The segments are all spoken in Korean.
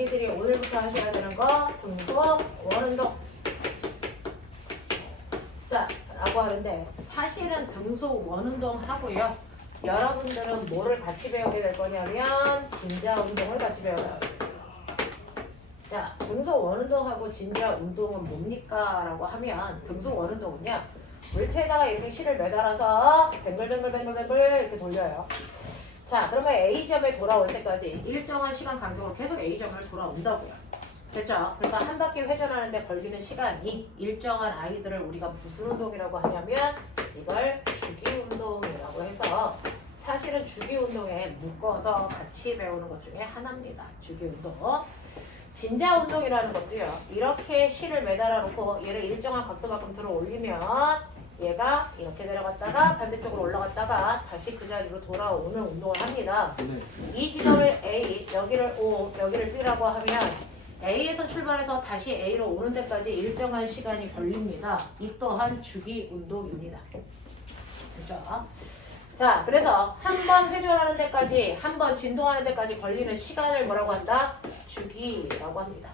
자기들이 오늘부터 하셔야 되는 거 등속 원운동. 자, 라고 하는데 사실은 등속 원운동 하고요. 여러분들은 뭐를 같이 배우게 될 거냐면 진자 운동을 같이 배워요. 자, 등속 원운동하고 진자 운동은 뭡니까? 라고 하면 등속 원운동은요. 물체에다가 이렇게 실을 매달아서 뱅글뱅글뱅글뱅글 이렇게 돌려요. 자, 그러면 A점에 돌아올 때까지 일정한 시간 간격으로 계속 A점을 돌아온다고요. 됐죠? 그래서 한 바퀴 회전하는데 걸리는 시간이 일정한 아이들을 우리가 무슨 운동이라고 하냐면 이걸 주기운동이라고 해서 사실은 주기운동에 묶어서 같이 배우는 것 중에 하나입니다. 주기운동. 진자운동이라는 것도요. 이렇게 실을 매달아 놓고 얘를 일정한 각도만큼 들어 올리면 얘가 이렇게 내려갔다가 반대쪽으로 올라갔다가 다시 그 자리로 돌아오는 운동을 합니다. 이 지점을 A, 여기를 O, 여기를 B라고 하면 A에서 출발해서 다시 A로 오는 데까지 일정한 시간이 걸립니다. 이 또한 주기 운동입니다. 그죠? 자, 그래서 한 번 회전하는 데까지, 한 번 진동하는 데까지 걸리는 시간을 뭐라고 한다? 주기라고 합니다.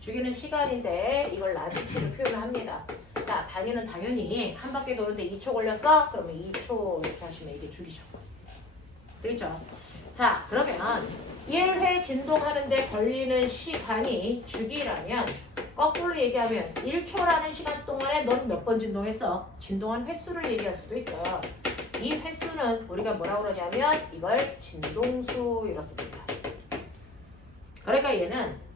주기는 시간인데 이걸 라디티로 표현을 합니다. 자, 단위는 당연히 한 바퀴 도는데 2초 걸렸어? 그러면 2초 이렇게 하시면 이게 주기죠. 되겠죠? 자, 그러면 1회 진동하는데 걸리는 시간이 주기라면 거꾸로 얘기하면 1초라는 시간 동안에 넌 몇 번 진동했어? 진동한 횟수를 얘기할 수도 있어요. 이 횟수는 우리가 뭐라고 그러냐면 이걸 진동수 이렇습니다. 그러니까 얘는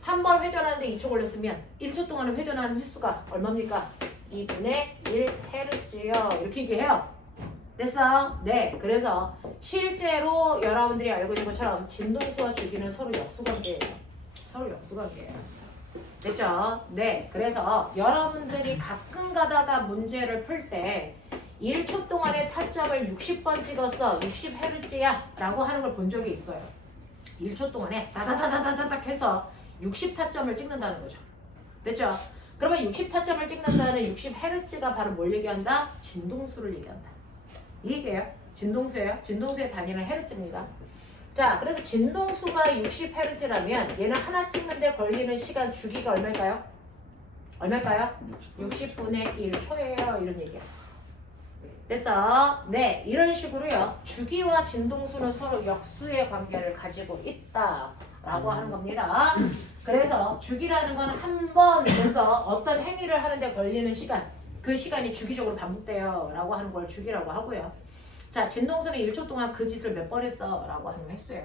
한 번 회전하는데 2초 걸렸으면 1초 동안에 회전하는 횟수가 얼마입니까? 2분의 1Hz요. 이렇게 얘기해요. 됐어? 네. 그래서 실제로 여러분들이 알고 있는 것처럼 진동수와 주기는 서로 역수관계예요. 서로 역수관계예요. 됐죠? 네. 그래서 여러분들이 가끔 가다가 문제를 풀 때 1초 동안에 타점을 60번 찍었어. 60Hz야. 라고 하는 걸 본 적이 있어요. 1초 동안에 다다다다다닥 해서 60타점을 찍는다는 거죠. 됐죠? 그러면 60타점을 찍는다는 60Hz가 바로 뭘 얘기한다? 진동수를 얘기한다. 이 얘기예요. 진동수예요. 진동수의 단위는 헤르츠입니다. 자, 그래서 진동수가 60Hz라면 얘는 하나 찍는데 걸리는 시간 주기가 얼마일까요? 얼마일까요? 60분의 1초예요. 이런 얘기야. 됐어? 네, 이런 식으로요. 주기와 진동수는 서로 역수의 관계를 가지고 있다라고 하는 겁니다. 그래서 주기라는 건 한 번 돼서 어떤 행위를 하는데 걸리는 시간, 그 시간이 주기적으로 반복돼요 라고 하는 걸 주기라고 하고요. 자, 진동수는 1초 동안 그 짓을 몇 번 했어 라고 하는 횟수예요.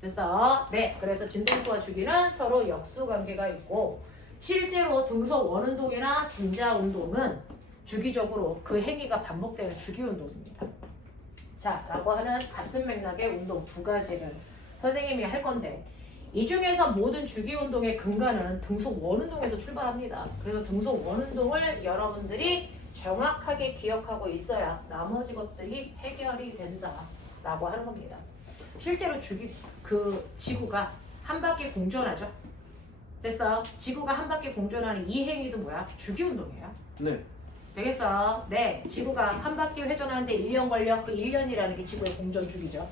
됐어? 네, 그래서 진동수와 주기는 서로 역수 관계가 있고 실제로 등속 원운동이나 진자운동은 주기적으로 그 행위가 반복되는 주기운동입니다. 자, 라고 하는 같은 맥락의 운동 두 가지를 선생님이 할 건데 이 중에서 모든 주기운동의 근간은 등속 원운동에서 출발합니다. 그래서 등속 원운동을 여러분들이 정확하게 기억하고 있어야 나머지 것들이 해결이 된다라고 하는 겁니다. 실제로 지구가 한 바퀴 공전하죠. 됐어? 지구가 한 바퀴 공전하는 이 행위도 뭐야? 주기운동이에요. 네. 되겠어? 네. 지구가 한 바퀴 회전하는데 1년 걸려. 그 1년이라는 게 지구의 공전 주기죠.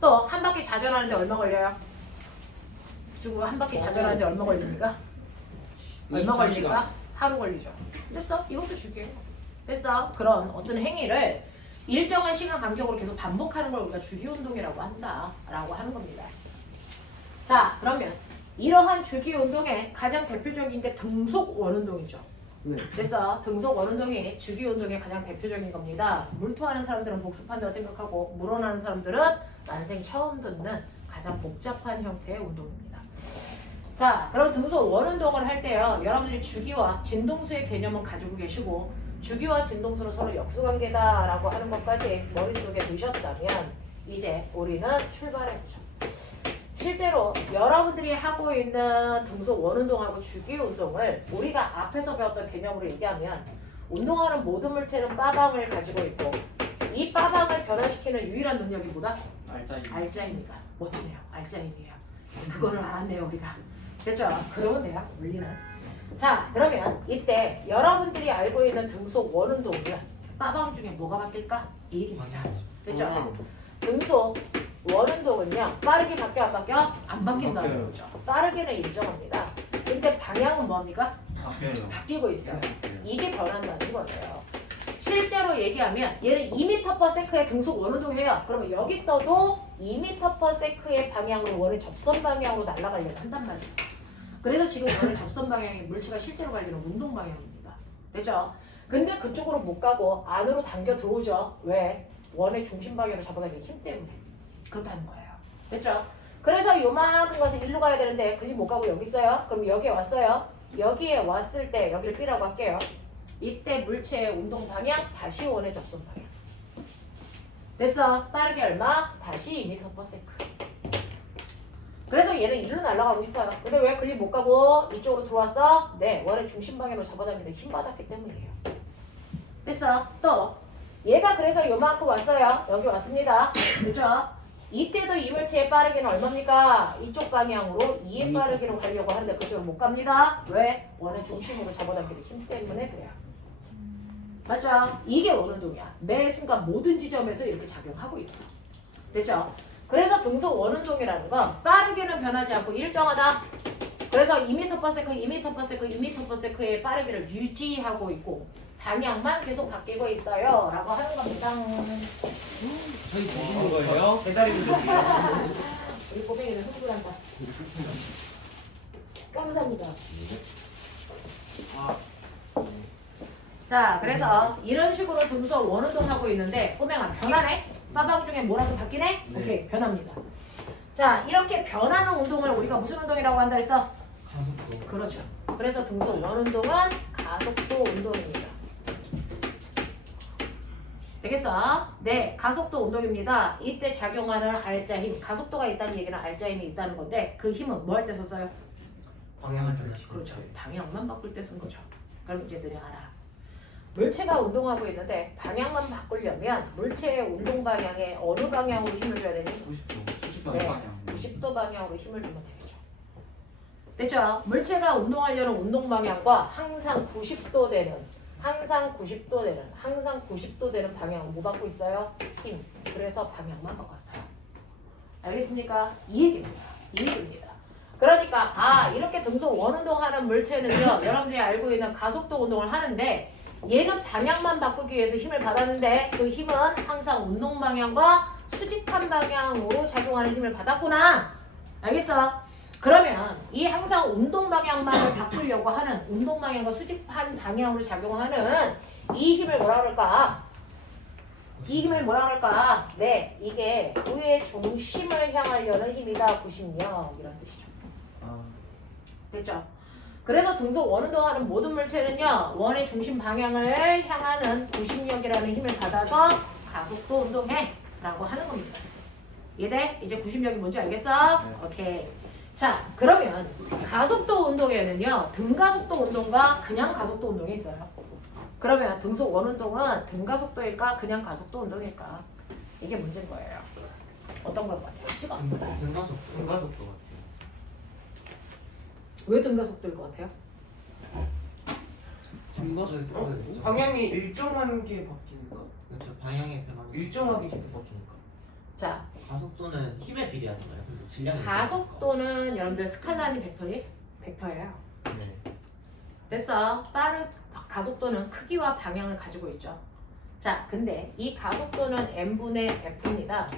또 한 바퀴 자전하는데 얼마 걸려요? 지구가 한 바퀴 자전하는데 얼마 걸립니까? 얼마 걸립니까? 하루 걸리죠. 됐어? 이것도 주기예요. 됐어? 그런 어떤 행위를 일정한 시간 간격으로 계속 반복하는 걸 우리가 주기운동이라고 한다라고 하는 겁니다. 자, 그러면 이러한 주기운동의 가장 대표적인 게 등속 원운동이죠. 네. 그래서 등속 원운동이 주기운동의 가장 대표적인 겁니다. 물투하는 사람들은 복습한다고 생각하고 물어나는 사람들은 난생 처음 듣는 가장 복잡한 형태의 운동입니다. 자, 그럼 등속 원운동을 할 때요. 여러분들이 주기와 진동수의 개념은 가지고 계시고 주기와 진동수는 서로 역수관계다라고 하는 것까지 머릿속에 두셨다면 이제 우리는 출발해보죠. 실제로 여러분들이 하고 있는 등속 원운동하고 주기운동을 우리가 앞에서 배웠던 개념으로 얘기하면 운동하는 모든 물체는 빠방을 가지고 있고 이 빠방을 변화시키는 유일한 능력이 뭐다? 알짜입니다. 멋지네요. 알짜임이에요. 그거는 알았네요 우리가. 됐죠? 그러네요. 물리는. 자, 그러면 이때 여러분들이 알고 있는 등속 원운동이요. 빠방 중에 뭐가 바뀔까? 이 얘기입니다. 됐죠? 등속 원운동을 가속도는요. 빠르게 바뀌어 안 바뀌어? 안 바뀐다는 바뀌어요. 거죠. 빠르게는 일정합니다. 근데 방향은 뭡니까? 바뀌어요. 바뀌고 있어요. 이게 변한다는 거예요. 실제로 얘기하면 얘는 2m/s의 등속 원운동해요. 그러면 여기 써도 2m/s의 방향으로 원의 접선 방향으로 날아가려고 한단 말이에요. 그래서 지금 원의 접선 방향의 물체가 실제로 갈리는 운동 방향입니다. 됐죠? 근데 그쪽으로 못 가고 안으로 당겨 들어오죠. 왜? 원의 중심 방향을 잡아당기는 힘 때문에. 그렇다는 거예요. 됐죠? 그래서 요만큼 가서 일로 가야 되는데 글리 못 가고 여기 있어요. 그럼 여기에 왔어요. 여기에 왔을 때 여기를 B라고 할게요. 이때 물체의 운동 방향 다시 원의 접선 방향. 됐어. 빠르게 얼마? 다시 2m/s. 그래서 얘는 이리로 날아가고 싶어요. 근데 왜 글리 못 가고 이쪽으로 들어왔어? 네, 원의 중심 방향으로 잡아당기는 힘 받았기 때문이에요. 됐어. 또 얘가 그래서 요만큼 왔어요. 여기 왔습니다. 그죠? 이때도 이 물체의 빠르기는 얼마입니까? 이쪽 방향으로 2의 빠르기로 가려고 하는데 그쪽으로 못 갑니다. 왜? 원의 중심으로 잡아당기는 힘 때문에 그래요. 맞죠? 이게 원운동이야. 매 순간 모든 지점에서 이렇게 작용하고 있어. 됐죠? 그래서 등속 원운동이라는 건 빠르게는 변하지 않고 일정하다. 그래서 2m/s, 2m/s, 2m/s의 빠르기를 유지하고 있고 방향만 계속 바뀌고 있어요. 라고 하는 겁니다. 저희 보시는 거예요? 배달이 주세요. 우리 고객이는 흥분한다. 감사합니다. 아, 자, 그래서 이런 식으로 등속 원운동하고 있는데 꼬맹아 변하네? 빠방 중에 뭐라도 바뀌네? 네. 오케이, 변합니다. 자, 이렇게 변하는 운동을 우리가 무슨 운동이라고 한다 했어? 가속도. 그렇죠. 그래서 등속 원운동은 가속도 운동입니다. 되겠어? 네, 가속도 운동입니다. 이때 작용하는 알자 힘, 가속도가 있다는 얘기는 알자 힘이 있다는 건데 그 힘은 뭐 할 때 썼어요? 방향을 틀리시. 그렇죠. 방향만 바꿀 때 쓴 거죠. 그럼 이제 너네 알아. 물체가 운동하고 있는데 방향만 바꾸려면 물체의 운동 방향에 어느 방향으로 힘을 줘야 되니? 90도. 90도 네, 방향. 90도 방향으로 힘을 주면 되겠죠. 됐죠? 물체가 운동하려는 운동 방향과 항상 90도 되는 방향은 뭐 받고 있어요? 힘. 그래서 방향만 바꿨어요. 알겠습니까? 이 얘기입니다. 그러니까 이렇게 등속 원운동하는 물체는요. 여러분들이 알고 있는 가속도 운동을 하는데 얘는 방향만 바꾸기 위해서 힘을 받았는데 그 힘은 항상 운동 방향과 수직한 방향으로 작용하는 힘을 받았구나. 알겠어? 그러면 이 항상 운동 방향만을 바꾸려고 하는 운동 방향과 수직한 방향으로 작용하는 이 힘을 뭐라 그럴까? 네, 이게 우의 중심을 향하려는 힘이다. 구심력 이런 뜻이죠. 됐죠? 그래서 등속 원운동하는 모든 물체는요. 원의 중심 방향을 향하는 구심력이라는 힘을 받아서 가속도 운동해 라고 하는 겁니다. 이해돼? 이제 구심력이 뭔지 알겠어? 네. 오케이. 자, 그러면 가속도 운동에는요. 등가속도 운동과 그냥 가속도 운동이 있어요. 그러면 등속 원운동은 등가속도일까? 그냥 가속도 운동일까? 이게 문제인 거예요. 어떤 걸 같아요? 찍어. 등가속도 같아요. 왜 등가속도일 것 같아요? 등가속도. 방향이 일정한 게 바뀌니까 그렇죠. 방향의 변화는 일정하게 계속 바뀌니까 자, 가속도는 힘의 비례하잖아요. 근데 질량이 가속도는 여러분들 스칼라니 벡터예요. 네. 됐어. 가속도는 크기와 방향을 가지고 있죠. 자, 근데 이 가속도는 n분의 f입니다.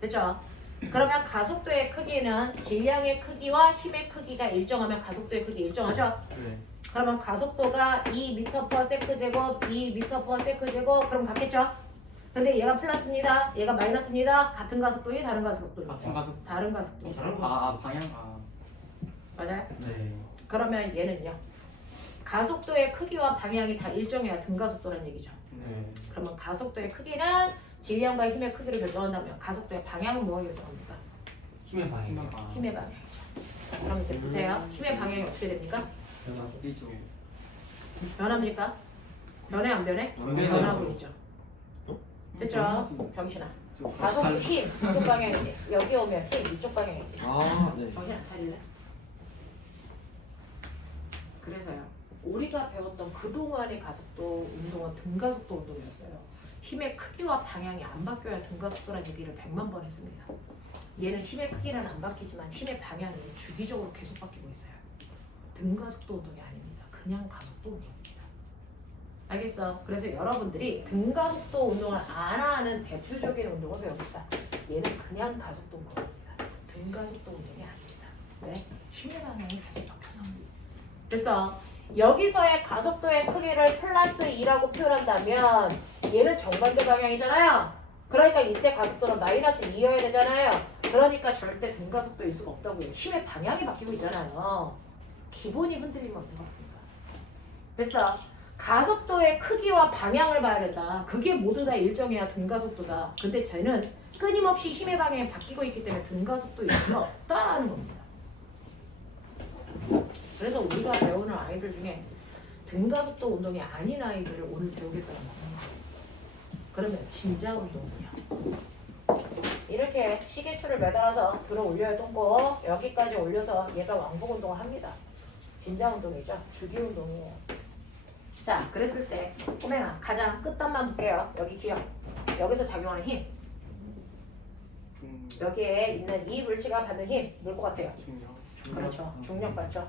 됐죠? 그러면 가속도의 크기는 질량의 크기와 힘의 크기가 일정하면 가속도의 크기 일정하죠? 네. 그러면 가속도가 2m/s제곱, 2m/s제곱 그럼 같겠죠? 근데 얘가 플러스입니다. 얘가 마이너스입니다. 같은 가속도니 다른 가속도니? 같은 가속. 다른 가속도. 방향. 맞아요? 네. 그러면 얘는요. 가속도의 크기와 방향이 다 일정해야 등가속도라는 얘기죠. 네. 그러면 가속도의 크기는 질량과 힘의 크기를 결정한다면 가속도의 방향은 뭐가 결정합니까? 힘의 방향. 힘의 방향이죠. 자, 그럼 이제 보세요. 힘의 방향이 어떻게 됩니까? 변화되죠. 변합니까? 변해 안 변해? 변해요. 변하고 있죠. 됐죠? 병신아. 가속도 힘 이쪽 방향이지. 여기 오면 힘 이쪽 방향이지. 아, 네. 병신아 차릴래? 그래서요. 우리가 배웠던 그동안의 가속도 운동은 등가속도 운동이었어요. 힘의 크기와 방향이 안 바뀌어야 등가속도라는 얘기를 100만 번 했습니다. 얘는 힘의 크기는 안 바뀌지만 힘의 방향이 주기적으로 계속 바뀌고 있어요. 등가속도 운동이 아닙니다. 그냥 가속도 운동입니다. 알겠어? 그래서 여러분들이 등가속도 운동을 안 하는 대표적인 운동을 배웁니다. 얘는 그냥 가속도 운동입니다. 등가속도 운동이 아닙니다. 왜? 힘의 방향이 계속 바뀌어서. 됐어? 여기서의 가속도의 크기를 플러스 2라고 표현한다면 얘는 정반대 방향이잖아요. 그러니까 이때 가속도는 마이너스 2여야 되잖아요. 그러니까 절대 등가속도일 수가 없다고요. 힘의 방향이 바뀌고 있잖아요. 기본이 흔들리면 어떡합니까? 됐어? 가속도의 크기와 방향을 봐야 된다. 그게 모두 다 일정해야 등가속도다. 근데 쟤는 끊임없이 힘의 방향이 바뀌고 있기 때문에 등가속도일 수가 없다라는 겁니다. 그래서 우리가 배우는 아이들 중에 등가속도 운동이 아닌 아이들을 오늘 배우겠다는 거예요. 그러면 진자 운동이요. 이렇게 시계추를 매달아서 들어 올려야 똥꼬 여기까지 올려서 얘가 왕복 운동을 합니다. 진자 운동이죠. 주기 운동이에요. 자, 그랬을 때 꼬맹아 가장 끝단만 볼게요. 여기 기억. 여기서 작용하는 힘. 여기에 있는 이 물체가 받는 힘. 뭘 것 같아요? 그렇죠. 중력 받죠.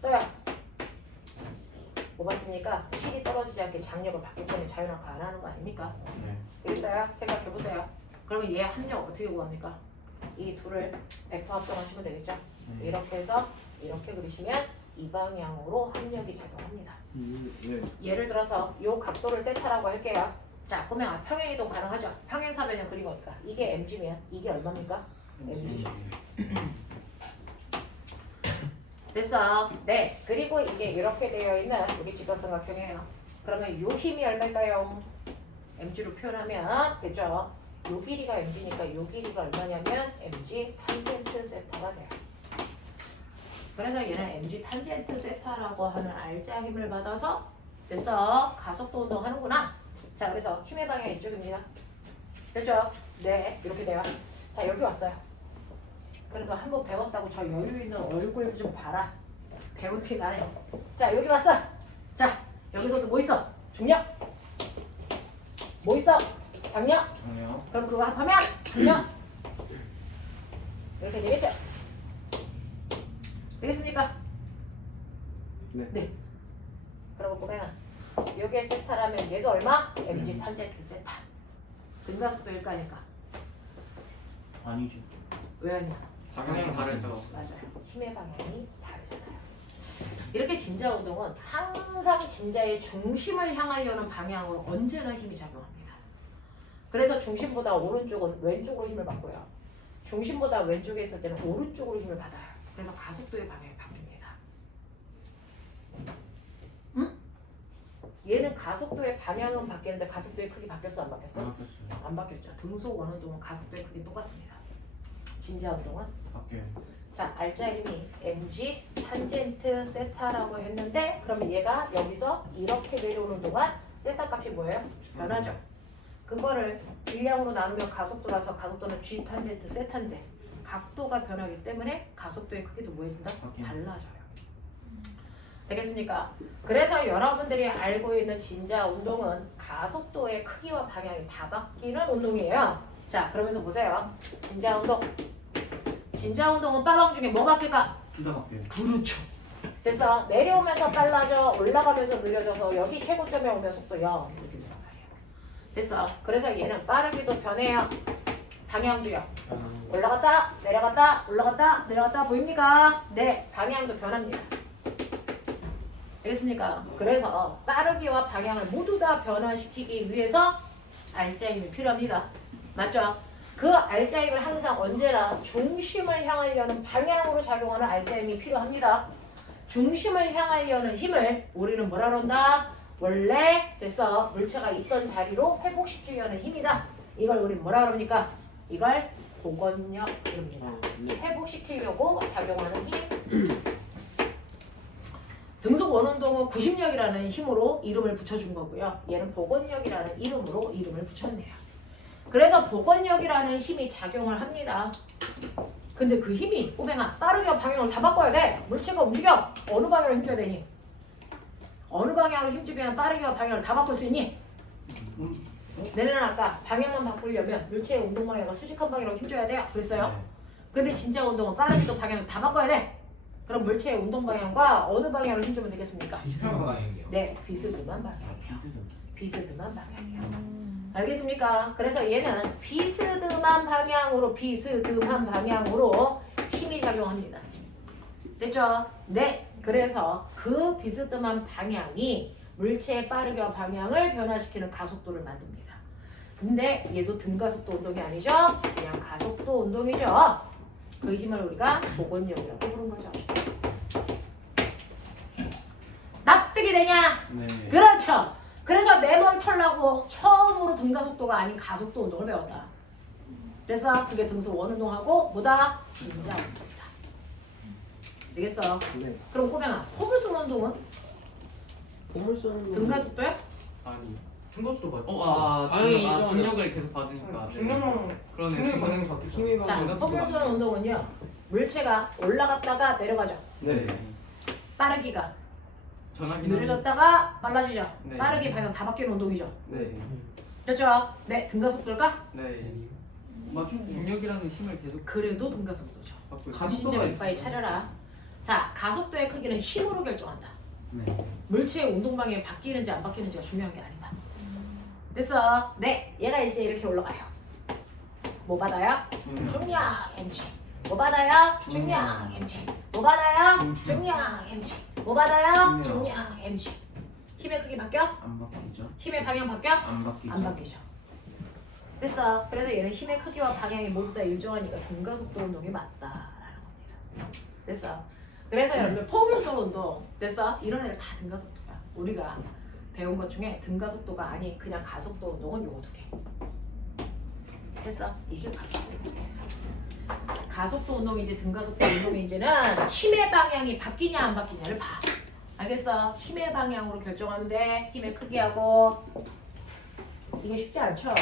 또요. 뭐 봤습니까? 실이 떨어지지 않게 장력을 받기 때문에 자유낙하 안 하는 거 아닙니까? 네. 되겠어요? 생각해보세요. 그러면 얘 합력 어떻게 구합니까? 이 둘을 벡터 합성하시면 되겠죠? 이렇게 해서 이렇게 그리시면 이 방향으로 합력이 작용합니다. 네. 예를 들어서 이 각도를 세타라고 할게요. 자, 보면 평행이동 가능하죠? 평행사변형 그린 거니까 이게 mg면 이게 얼마입니까? mg죠. 됐어. 네. 그리고 이게 이렇게 되어 있는 여기 직각삼각형이에요. 그러면 요 힘이 얼마일까요? mg로 표현하면 됐죠? 요 길이가 mg니까 요 길이가 얼마냐면 mg 탄젠트 세타가 돼요. 그래서 얘는 mg 탄젠트 세타라고 하는 알자 힘을 받아서 됐어. 가속도 운동 하는구나. 자, 그래서 힘의 방향이 이쪽입니다. 됐죠? 네. 이렇게 돼요. 자, 여기 왔어요. 그래도 한번 배웠다고 저 여유 있는 얼굴 좀 봐라. 배운 티 나네요. 자, 여기 왔어. 자, 여기서도 뭐 있어? 중력. 뭐 있어? 장력. 아니요. 그럼 그거 합하면 중력. 이렇게 되겠죠? 되겠습니까? 네. 네. 그러고 보면 여기에 세타라면 얘도 얼마? mg 탄젠트 세타. 등가속도 1가니까. 아니죠. 왜 아니야? 방향이 다르죠. 맞아요. 힘의 방향이 다르잖아요. 이렇게 진자 운동은 항상 진자의 중심을 향하려는 방향으로 언제나 힘이 작용합니다. 그래서 중심보다 오른쪽은 왼쪽으로 힘을 받고요. 중심보다 왼쪽에 있을 때는 오른쪽으로 힘을 받아요. 그래서 가속도의 방향이 바뀝니다. 응? 얘는 가속도의 방향은 바뀌는데 가속도의 크기 바뀌었어 안 바뀌었어? 바뀌었어요. 안 바뀌었죠. 등속 원운동은 가속도의 크기 똑같습니다. 진자 운동은 바뀌어요. 자, 알자 힘이 mg 탄젠트 세타라고 했는데 그러면 얘가 여기서 이렇게 내려오는 동안 세타 값이 뭐예요? 변하죠. 그거를 질량으로 나누면 가속도라서 가속도는 g 탄젠트 세타인데 각도가 변하기 때문에 가속도의 크기도 뭐해진다? 달라져요. 되겠습니까? 그래서 여러분들이 알고 있는 진자 운동은 가속도의 크기와 방향이 다 바뀌는 운동이에요. 자, 그러면서 보세요. 진자 운동. 진자 운동은 빠방 중에 뭐 바뀔까? 둘 다 바뀌어요. 그렇죠. 됐어. 내려오면서 빨라져, 올라가면서 느려져서 여기 최고점에 오면 속도 0 이렇게 된단 말이에요. 됐어. 그래서 얘는 빠르기도 변해요. 방향도요. 올라갔다, 내려갔다, 올라갔다, 내려갔다 보입니까? 네, 방향도 변합니다. 되겠습니까? 그래서 빠르기와 방향을 모두 다 변화시키기 위해서 알자 힘이 필요합니다. 맞죠? 그 알자 힘을 항상 언제나 중심을 향하려는 방향으로 작용하는 알자 힘이 필요합니다. 중심을 향하려는 힘을 우리는 뭐라 그런다? 원래 됐어. 물체가 있던 자리로 회복시키려는 힘이다. 이걸 우리 뭐라 그럽니까? 이걸 복원력입니다. 회복시키려고 작용하는 힘. 등속 원운동은 구심력이라는 힘으로 이름을 붙여준 거고요. 얘는 복원력이라는 이름으로 이름을 붙였네요. 그래서 복원력이라는 힘이 작용을 합니다. 근데 그 힘이 꼬맹아 빠르게 방향을 다 바꿔야 돼. 물체가 움직여. 어느 방향으로 힘줘야 되니? 어느 방향으로 힘주면 빠르게 방향을 다 바꿀 수 있니? 내는 아까 방향만 바꾸려면 물체의 운동 방향과 수직한 방향으로 힘줘야 돼요. 그랬어요? 네. 근데 진짜 운동은 빠르기도 방향을 다 바꿔야 돼. 그럼 물체의 운동 방향과 어느 방향으로 힘주면 되겠습니까? 비슷한 방향이요. 네, 비스듬한 방향이요. 비스듬한 방향이요. 알겠습니까? 그래서 얘는 비스듬한 방향으로 힘이 작용합니다. 됐죠? 네. 그래서 그 비스듬한 방향이 물체의 빠르기와 방향을 변화시키는 가속도를 만듭니다. 근데 얘도 등가속도 운동이 아니죠? 그냥 가속도 운동이죠. 그 힘을 우리가 복원력이라고 부르는 거죠. 납득이 되냐? 네. 그렇죠. 그래서 내 머리 털라고 처음으로 등가속도가 아닌 가속도 운동을 배웠다. 됐어? 그게 등수 원운동하고 뭐다? 진자 운동이다. 되겠어? 네. 그럼 꼬맹아, 포물선 운동은 보물선 등가속도야? 아니. 중간수도 맞죠? 중력을 계속 받으니까. 중력만 그러네. 중력 중력. 방향이 바뀌죠. 힘이 자, 등가속도가 포물선 운동은요. 물체가 올라갔다가 내려가죠. 네. 빠르기가 전화기는. 느려졌다가 빨라지죠. 네. 빠르기 방향 다 바뀌는 운동이죠. 네. 됐죠? 네, 등가속도일까? 네. 맞 중력이라는 힘을 계속 그래도 등가속도죠. 받고 있어요. 가속도가 신경 이빨이 차려라. 자, 가속도의 크기는 힘으로 결정한다. 네. 물체의 운동 방향이 바뀌는지 안 바뀌는지가 중요한 게 아니다. 됐어? 네, 얘가 이제 이렇게 올라가요. 뭐 받아요? 중량 mg. 뭐 받아요? 중량 mg. 뭐 받아요? 중량 mg. 뭐 받아요? 중량 mg. 힘의 크기 바뀌어? 안 바뀌죠. 힘의 방향 바뀌어? 안 바뀌죠. 안 바뀌죠. 됐어. 그래서 얘는 힘의 크기와 방향이 모두 다 일정하니까 등가속도 운동이 맞다라는 겁니다. 됐어. 그래서 여러분들 포물선 운동 됐어? 이런 애들 다 등가속도야. 우리가 배운 것 중에 등가속도가 아닌 그냥 가속도 운동은 요거 두 개. 됐어? 이게 가속도 운동이야. 가속도 운동인지 등가속도 운동인지는 힘의 방향이 바뀌냐 안 바뀌냐를 봐. 알겠어? 힘의 방향으로 결정하면 돼. 힘의 크기하고. 이게 쉽지 않죠?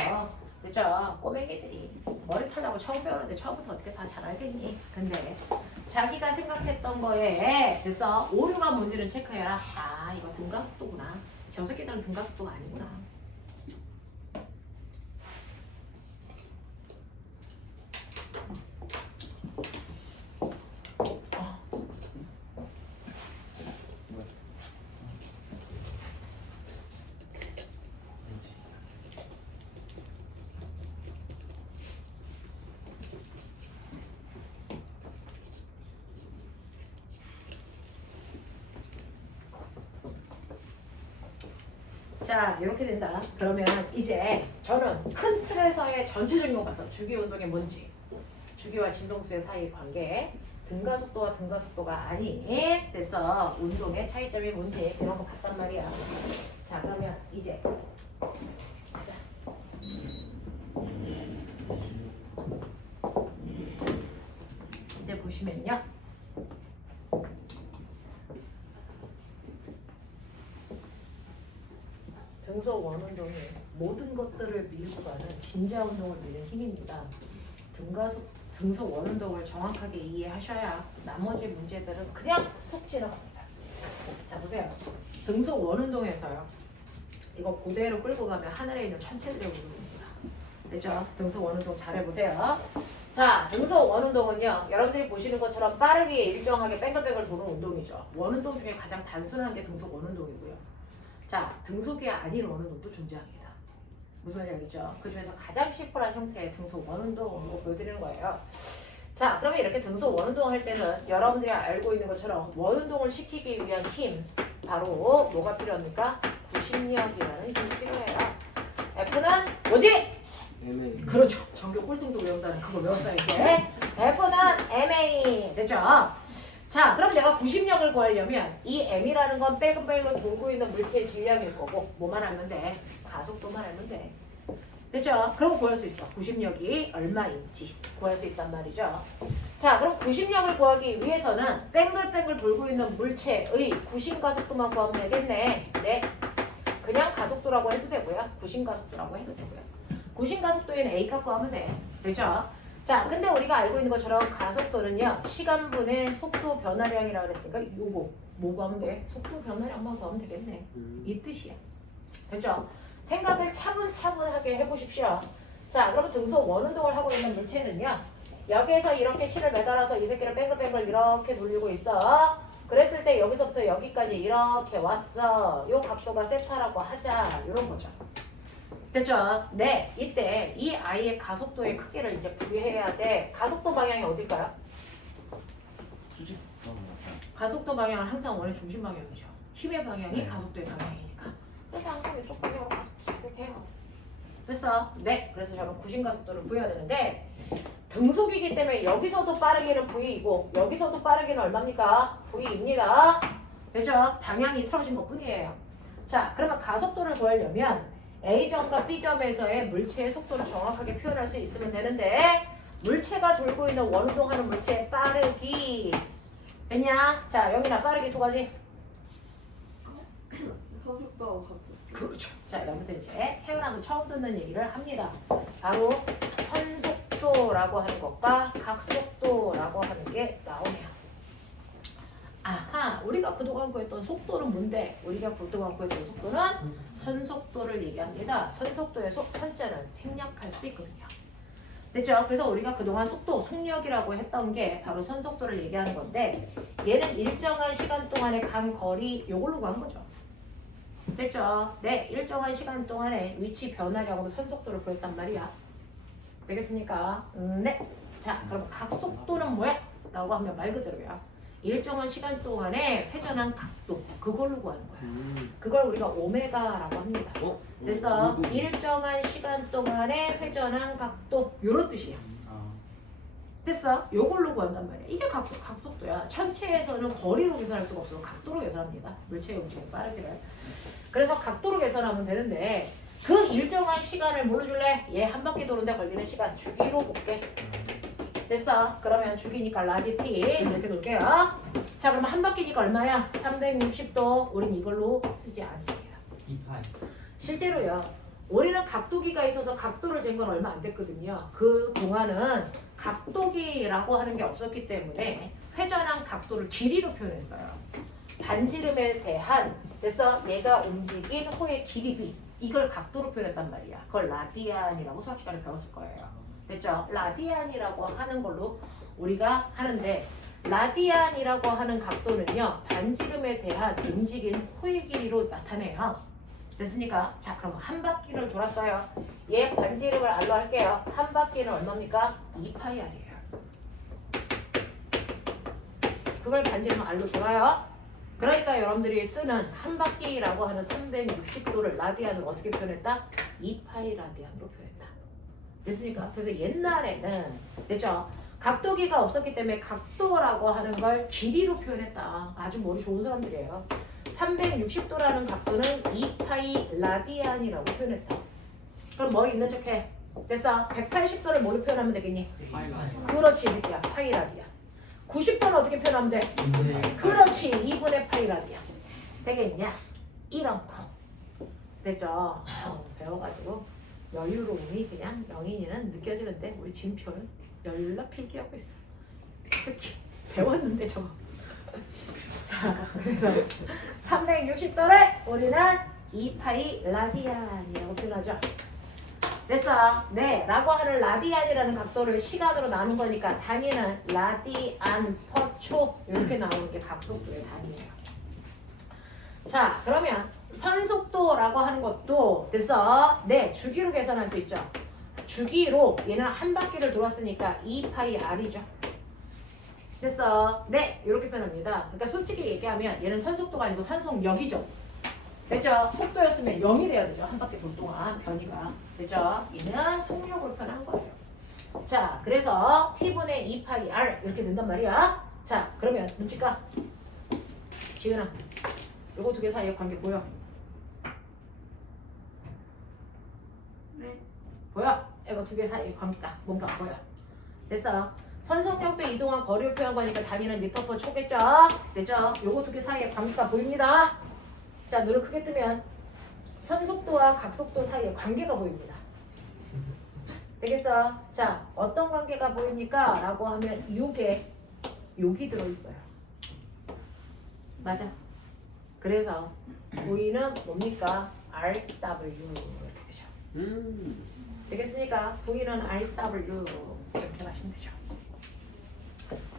그죠? 꼬맹이들이 머리 털라고 처음 배우는데 처음부터 어떻게 다 잘 알겠니? 근데 자기가 생각했던 거에 됐어? 오류가 뭔지는 체크해라. 아, 이거 등가속도구나. 저 새끼들은 등가속도가 아니구나. 자, 이렇게 된다. 그러면 이제 저는 큰 틀에서의 전체적인 거 봐서 주기운동이 뭔지, 주기와 진동수의 사이의 관계, 등가속도와 등가속도가 아닌 됐어 운동의 차이점이 뭔지 이런 거 봤단 말이야. 자, 그러면 이제 자. 이제 보시면요. 등소 원운동이 모든 것들을 밀고 가는 진자 운동을 미는 힘입니다. 등소 원운동을 정확하게 이해하셔야 나머지 문제들은 그냥 쑥 지나갑니다. 자, 보세요. 등소 원운동에서요. 이거 그대로 끌고 가면 하늘에 있는 천체들의 운동입니다. 됐죠? 등소 원운동 잘해보세요. 자, 등소 원운동은요. 여러분들이 보시는 것처럼 빠르게 일정하게 뺑글뺑글 도는 운동이죠. 원운동 중에 가장 단순한 게 등소 원운동이고요. 자, 등속이 아닌 원운동도 존재합니다. 무슨 말인지 알겠죠? 그 중에서 가장 심플한 형태의 등속 원운동으로 보여드리는 거예요. 자, 그러면 이렇게 등속 원운동 할 때는 여러분들이 알고 있는 것처럼 원운동을 시키기 위한 힘, 바로 뭐가 필요합니까? 구심력이라는 힘이 필요해요. F는 뭐지? MA. 그렇죠. 전교 꼴등도 외운다는 그거 외웠어요 이제. F는 MA. 됐죠? 자, 그럼 내가 구심력을 구하려면 이 M이라는 건 뺑글뺑글 돌고 있는 물체의 질량일 거고 뭐만 알면 돼? 가속도만 알면 돼. 됐죠? 그럼 구할 수 있어. 구심력이 얼마인지 구할 수 있단 말이죠. 자, 그럼 구심력을 구하기 위해서는 뺑글뺑글 돌고 있는 물체의 구심가속도만 구하면 되겠네. 네. 그냥 가속도라고 해도 되고요. 구심가속도라고 해도 되고요. 구심가속도에는 A값 구하면 돼. 되죠? 자, 근데 우리가 알고 있는 것처럼 가속도는요. 시간분의 속도 변화량이라고 그랬으니까 요거 뭐 구하면 돼? 속도 변화량만 구하면 되겠네. 이 뜻이야. 됐죠? 생각을 차분차분하게 해보십시오. 자, 그러면 등속 원운동을 하고 있는 물체는요. 여기에서 이렇게 실을 매달아서 이 새끼를 뱅글뱅글 이렇게 돌리고 있어. 그랬을 때 여기서부터 여기까지 이렇게 왔어. 요 각도가 세타라고 하자. 이런 거죠. 됐죠? 네, 이때 이 아이의 가속도의 크기를 이제 구해야 돼. 가속도 방향이 어딜까요? 수직. 맞다. 가속도 방향은 항상 원의 중심 방향이죠. 힘의 방향이 네. 가속도의 방향이니까. 그래서 항상 이쪽 방향으로 가속도 이렇게 해요. 됐어? 네. 그래서 저는 구심 가속도를 구해야 되는데 등속이기 때문에 여기서도 빠르기는 V이고 여기서도 빠르기는 얼마입니까? V입니다. 됐죠? 방향이 틀어진 것 뿐이에요. 자, 그러면 가속도를 구하려면 A점과 B점에서의 물체의 속도를 정확하게 표현할 수 있으면 되는데 물체가 돌고 있는 원운동하는 물체의 빠르기 됐냐? 자, 영민아 빠르기 두 가지. 서속도하고 각속도. 그렇죠. 자, 여기서 이제 태어나서 처음 듣는 얘기를 합니다. 바로 선속도라고 하는 것과 각속도라고 하는 게 나오네요. 아하, 우리가 그동안 구했던 속도는 뭔데? 우리가 그동안 구했던 속도는 선속도를 얘기합니다. 선속도의 선자는 생략할 수 있거든요. 됐죠? 그래서 우리가 그동안 속도, 속력이라고 했던 게 바로 선속도를 얘기하는 건데 얘는 일정한 시간 동안에 간 거리 요걸로 간 거죠. 됐죠? 네, 일정한 시간 동안에 위치 변화량으로 선속도를 구했단 말이야. 되겠습니까? 네. 자, 그럼 각속도는 뭐야? 라고 하면 말 그대로야. 일정한 시간 동안에 회전한 각도, 그걸로 구하는 거야. 그걸 우리가 오메가라고 합니다. 그래서 일정한 시간 동안에 회전한 각도, 요런 뜻이야. 됐어? 요걸로 구한단 말이야. 이게 각속도야. 천체에서는 거리로 계산할 수가 없어. 각도로 계산합니다. 물체의 움직임 빠르기를. 그래서 각도로 계산하면 되는데 그 일정한 시간을 뭘로 줄래? 얘 한 바퀴 도는데 걸리는 시간 주기로 볼게. 됐어? 그러면 주기니까 라지 t 이렇게 놓을게요. 자, 그러면 한 바퀴니까 얼마야? 360도. 우린 이걸로 쓰지 않습니다. 2파이. 실제로요. 우리는 각도기가 있어서 각도를 잰 건 얼마 안 됐거든요. 그 동안은 각도기라고 하는 게 없었기 때문에 회전한 각도를 길이로 표현했어요. 반지름에 대한 그래서 얘가 움직인 호의 길이 b 이걸 각도로 표현했단 말이야. 그걸 라디안이라고 수학 시간에 배웠을 거예요. 됐죠? 라디안이라고 하는 걸로 우리가 하는데 라디안이라고 하는 각도는요. 반지름에 대한 움직인 호의 길이로 나타내요. 됐습니까? 자, 그럼 한 바퀴를 돌았어요. 얘 반지름을 R로 할게요. 한 바퀴는 얼마입니까? 2파이R이에요. 그걸 반지름 R로 돌아요. 그러니까 여러분들이 쓰는 한 바퀴라고 하는 360도를 라디안으로 어떻게 표현했다? 2파이 라디안으로 표현했다. 됐습니까? 그래서 옛날에는 됐죠? 각도기가 없었기 때문에 각도라고 하는 걸 길이로 표현했다. 아주 머리 좋은 사람들이에요. 360도라는 각도는 2파이 라디안이라고 표현했다. 그럼 머리 있는 척해. 됐어? 180도를 뭘로 표현하면 되겠니? 그렇지, 새끼야. 파이 라디안. 90도는 어떻게 표현하면 돼? 그렇지. 2분의 파이 라디안. 되겠냐? 이런 거. 됐죠? 배워가지고 여유로움이 그냥 영인이는 느껴지는데 우리 진표는 열나 필기하고 있어. 특히 배웠는데 저거. 자, 그래서 360도를 우리는 2파이 라디안이라고 표현하죠. 됐어. 네, 라고 하는 라디안이라는 각도를 시간으로 나눈 거니까 단위는 라디안 퍼 초 이렇게 나오는 게 각속도의 단위예요. 자, 그러면 선속도라고 하는 것도 됐어. 네, 주기로 계산할 수 있죠. 주기로 얘는 한 바퀴를 돌았으니까 2파이 R이죠. 됐어. 네, 이렇게 표현합니다. 그러니까 솔직히 얘기하면 얘는 선속도가 아니고 선속력이죠. 됐죠? 속도였으면 0이 돼야 되죠. 한 바퀴 돌 동안 변이가. 됐죠? 얘는 속력으로 표현한 거예요. 자, 그래서 T분의 2파이 R 이렇게 된단 말이야. 자, 그러면 눈치까? 지은아, 요거 두 개 사이의 관계 보여? 네. 보여? 이거 두 개 사이의 관계가 뭔가 보여? 됐어. 선속력도 이동한 거리를 표현한 거니까 단위는 미터 퍼 초겠죠? 됐죠? 요거 두 개 사이의 관계가 보입니다. 자, 눈을 크게 뜨면 선속도와 각속도 사이의 관계가 보입니다. 되겠어? 자, 어떤 관계가 보입니까? 라고 하면 여기 들어있어요. 맞아. 그래서 보이는 뭡니까? RW 이렇게 되죠. 되겠습니까? V는 RW 이렇게 가시면 되죠.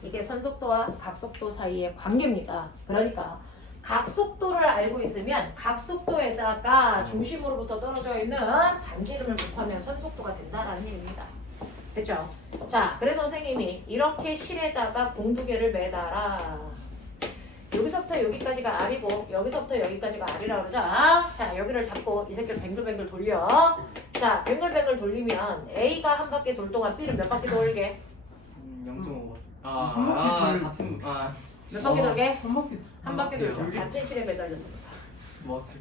이게 선속도와 각속도 사이의 관계입니다. 그러니까 각속도를 알고 있으면 각속도에다가 중심으로부터 떨어져 있는 반지름을 곱하면 선속도가 된다라는 얘기입니다. 됐죠? 자, 그래서 선생님이 이렇게 실에다가 공두개를 매달아. 여기서부터 여기까지가 R이고 여기서부터 여기까지가 R이라고 그러죠. 자, 여기를 잡고 이 새끼를 뱅글뱅글 돌려. 자, 뱅글뱅글 돌리면 A가 한 바퀴 돌 동안 B를 몇 바퀴 돌게? 0.5. 한 바퀴 돌- 같은 몇 바퀴 돌게? 한 바퀴. 한 바퀴 같아요. 돌죠. 같은 실에 매달렸습니다. 머슬.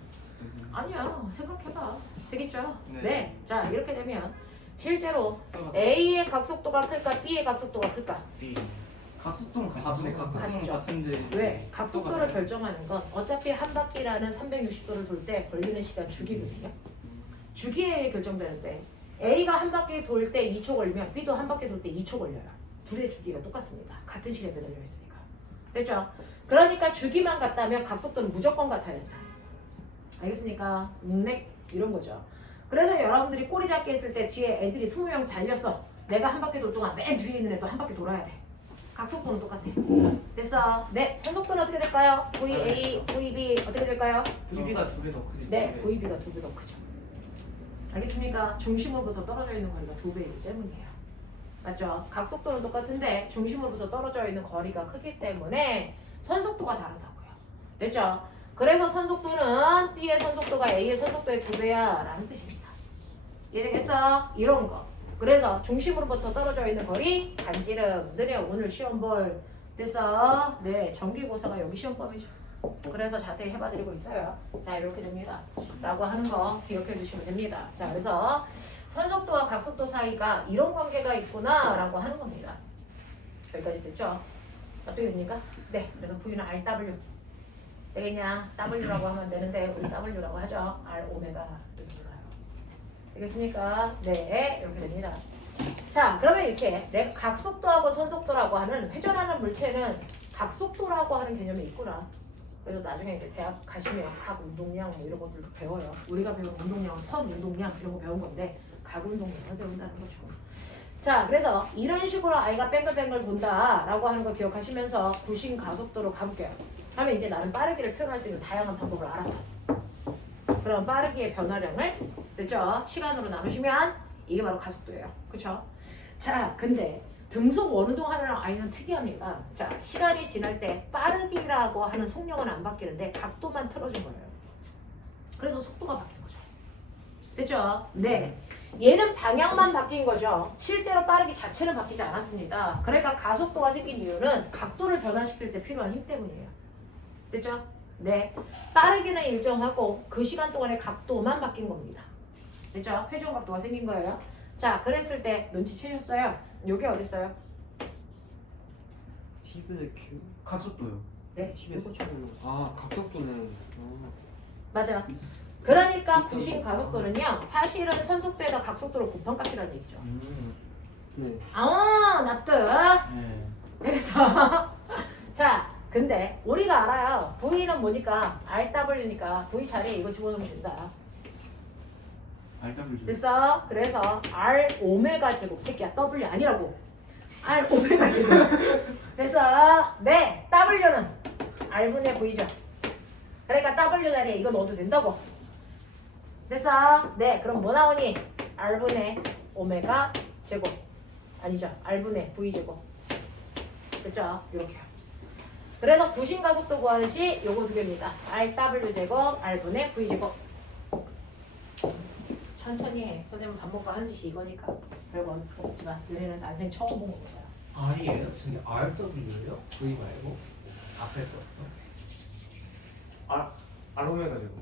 아니야, 생각해봐. 되겠죠? 네. 네. 자, 이렇게 되면 실제로 속도가 A의 각속도가 클까? B의 각속도가 클까? B. 각속도는 같은 각도는 같죠. 같은데 왜? 각속도를 결정하는 건 어차피 한 바퀴라는 360도를 돌 때 걸리는 시간 주기거든요. 주기에 결정되는데 A가 한 바퀴 돌 때 2초 걸리면 B도 한 바퀴 돌 때 2초 걸려요. 둘의 주기가 똑같습니다. 같은 실에 매달려 있으니까. 됐죠? 그러니까 주기만 같다면 각속도는 무조건 같아야 된다. 알겠습니까? 네, 이런 거죠. 그래서 여러분들이 꼬리 잡기 했을 때 뒤에 애들이 20명 잘렸어. 내가 한 바퀴 돌 동안 맨 뒤에 있는 애도 한 바퀴 돌아야 돼. 각속도는 똑같아. 됐어. 네, 선속도는 어떻게 될까요? VA, VB 어떻게 될까요? VB가 2배 더 크지. 네, VB가 2배 더 크죠. 알겠습니까? 중심으로부터 떨어져 있는 거리가 2배이기 때문이에요. 맞죠? 각속도는 똑같은데 중심으로부터 떨어져 있는 거리가 크기 때문에 선속도가 다르다고요. 됐죠? 그래서 선속도는 B의 선속도가 A의 선속도의 2배야 라는 뜻입니다. 이해되겠어? 이런 거. 그래서 중심으로부터 떨어져 있는 거리 반지름 느려 오늘 시험 볼 됐어? 네, 정기고사가 여기 시험범위죠. 그래서 자세히 해봐드리고 있어요. 자, 이렇게 됩니다. 라고 하는 거 기억해 주시면 됩니다. 자, 그래서 선속도와 각속도 사이가 이런 관계가 있구나 라고 하는 겁니다. 여기까지 됐죠? 어떻게 됩니까? 네, 그래서 V는 RW 되겠냐? W라고 하면 되는데 우리 W라고 하죠. R 오메가 이렇게 불러요. 되겠습니까? 네, 이렇게 됩니다. 자, 그러면 이렇게 내 각속도하고 선속도라고 하는 회전하는 물체는 각속도라고 하는 개념이 있구나. 그래서 나중에 이제 대학 가시면 각 운동량 뭐 이런 것들도 배워요. 우리가 배운 운동량은 선 운동량 이런 거 배운 건데 각 운동량을 배운다는 거죠. 자, 그래서 이런 식으로 아이가 뱅글뱅글 돈다라고 하는 거 기억하시면서 구심 가속도로 가볼게요. 하면 이제 나는 빠르기를 표현할 수 있는 다양한 방법을 알았어. 그럼 빠르기의 변화량을 됐죠? 시간으로 나누시면 이게 바로 가속도예요. 그렇죠? 자, 근데 등속 원운동 하는 아이는 특이합니다. 자, 시간이 지날 때 빠르기라고 하는 속력은 안 바뀌는데 각도만 틀어진 거예요. 그래서 속도가 바뀐 거죠. 됐죠? 네. 얘는 방향만 바뀐 거죠. 실제로 빠르기 자체는 바뀌지 않았습니다. 그러니까 가속도가 생긴 이유는 각도를 변화시킬 때 필요한 힘 때문이에요. 됐죠? 네. 빠르기는 일정하고 그 시간 동안의 각도만 바뀐 겁니다. 됐죠? 회전 각도가 생긴 거예요. 자, 그랬을 때 눈치채셨어요? 여기 어디 있어요? T분의 Q. 각속도요. 네, T분의 요거 좀. 아 각속도는 맞아요. 그러니까 구심 가속도는요, 사실은 선속도에다 각속도를 곱한 값이라는 얘기죠. 네. 아, 납득. 네. 그래서 자, 근데 우리가 알아요. V는 뭐니까 RW니까 V 자리에 이거 집어넣으면 된다. RW. 됐어? 그래서 R 오메가 제곱 새끼야. W 아니라고. R 오메가 제곱. 됐어? 네. W는 R분의 V죠. 그러니까 W 자리에 이거 넣어도 된다고. 됐어? 네. 그럼 뭐 나오니? R분의 오메가 제곱. 아니죠. R분의 V 제곱. 됐죠? 이렇게요. 그래서 구심 가속도 구하듯이 요거 두 개입니다. RW 제곱, R분의 V 제곱. 천천히 해. 선생님 밥 먹고 하는 짓이 이거니까. 별거 없지만 얘네는 난생 처음 본 거예요. R이에요? 저기 RW예요? V 말고 앞에 거. 아로메가 제곱.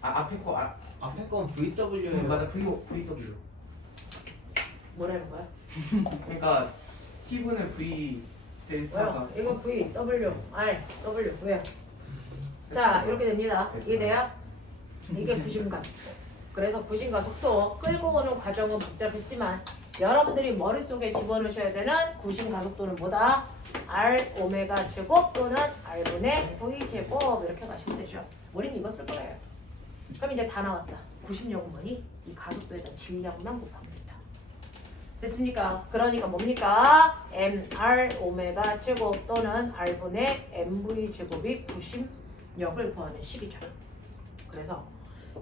앞에 거 앞에 건 VW예요. 맞아 VW. 뭐라는 거야? 그러니까 T분의 V 델타가. 왜요? 이거 V, W, R, W 왜요? 자, 이렇게 됩니다. 이해돼요? 이게 구심가속도. 그래서 구심가속도 끌고 오는 과정은 복잡했지만 여러분들이 머릿속에 집어넣으셔야 되는 구심가속도는 뭐다? R 오메가 제곱 또는 R분의 V 제곱 이렇게 가시면 되죠. 우린 이거 쓸 거예요. 그럼 이제 다 나왔다. 구심력은 뭐니? 이 가속도에다 질량만 곱합니다. 됐습니까? 그러니까 뭡니까? mr 오메가 제곱 또는 r분의 mv 제곱이 구심력을 구하는 식이죠. 그래서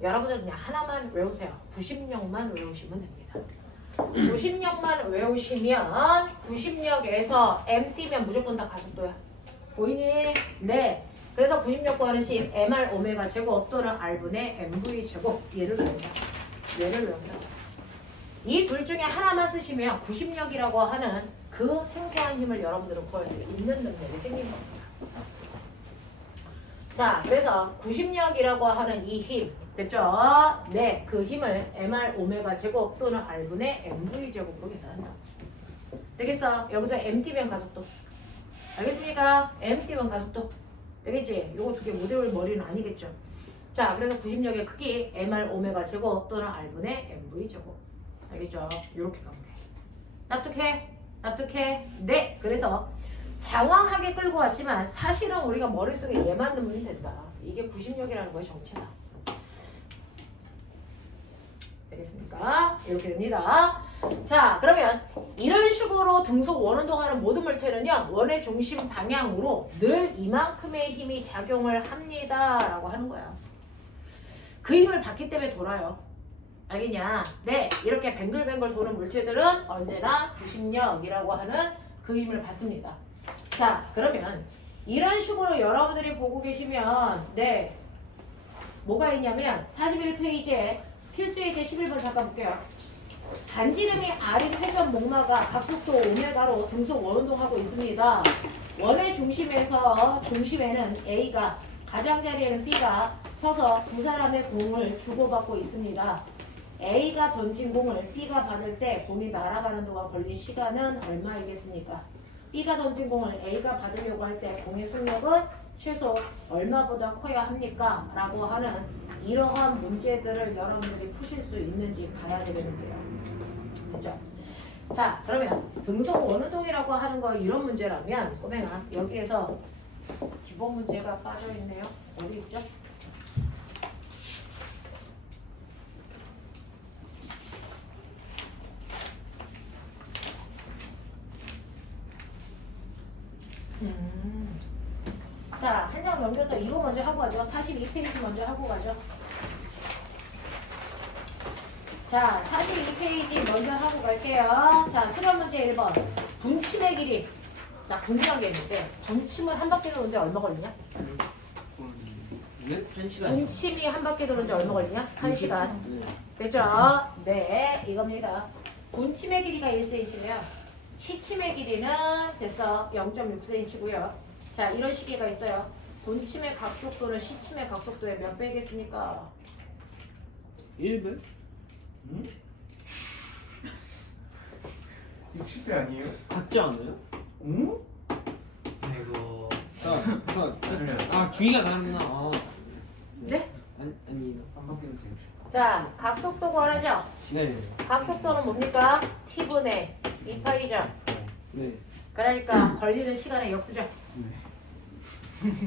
여러분은 그냥 하나만 외우세요. 구심력만 외우시면 됩니다. 구심력만 외우시면 구심력에서 m 띄면 무조건 다 가속도야. 보이니? 네. 그래서 구심력 구하는 식 mr 오메가 제곱 또는 r분의 mv 제곱 얘를 외운다. 얘를 외운다. 이 둘 중에 하나만 쓰시면 구심력이라고 하는 그 생소한 힘을 여러분들은 구할 수 있는 능력이 생긴 겁니다. 자, 그래서 구심력이라고 하는 이 힘, 됐죠? 네, 그 힘을 mr 오메가 제곱 또는 r분의 mv 제곱으로 계산한다. 되겠어? 여기서 m 띄면 가속도. 알겠습니까? m 띄면 가속도. 되겠지? 요거 두 개 못 외울 머리는 아니겠죠? 자, 그래서 구심력의 크기 mr 오메가 제곱 또는 r분의 mv 제곱. 알겠죠? 요렇게 가면 돼. 납득해? 납득해? 네. 그래서 장황하게 끌고 왔지만 사실은 우리가 머릿속에 얘만 넣으면 된다. 이게 구심력이라는 거의 정체다. 되겠습니까? 이렇게 됩니다. 자, 그러면 이런 식으로 등속 원운동하는 모든 물체는요, 원의 중심 방향으로 늘 이만큼의 힘이 작용을 합니다. 라고 하는 거야. 그 힘을 받기 때문에 돌아요. 알겠냐? 네, 이렇게 뱅글뱅글 도는 물체들은 언제나 구심력이라고 하는 그 힘을 받습니다. 자, 그러면 이런 식으로 여러분들이 보고 계시면 네, 뭐가 있냐면 41페이지에 필수예제 11번 잠깐 볼게요. 반지름이 R인 회전 목마가 각속도 오메가로 등속 원운동하고 있습니다. 원의 중심에는 A가 가장자리에는 B가 서서 두 사람의 공을 주고받고 있습니다. A가 던진 공을 B가 받을 때 공이 날아가는 동안 걸린 시간은 얼마이겠습니까? B가 던진 공을 A가 받으려고 할 때 공의 속력은 최소 얼마보다 커야 합니까? 라고 하는 이러한 문제들을 여러분들이 푸실 수 있는지 봐야 되겠는데요. 그렇죠? 자, 그러면 등속 원운동이라고 하는 거 이런 문제라면 꼬맹아 여기에서 기본 문제가 빠져있네요. 어디 있죠? 자, 한 장 넘겨서 이거 먼저 하고 가죠. 42페이지 먼저 하고 가죠. 자, 42페이지 먼저 하고 갈게요. 자, 수련 문제 1번. 분침의 길이. 나 궁금한 게 있는데, 분침을 한 바퀴 도는데 얼마 걸리냐? 네? 1시간. 분침이 한 바퀴 도는데 얼마 걸리냐? 1시간. 네. 됐죠? 네, 이겁니다. 분침의 길이가 1cm래요. 시침의 길이는 됐어 0.6cm고요. 자, 이런 시계가 있어요. 분침의 각속도는 시침의 각속도의 몇 배겠습니까? 1배? 60배 아니에요? 같지 않아요? 응? 아이고. 주의가 다르구나. 아. 네? 아니. 한 바퀴는 더 60. 자, 각속도 구하죠? 네. 각속도는 뭡니까? t분의 2파이죠. 네. 그러니까 걸리는 시간의 역수죠. 네.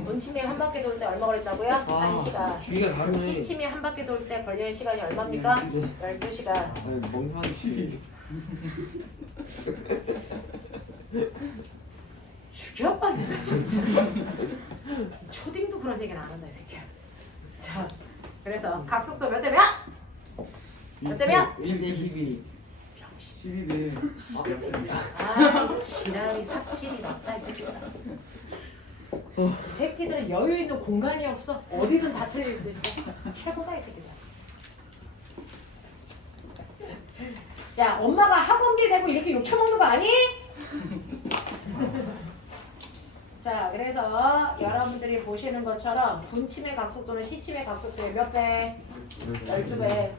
분침이 한 바퀴 돌 때 얼마 걸린다고요? 1시간. 주의가 다르네. 시침이 한 바퀴 돌 때 걸리는 시간이 얼마입니까? 네. 12시간. 멍청한 씨. 죽여버린다 진짜. 초딩도 그런 얘기는 안 한다 이 새끼야. 자, 그래서 각속도 몇 대 몇? 몇 대 몇? 1대 12. 12대 역습니다. 아, 지랄이 삽질이 났다 이 새끼야. 이 새끼들은 여유 있는 공간이 없어. 어디든 다 틀릴 수 있어. 최고다 이 새끼들. 야, 엄마가 학원비 내고 이렇게 욕처먹는 거 아니? 자, 그래서 여러분들이 보시는 것처럼 분침의 각속도는 시침의 각속도의 몇 배? 12배.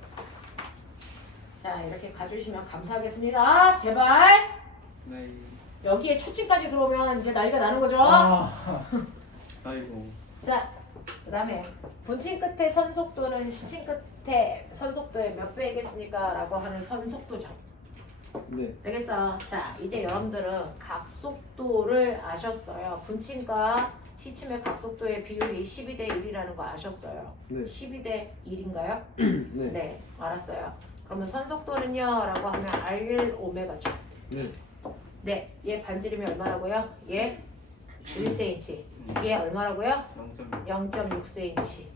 자, 이렇게 가주시면 감사하겠습니다. 제발. 네. 여기에 초침까지 들어오면 이제 난리가 나는 거죠. 아이고. 자, 그 다음에 분침 끝에 선속도는 시침 끝에 선속도의 몇 배이겠습니까? 라고 하는 선속도죠. 네. 되겠어. 자, 이제 여러분들은 각속도를 아셨어요. 분침과 시침의 각속도의 비율이 12대 1이라는 거 아셨어요. 네. 12대 1인가요? 네. 네, 알았어요. 그러면 선속도는요? 라고 하면 R 오메가죠. 네. 네, 얘 반지름이 얼마라고요? 얘 1cm. 얘 얼마라고요? 0.6cm.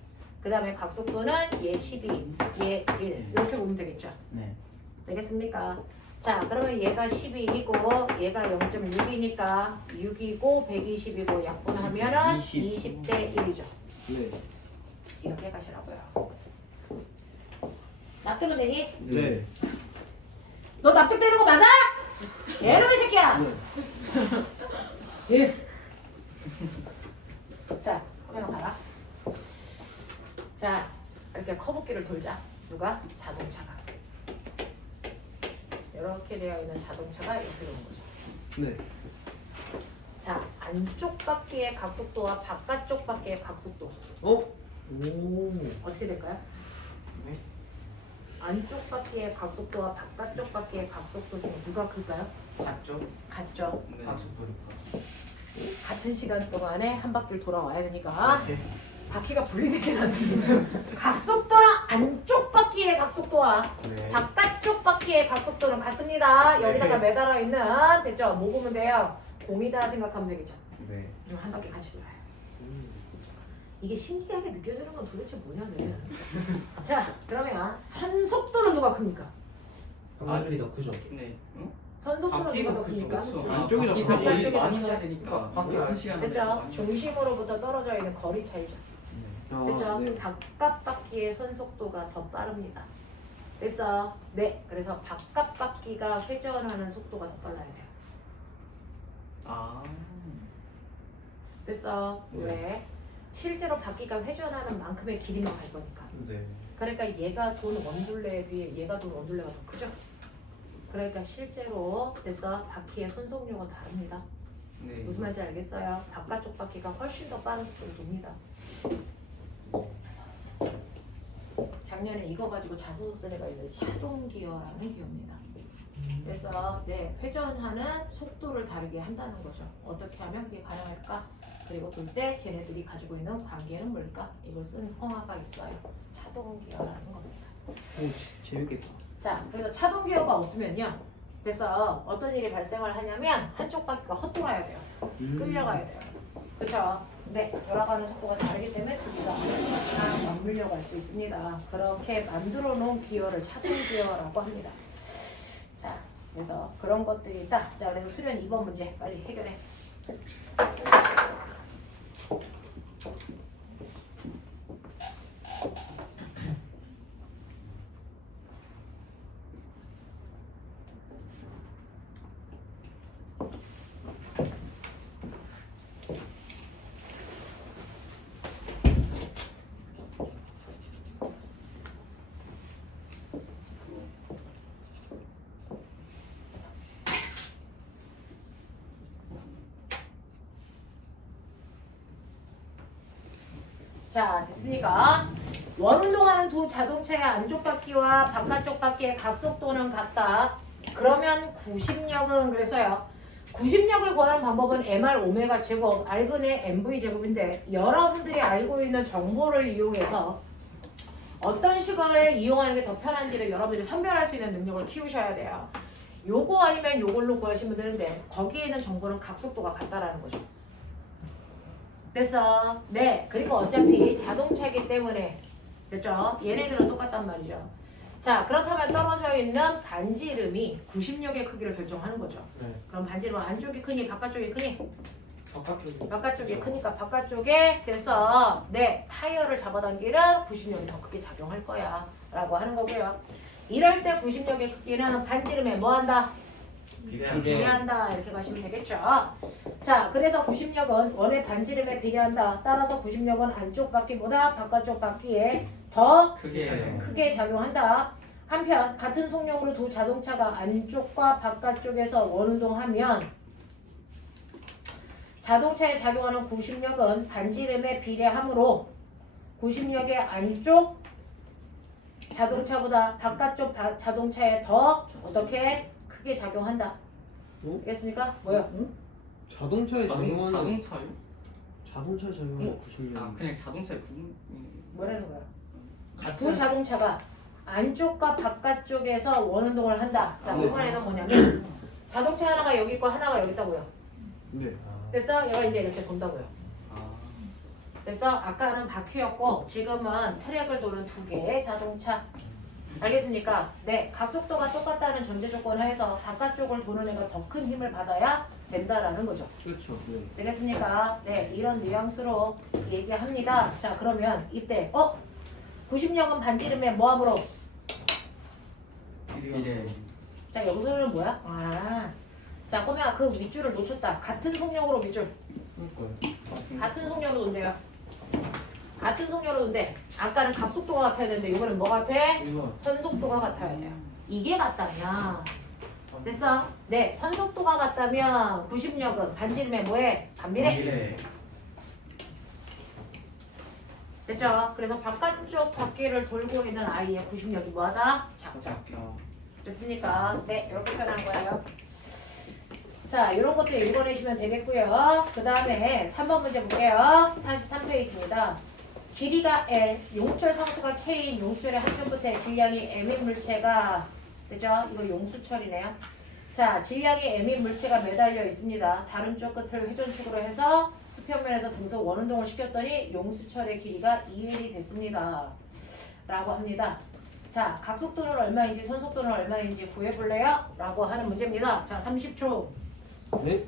그 다음에 각속도는 얘 12, 얘 1. 이렇게 보면 되겠죠. 네. 되겠습니까? 자, 그러면 얘가 12이고 얘가 0.6이니까 6이고 120이고 약분하면은 20대 1이죠. 네. 이렇게 가시라고요. 납득은 되니? 네. 너 납득되는 거 맞아? 얘놈의 새끼야! 네. 예. 자, 화면 봐라. 자, 이렇게 커브기를 돌자. 누가? 자동차가. 이렇게 되어 있는 자동차가 이렇게 오는 거죠. 네. 자, 안쪽 바퀴의 각속도와 바깥쪽 바퀴의 각속도 어? 오. 어떻게 될까요? 네. 안쪽 바퀴의 각속도와 바깥쪽 바퀴의 각속도 중에 누가 클까요? 같죠? 같죠. 네. 각속도니까. 같은 시간 동안에 한 바퀴를 돌아와야 되니까 네. 바퀴가 분리되진 않습니다. 각속도는 안쪽 바퀴의 각속도와 네. 바깥쪽 바퀴의 각속도는 같습니다. 네. 여기다가 매달아 있는 됐죠? 뭐 보면 돼요? 공이다 생각하면 되겠죠. 네. 한 바퀴 같이 돌아요. 이게 신기하게 느껴지는 건 도대체 뭐냐면 자, 그러면 선속도는 누가 큽니까? 바퀴 더 크죠. 네. 응? 선속도는 누가 더 큽니까? 그렇죠. 안쪽이 더 바퀴 크죠. 많이 안쪽이 더 많이 크죠. 가야 되니까 바퀴 같은 시간에 됐죠? 많이 중심으로부터 떨어져 있는 거리 차이죠. 아, 됐죠? 네. 바깥 바퀴의 선속도가 더 빠릅니다. 됐어? 네. 그래서 바깥 바퀴가 회전하는 속도가 더 빨라야 돼요. 아. 됐어? 네. 왜? 실제로 바퀴가 회전하는 만큼의 길이만 갈 거니까. 네. 그러니까 얘가 돈 원둘레에 비해 얘가 돈 원둘레가 더 크죠? 그러니까 실제로 됐어? 바퀴의 손속력은 다릅니다. 네. 무슨 말인지 알겠어요? 바깥쪽 바퀴가 훨씬 더 빠른 속도로 돕니다. 작년에 이거 가지고 자소서 쓴 애가 있는데 차동기어라는 기어입니다. 그래서 네, 회전하는 속도를 다르게 한다는 거죠. 어떻게 하면 그게 가능할까? 그리고 돌 때 쟤네들이 가지고 있는 관계는 뭘까? 이걸 쓴 홍화가 있어요. 차동기어라는 겁니다. 오, 재밌겠다. 자, 그래서 차동기어가 없으면요. 그래서 어떤 일이 발생을 하냐면 한쪽 바퀴가 헛돌아야 돼요. 끌려가야 돼요. 그렇죠? 네, 돌아가는 속도가 다르기 때문에 두 개가 다 맞물려 갈 수 있습니다. 그렇게 만들어 놓은 기어를 차동기어라고 합니다. 자, 그래서 그런 것들이 있다. 자, 그래서 수련 2번 문제 빨리 해결해. 자, 됐습니까? 원운동하는 두 자동차의 안쪽 바퀴와 바깥쪽 바퀴의 각속도는 같다. 그러면 구심력은 그래서요. 구심력을 구하는 방법은 mr 오메가 제곱 r분의 mv 제곱인데 여러분들이 알고 있는 정보를 이용해서 어떤 식을 이용하는 게 더 편한지를 여러분들이 선별할 수 있는 능력을 키우셔야 돼요. 요거 아니면 요걸로 구하시면 되는데 거기에 있는 정보는 각속도가 같다라는 거죠. 됐어? 네. 그리고 어차피 자동차이기 때문에 됐죠? 얘네들은 똑같단 말이죠. 자, 그렇다면 떨어져 있는 반지름이 구심력의 크기를 결정하는 거죠. 네. 그럼 반지름은 안쪽이 크니 바깥쪽이 크니? 바깥쪽이. 바깥쪽이 크니까 바깥쪽에 돼서 네, 타이어를 잡아당기는 구심력이 더 크게 작용할 거야 라고 하는 거고요. 이럴 때 구심력의 크기는 반지름에 뭐 한다? 비례한다 이렇게 가시면 되겠죠. 자, 그래서 구심력은 원의 반지름에 비례한다. 따라서 구심력은 안쪽 바퀴보다 바깥쪽 바퀴에 더 크게 작용한다. 한편 같은 속력으로 두 자동차가 안쪽과 바깥쪽에서 원운동하면 자동차에 작용하는 구심력은 반지름에 비례하므로 구심력의 안쪽 자동차보다 바깥쪽 자동차에 더 어떻게 크게 작용한다. 알겠습니까? 뭐요? 자동차에 작용하는 자동차요? 자동차에 작용하는 구심력. 아 그냥 자동차의 부분. 뭐라는 거야? 두 같은 자동차가 안쪽과 바깥쪽에서 원운동을 한다. 자, 네. 이번에는 뭐냐면 자동차 하나가 여기 있고 하나가 여기 있다고요. 네. 됐어? 얘가 이제 이렇게 돈다고요. 아. 그래서 아까는 바퀴였고 지금은 트랙을 도는 두 개의 자동차. 알겠습니까? 네, 각속도가 똑같다는 전제 조건 하에서 바깥쪽을 도는 애가 더 큰 힘을 받아야 된다라는 거죠. 그렇죠. 네. 되겠습니까? 네, 이런 뉘앙스로 얘기합니다. 자, 그러면 이때 90력은 반지름의 뭐함으로? 이래. 자, 여기서는 뭐야? 자, 꼬매야 그 윗줄을 놓쳤다. 같은 속력으로 윗줄. 그러니까요. 같은 속력으로 돈대요. 같은 속력으로 돈대. 아까는 갑속도가 같아야 되는데 이번엔 뭐 같아? 이거 선속도가 같아야 돼요. 이게 같다면 됐어? 네, 선속도가 같다면 90력은 반지름에 뭐해? 반비례. 이래. 됐죠? 그래서 바깥쪽 바퀴를 돌고 있는 아이의 90력이 뭐하다? 작다. 작다. 됐습니까? 네, 이렇게 표현한 거예요. 자, 이런 것들 읽어내시면 되겠고요. 그 다음에 3번 문제 볼게요. 43페이지입니다. 길이가 L, 용철 상수가 K인 용수철의 한쪽 끝에 질량이 M인 물체가 그죠? 이거 용수철이네요. 자, 질량이 M인 물체가 매달려 있습니다. 다른 쪽 끝을 회전축으로 해서 수평면에서 등속 원운동을 시켰더니 용수철의 길이가 2L이 됐습니다. 라고 합니다. 자, 각속도는 얼마인지 선속도는 얼마인지 구해볼래요? 라고 하는 문제입니다. 자, 30초. 네.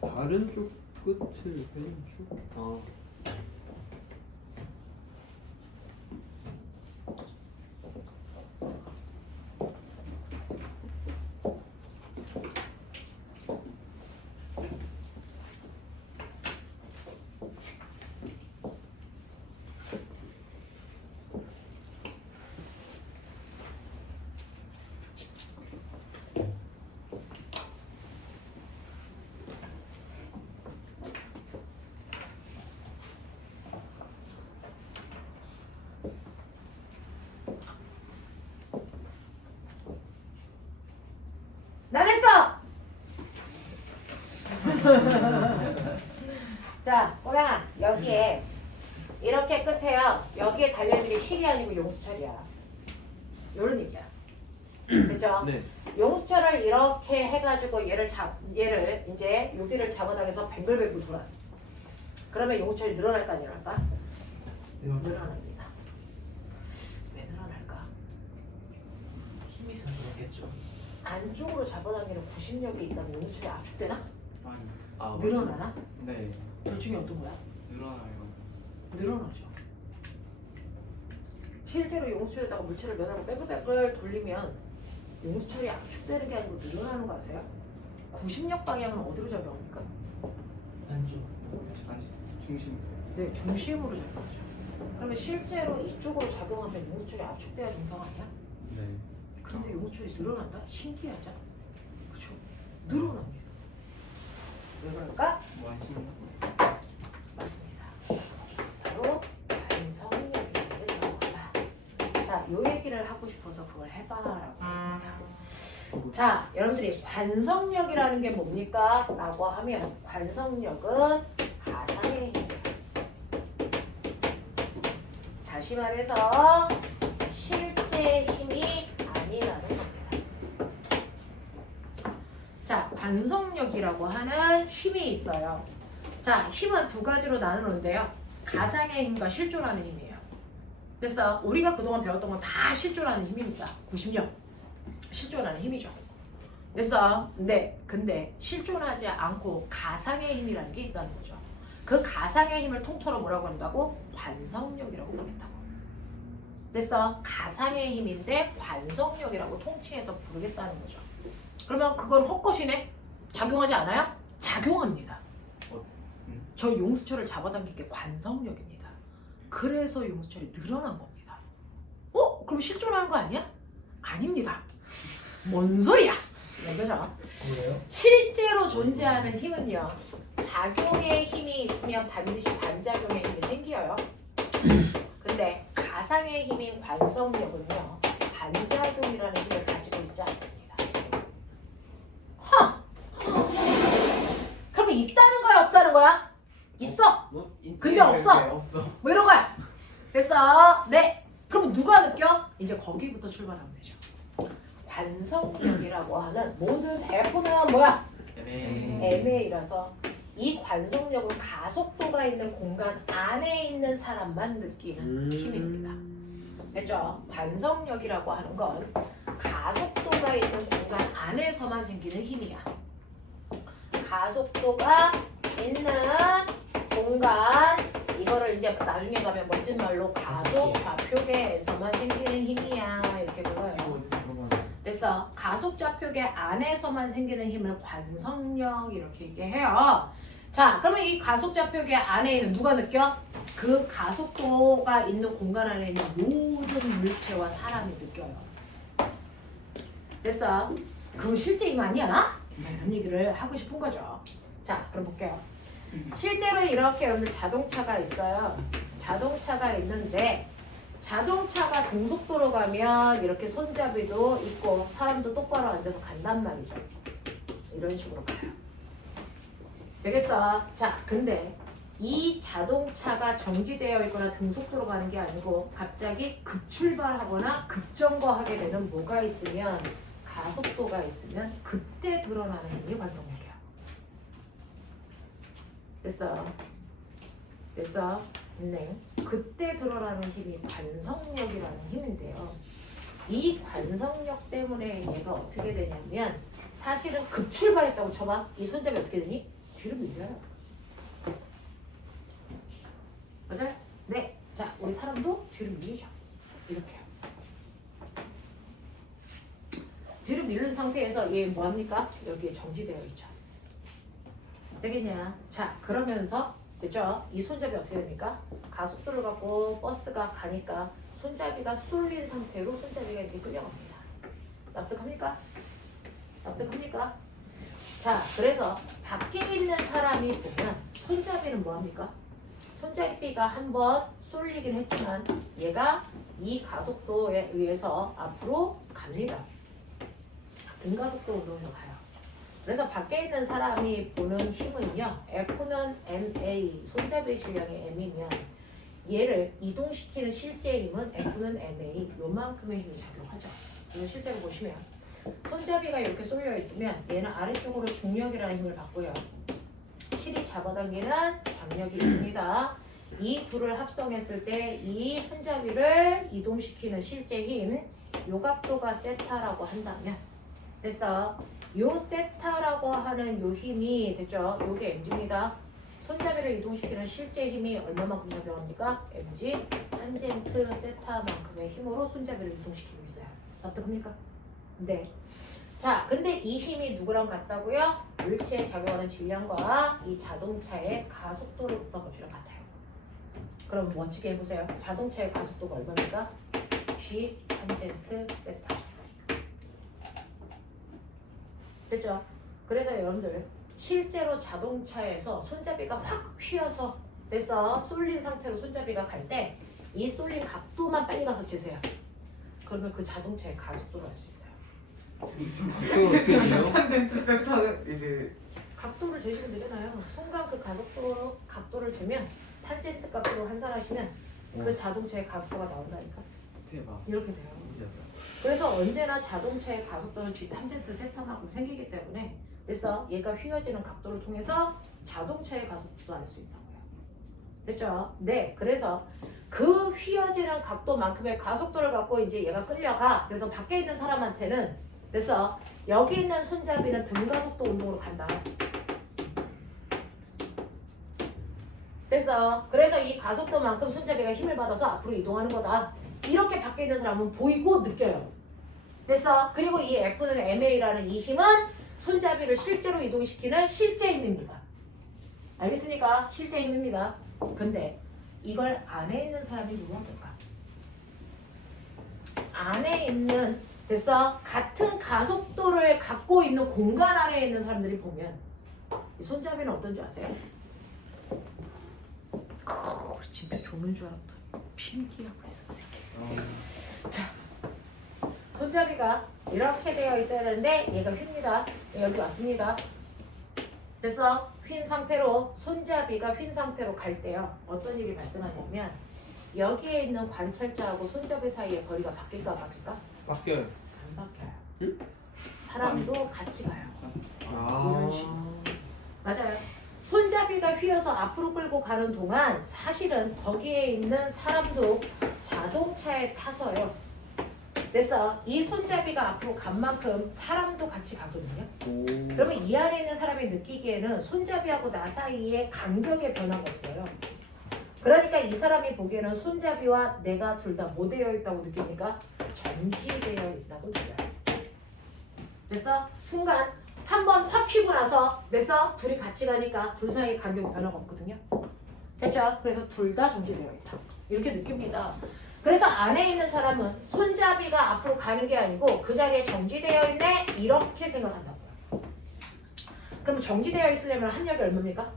다른 쪽 끝을 회전축? 아. 난 했어! 자, 꼬랑아, 여기에 이렇게 끝에요. 여기에 달려있는 게 실이 아니고 용수철이야. 요런 얘기야. 그죠? 네. 용수철을 이렇게 해가지고 얘를 이제 여기를 잡아당겨서 뱅글뱅글 돌아. 그러면 용수철이 늘어날까 안 늘어날까? 늘어납니다. 왜 늘어날까? 힘이 생기겠죠. 안쪽으로 잡아당기는 구심력이 있다면 용수철이 압축되나? 아니. 아, 늘어나나? 네. 둘 중에 어떤 거야? 늘어나요. 늘어나죠. 실제로 용수철에다가 물체를 면하고 빼글빼글 돌리면 용수철이 압축되는 게 아니고 늘어나는 거 아세요? 구심력 방향은 어디로 작용합니까? 안쪽. 아니, 중심. 네, 중심으로 작용하죠. 그러면 실제로 이쪽으로 작용하면 용수철이 압축돼야 정상 아니야? 네. 근데 용수철이 늘어난다? 신기하죠? 그쵸? 늘어납니다. 왜 그럴까? 완심. 맞습니다. 바로 관성력이 들어간다. 자, 요 얘기를 하고 싶어서 그걸 해봐라고 했습니다. 자, 여러분들이 관성력이라는 게 뭡니까? 라고 하면 관성력은 가상의 힘이에요. 다시 말해서 실제 힘이 아니라는 겁니다. 자, 관성력이라고 하는 힘이 있어요. 자, 힘은 두 가지로 나누는데요. 가상의 힘과 실존하는 힘이에요. 그래서 우리가 그동안 배웠던 건 다 실존하는 힘입니다. 90력. 실존하는 힘이죠. 그래서 근데 실존하지 않고 가상의 힘이라는 게 있다는 거죠. 그 가상의 힘을 통틀어 뭐라고 한다고? 관성력이라고 부른다고. 그래서 가상의 힘인데 관성력이라고 통칭해서 부르겠다는 거죠. 그러면 그건 헛것이네? 작용하지 않아요? 작용합니다. 저 용수철을 잡아당긴 게 관성력입니다. 그래서 용수철이 늘어난 겁니다. 그럼 실존하는 거 아니야? 아닙니다. 뭔 소리야? 그죠? 그래요? 실제로 존재하는 힘은요, 작용의 힘이 있으면 반드시 반작용의 힘이 생겨요. 근데 가상의 힘인 관성력은요, 반작용이라는 힘을 가지고 있지 않습니다. 그러면 있다는 거야, 없다는 거야? 있어. 근데 없어. 없어. 뭐 이런 거야. 됐어. 네. 그럼 누가 느껴? 이제 거기부터 출발하면 되죠. 관성력이라고 하는 모든 F는 뭐야? MA라서 이 관성력은 가속도가 있는 공간 안에 있는 사람만 느끼는 힘입니다. 됐죠? 관성력이라고 하는 건 가속도가 있는 공간 안에서만 생기는 힘이야. 가속도가 있는 공간, 이거를 이제 나중에 가면 멋진 말로 가속 좌표계에서만 생기는 힘이야, 이렇게 불러요. 됐어. 가속 좌표계 안에서만 생기는 힘을 관성력 이렇게 얘기해요. 자, 그러면 이 가속 좌표계 안에 있는 누가 느껴? 그 가속도가 있는 공간 안에 있는 모든 물체와 사람이 느껴요. 됐어. 그럼 실제 힘 아니야? 이런 얘기를 하고 싶은 거죠. 자, 그럼 볼게요. 실제로 이렇게 여러분들 자동차가 있어요. 자동차가 있는데 자동차가 등속도로 가면 이렇게 손잡이도 있고 사람도 똑바로 앉아서 간단 말이죠. 이런 식으로 가요. 되겠어? 자, 근데 이 자동차가 정지되어 있거나 등속도로 가는 게 아니고 갑자기 급출발하거나 급정거하게 되는 뭐가 있으면, 가속도가 있으면 그때 드러나는 힘이 관성력이야. 됐어? 됐어? 네. 그때 드러나는 힘이 관성력이라는 힘인데요. 이 관성력 때문에 얘가 어떻게 되냐면, 사실은 급출발했다고 쳐봐. 이 손잡이 어떻게 되니? 뒤로 밀려요. 맞아요? 네. 자, 우리 사람도 뒤로 밀리죠. 이렇게요. 뒤로 밀린 상태에서 얘 뭐합니까? 여기에 정지되어 있죠. 되겠냐? 자, 그러면서 됐죠? 이 손잡이 어떻게 됩니까? 가속도를 갖고 버스가 가니까 손잡이가 쏠린 상태로 손잡이가 이렇게 끌려갑니다. 납득합니까? 납득합니까? 자, 그래서 밖에 있는 사람이 보면 손잡이는 뭐합니까? 손잡이가 한번 쏠리긴 했지만 얘가 이 가속도에 의해서 앞으로 갑니다. 등가속도 운동으로 가요. 그래서 밖에 있는 사람이 보는 힘은요, F는 MA, 손잡이 질량이 M이면 얘를 이동시키는 실제 힘은 F는 MA, 요만큼의 힘이 작용하죠. 이거 실제로 보시면 손잡이가 이렇게 쏠려 있으면 얘는 아래쪽으로 중력이라는 힘을 받고요. 실이 잡아당기는 장력이 있습니다. 이 둘을 합성했을 때 이 손잡이를 이동시키는 실제 힘, 요 각도가 세타라고 한다면, 됐어. 요 세타라고 하는 요 힘이 됐죠. 요게 mg입니다. 손잡이를 이동시키는 실제 힘이 얼마만큼 작용합니까? mg 탄젠트 세타만큼의 힘으로 손잡이를 이동시키고 있어요. 납득합니까? 네. 자, 근데 이 힘이 누구랑 같다고요? 물체에 작용하는 질량과 이 자동차의 가속도를 곱한 것이랑 같아요. 그럼 멋지게 해보세요. 자동차의 가속도가 얼마입니까? g 탄젠트 세타. 됐죠? 그래서 여러분들 실제로 자동차에서 손잡이가 확 휘어서 됐어? 쏠린 상태로 손잡이가 갈 때 이 쏠린 각도만 빨리 가서 재세요. 그러면 그 자동차의 가속도를 알 수 있어요. 그 어떻게 돼요? 탄젠트 세타가 이제 각도를 재시면 되잖아요. 순간 그 각도를 재면 탄젠트 값으로 환산하시면 그 자동차의 가속도가 나온다니까. 대박. 이렇게 돼요. 그래서 언제나 자동차의 가속도는 G 탄젠트 세타만큼 생기기 때문에 됐어? 얘가 휘어지는 각도를 통해서 자동차의 가속도도 알 수 있다고요. 됐죠? 네. 그래서 그 휘어지는 각도만큼의 가속도를 갖고 이제 얘가 끌려가. 그래서 밖에 있는 사람한테는 됐어? 여기 있는 손잡이는 등가속도 운동으로 간다. 됐어? 그래서 이 가속도만큼 손잡이가 힘을 받아서 앞으로 이동하는 거다. 이렇게 밖에 있는 사람은 보이고 느껴요. 됐어? 그리고 이 F는 MA라는 이 힘은 손잡이를 실제로 이동시키는 실제 힘입니다. 알겠습니까? 실제 힘입니다. 근데 이걸 안에 있는 사람이 누구면 될까? 안에 있는 됐어? 같은 가속도를 갖고 있는 공간 안에 있는 사람들이 보면 이 손잡이는 어떤 줄 아세요? 진짜 조는 줄 알았더니 필기하고 있어 새끼. 자, 손잡이가 이렇게 되어 있어야 되는데 얘가 휩니다. 여기 왔습니다. 됐어? 휜 상태로 손잡이가 휜 상태로 갈 때요. 어떤 일이 발생하냐면 여기에 있는 관찰자하고 손잡이 사이의 거리가 바뀔까 바뀔까? 바뀌어요. 안 바뀌어요. 사람도 같이 가요. 이런 식으로. 맞아요. 손잡이가 휘어서 앞으로 끌고 가는 동안 사실은 거기에 있는 사람도 자동차에 타서요. 됐어. 이 손잡이가 앞으로 간 만큼 사람도 같이 가거든요. 그러면 이 안에 있는 사람이 느끼기에는 손잡이하고 나 사이에 간격의 변화가 없어요. 그러니까 이 사람이 보기에는 손잡이와 내가 둘 다 뭐 되어 있다고 느낍니까? 정지되어 있다고 느껴요. 됐어? 순간 한번 확 튀고 나서 됐어? 둘이 같이 가니까 둘 사이에 간격 변화가 없거든요. 됐죠? 그래서 둘 다 정지되어 있다. 이렇게 느낍니다. 그래서 안에 있는 사람은 손잡이가 앞으로 가는 게 아니고 그 자리에 정지되어 있네? 이렇게 생각한다고요. 그럼 정지되어 있으려면 합력이 얼마입니까?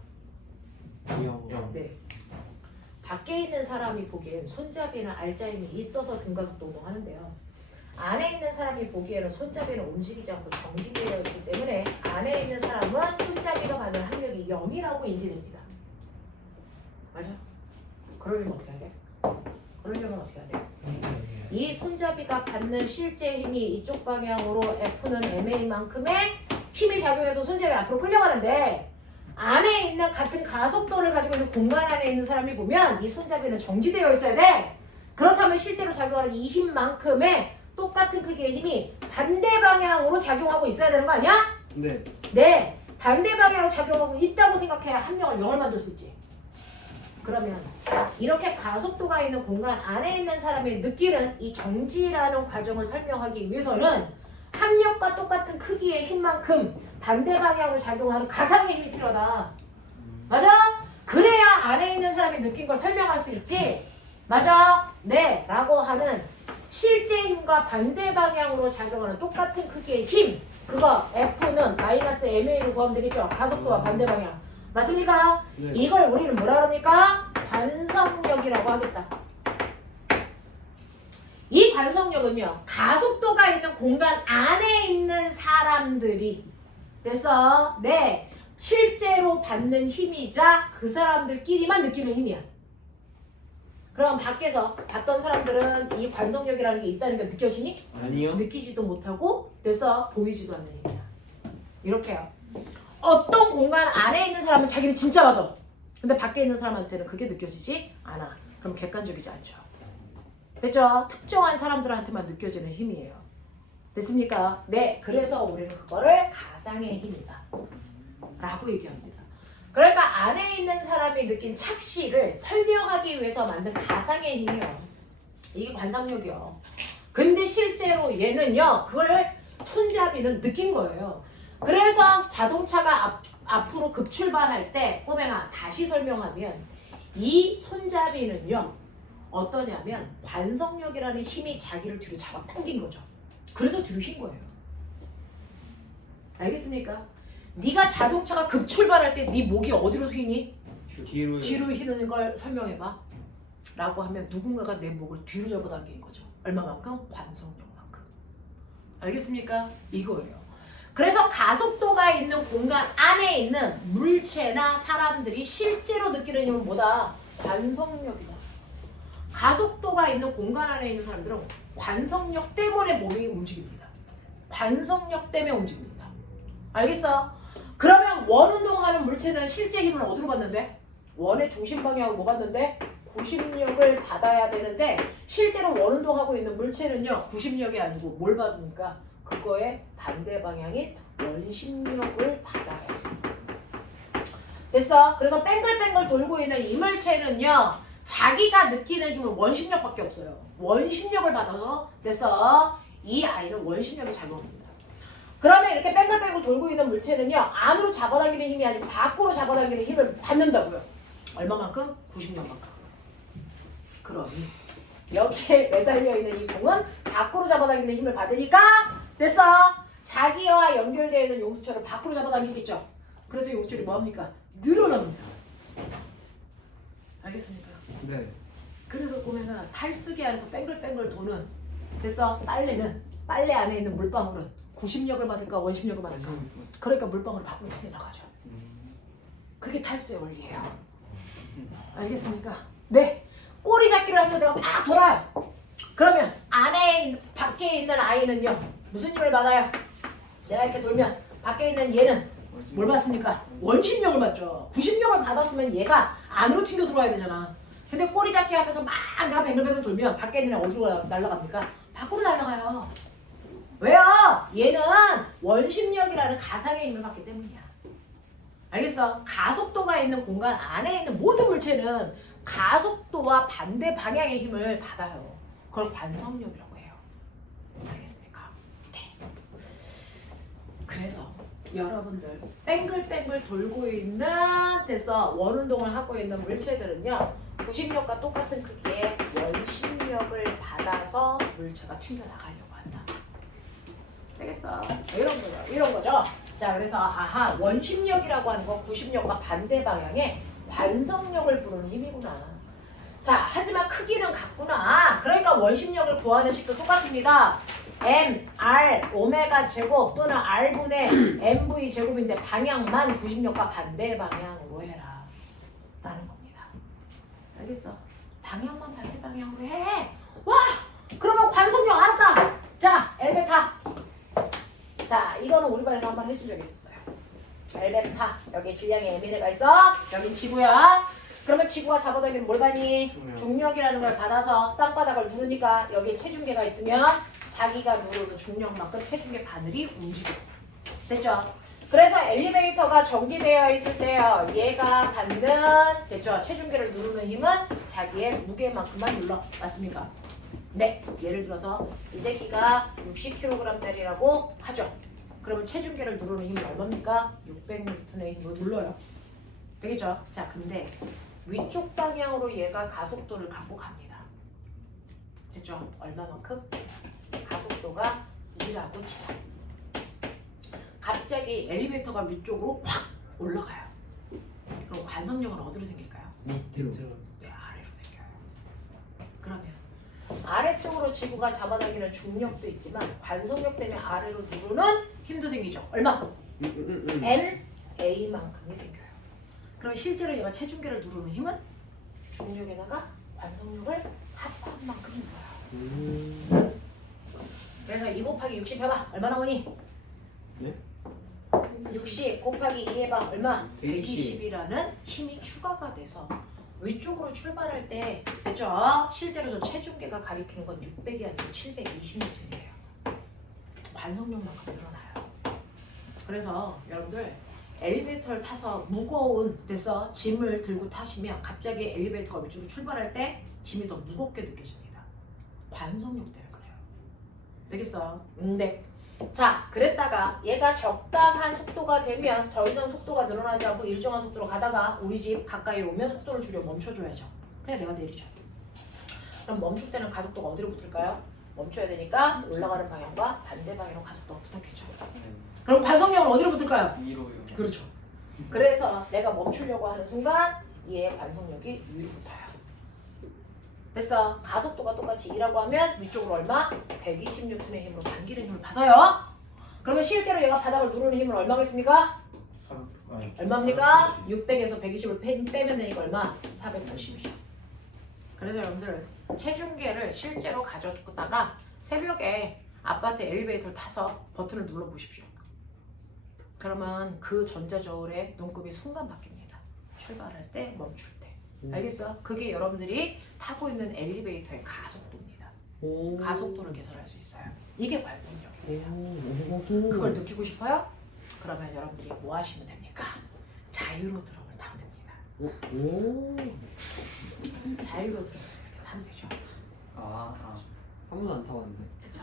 0. 네. 밖에 있는 사람이 보기엔 손잡이나 알짜임이 있어서 등가속도 운동하는데요. 안에 있는 사람이 보기에는 손잡이는 움직이지 않고 정지되어 있기 때문에 안에 있는 사람은 손잡이가 받는 합력이 0이라고 인지됩니다. 맞아? 그러려면 어떻게 해야 돼? 그러려면 어떻게 해야 돼? 이 손잡이가 받는 실제 힘이 이쪽 방향으로 F는 MA만큼의 힘이 작용해서 손잡이 앞으로 끌려가는데 안에 있는 같은 가속도를 가지고 있는 공간 안에 있는 사람이 보면 이 손잡이는 정지되어 있어야 돼. 그렇다면 실제로 작용하는 이 힘만큼의 똑같은 크기의 힘이 반대 방향으로 작용하고 있어야 되는 거 아니야? 네. 네. 반대 방향으로 작용하고 있다고 생각해야 합력을 0을 만들 수 있지. 그러면 이렇게 가속도가 있는 공간 안에 있는 사람이 느끼는 이 정지라는 과정을 설명하기 위해서는 합력과 똑같은 크기의 힘만큼 반대 방향으로 작용하는 가상의 힘이 필요하다. 맞아? 그래야 안에 있는 사람이 느낀 걸 설명할 수 있지. 맞아? 네. 라고 하는 실제 힘과 반대 방향으로 작용하는 똑같은 크기의 힘. 그거 F는 마이너스 MA로 구하면 되겠죠. 가속도와 반대 방향. 맞습니까? 네. 이걸 우리는 뭐라 그럽니까? 관성력이라고 하겠다. 이 관성력은요. 가속도가 있는 공간 안에 있는 사람들이 그래서 네. 실제로 받는 힘이자 그 사람들끼리만 느끼는 힘이야. 그럼 밖에서 봤던 사람들은 이 관성력이라는 게 있다는 게 느껴지니? 아니요. 느끼지도 못하고 그래서 보이지도 않는 힘이야. 이렇게요. 어떤 공간 안에 있는 사람은 자기는 진짜 받아. 근데 밖에 있는 사람한테는 그게 느껴지지 않아. 그럼 객관적이지 않죠. 됐죠? 특정한 사람들한테만 느껴지는 힘이에요. 됐습니까? 네. 그래서 우리는 그거를 가상의 힘이다. 라고 얘기합니다. 그러니까 안에 있는 사람이 느낀 착시를 설명하기 위해서 만든 가상의 힘이요. 이게 관상력이요. 근데 실제로 얘는요. 그걸 손잡이는 느낀 거예요. 그래서 자동차가 앞으로 급출발할 때 꼬맹아 다시 설명하면 이 손잡이는요. 어떠냐면 관성력이라는 힘이 자기를 뒤로 잡아당긴 거죠. 그래서 뒤로 휜 거예요. 알겠습니까? 네가 자동차가 급출발할 때 네 목이 어디로 휘니? 뒤로. 뒤로 휘는 걸 설명해봐. 라고 하면 누군가가 내 목을 뒤로 잡아당긴 거죠. 얼마만큼? 관성력만큼. 알겠습니까? 이거예요. 그래서 가속도가 있는 공간 안에 있는 물체나 사람들이 실제로 느끼는 힘은 뭐다? 관성력이다. 가속도가 있는 공간 안에 있는 사람들은 관성력 때문에 몸이 움직입니다. 관성력 때문에 움직입니다. 알겠어? 그러면 원운동하는 물체는 실제 힘을 어디로 받는데? 원의 중심 방향으로 뭐 받는데? 구심력을 받아야 되는데 실제로 원운동하고 있는 물체는요. 구심력이 아니고 뭘 받습니까? 그거의 반대 방향인 원심력을 받아요. 됐어? 그래서 뺑글뺑글 돌고 있는 이 물체는요. 자기가 느끼는 힘은 원심력밖에 없어요. 원심력을 받아서 됐어? 이 아이는 원심력이 작용합니다. 그러면 이렇게 뺑글뺑글 돌고 있는 물체는요. 안으로 잡아당기는 힘이 아니고 밖으로 잡아당기는 힘을 받는다고요. 얼마만큼? 90년만큼. 그러니 여기에 매달려 있는 이 공은 밖으로 잡아당기는 힘을 받으니까 됐어. 자기와 연결되어 있는 용수철을 밖으로 잡아당기겠죠. 그래서 용수철이 뭐합니까? 늘어납니다. 알겠습니까? 네. 그래서 보면은 탈수기 안에서 뺑글뺑글 도는 됐어. 빨래 안에 있는 물방울은 90력을 받을까 원심력을 받을까? 그러니까 물방울이 밖으로 튀어나가죠. 그게 탈수의 원리예요. 알겠습니까? 네. 꼬리 잡기를 하면서 내가 막 돌아요. 그러면 밖에 있는 아이는요. 무슨 힘을 받아요? 내가 이렇게 돌면 밖에 있는 얘는 뭘 받습니까? 원심력을 받죠. 90력을 받았으면 얘가 안으로 튕겨 들어와야 되잖아. 근데 꼬리 잡기 하면서 막 내가 뱅글뱅글 돌면 밖에 있는 애 어디로 날아갑니까? 밖으로 날아가요. 왜요? 얘는 원심력이라는 가상의 힘을 받기 때문이야. 알겠어? 가속도가 있는 공간 안에 있는 모든 물체는 가속도와 반대 방향의 힘을 받아요. 그걸 관성력이라고 해요. 알겠습니까? 네. 그래서 여러분들 뺑글뺑글 돌고 있는 데서 원운동을 하고 있는 물체들은요. 90력과 똑같은 크기의 원심력을 받아서 물체가 튕겨나가려고 한다. 되겠어? 이런 거죠. 자, 그래서 아하, 원심력이라고 하는 건 90력과 반대 방향의 관성력을 부르는 힘이구나. 자, 하지만 크기는 같구나. 그러니까 원심력을 구하는 식도 똑같습니다. M, R, 오메가 제곱 또는 R분의 MV 제곱인데 방향만 90력과 반대 방향으로 해라. 라는 겁니다. 알겠어? 방향만 반대 방향으로 해. 와! 그러면 관성력 알았다. 자, 엘베타. 자, 이거는 우리 반에서 한번 해준 적이 있었어요. 엘베타. 여기 질량의 M이가 있어. 여긴 지구야. 그러면 지구가 잡아당기는 뭘 받니? 중력이라는 걸 받아서 땅바닥을 누르니까 여기에 체중계가 있으면 자기가 누르는 중력만큼 체중계 바늘이 움직여. 됐죠? 그래서 엘리베이터가 정지되어 있을 때요. 얘가 받는 됐죠? 체중계를 누르는 힘은 자기의 무게만큼만 눌러. 맞습니까? 네. 예를 들어서 이 새끼가 60kg짜리라고 하죠. 그러면 체중계를 누르는 힘이 얼마입니까? 600N의 힘으로 눌러요. 되겠죠? 자, 근데 위쪽 방향으로 얘가 가속도를 갖고 갑니다. 됐죠? 얼마만큼? 가속도가 2라고 치자. 갑자기 엘리베이터가 위쪽으로 확 올라가요. 그럼 관성력은 어디로 생길까요? 밑으로. 네, 아래로 생겨요. 그러면 아래쪽으로 지구가 잡아당기는 중력도 있지만 관성력 때문에 아래로 누르는 힘도 생기죠. 얼마? N, A만큼이 생겨요. 그럼 실제로 얘가 체중계를 누르는 힘은 중력에다가 관성력을 합한 만큼 눌러요. 그래서 2 곱하기 60 해봐. 얼마 나오니? 네? 60 곱하기 2 해봐. 얼마? 120. 120이라는 힘이 추가가 돼서 위쪽으로 출발할 때 됐죠? 실제로 저 체중계가 가리키는 건 600이 아니고 720N이에요. 관성력만큼 늘어나요. 그래서 여러분들 엘리베이터를 타서 무거운 데서 짐을 들고 타시면 갑자기 엘리베이터가 위쪽으로 출발할 때 짐이 더 무겁게 느껴집니다. 관성력 때문에 그래요. 되겠어? 네. 자, 그랬다가 얘가 적당한 속도가 되면 더 이상 속도가 늘어나지 않고 일정한 속도로 가다가 우리 집 가까이 오면 속도를 줄여 멈춰줘야죠. 그래 내가 내리죠. 그럼 멈출 때는 가속도가 어디로 붙을까요? 멈춰야 되니까 올라가는 방향과 반대 방향으로 가속도가 붙었겠죠. 그럼 관성력은 어디로 붙을까요? 위로요. 그렇죠. 그래서 내가 멈추려고 하는 순간 얘의 관성력이 위로 붙어요. 됐어. 가속도가 똑같이 2라고 하면 위쪽으로 얼마? 120N의 힘으로 당기는 힘을 받아요. 그러면 실제로 얘가 바닥을 누르는 힘은 얼마겠습니까? 얼마입니까? 600에서 120을 빼면 되니까 얼마? 480이죠. 그래서 여러분들 체중계를 실제로 가져다가 새벽에 아파트 엘리베이터를 타서 버튼을 눌러보십시오. 그러면 그 전자저울의 눈금이 순간 바뀝니다. 출발할 때, 멈출 때. 알겠어? 그게 여러분들이 타고 있는 엘리베이터의 가속도입니다. 가속도를 계산할 수 있어요. 이게 관성력이에요. 그걸 느끼고 싶어요? 그러면 여러분들이 뭐 하시면 됩니까? 자유로 드럼을 타면 됩니다. 자유로 드럼을 이렇게 타면 되죠. 한 번도 안 타봤는데. 그죠?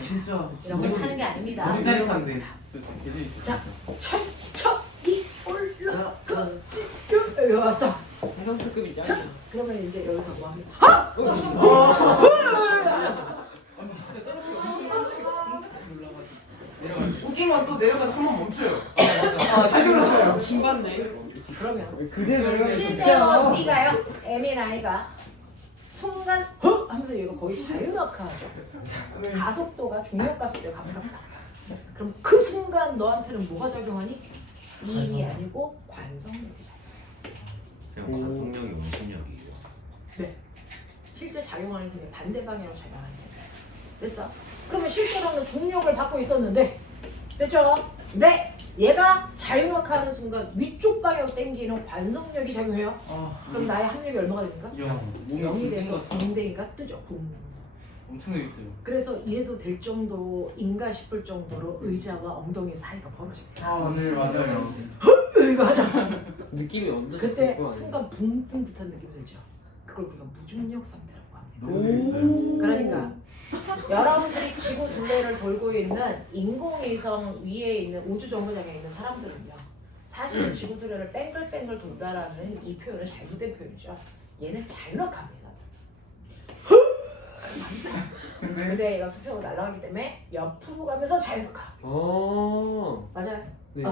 진짜 이런 거 하는 게 아닙니다. 너무 짜릿한데. 저 계좌 있어요. 자, 천천히 올라가. 여기 왔어. 형급이 짱이야. 그러면 이제 여기서 뭐 합니까? 아니 진짜 저렇게 엄청 올라가지고 내려가지고. 웃기만 또 내려가다 한 번 멈춰요. 맞아. 다시 올라가요. 힘받네. 그러면 그대로 실제로 네가요, M인 아이가 순간 하면서 얘가 거의 자유낙하죠. 가속도가 중력 가속도에 가깝다. 그럼 그 순간 너한테는 뭐가 작용하니? 이입이 아니고 관성력이 작용. 그냥 가속력이 원심력이에요. 네. 실제 작용하는 게 반대 방향으로 작용하는 게 됐어. 그러면 실제로는 중력을 받고 있었는데 됐죠? 네. 얘가 자유낙하하는 순간 위쪽 방향으로 당기는 관성력이 작용해요. 그럼 나의 합력이 얼마가 됩니까? 야, 몸이 0이 붕 돼서 땡겼어. 붕대니까 뜨죠. 붕. 엄청나게 있어요. 그래서 이래도 될 정도인가 싶을 정도로 의자와 엉덩이 사이가 벌어집니다. 네 맞아요. 이거 하자. 느낌이 없는. 그때 순간 붕 뜬 듯한 느낌이 들죠. 그걸 우리가 무중력 상태라고 합니다. 너무 재밌어요. 그러니까 여러분들이 지구 둘레를 돌고 있는 인공위성 위에 있는 우주 정거장에 있는 사람들은요, 사실은 지구 둘레를 뺑글뺑글 돈다라는 이 표현은 잘못된 표현이죠. 얘는 자유낙합니다. 근데 얘가 수평으로 날아가기 때문에 옆으로 가면서 자유낙하. 맞아요. 네.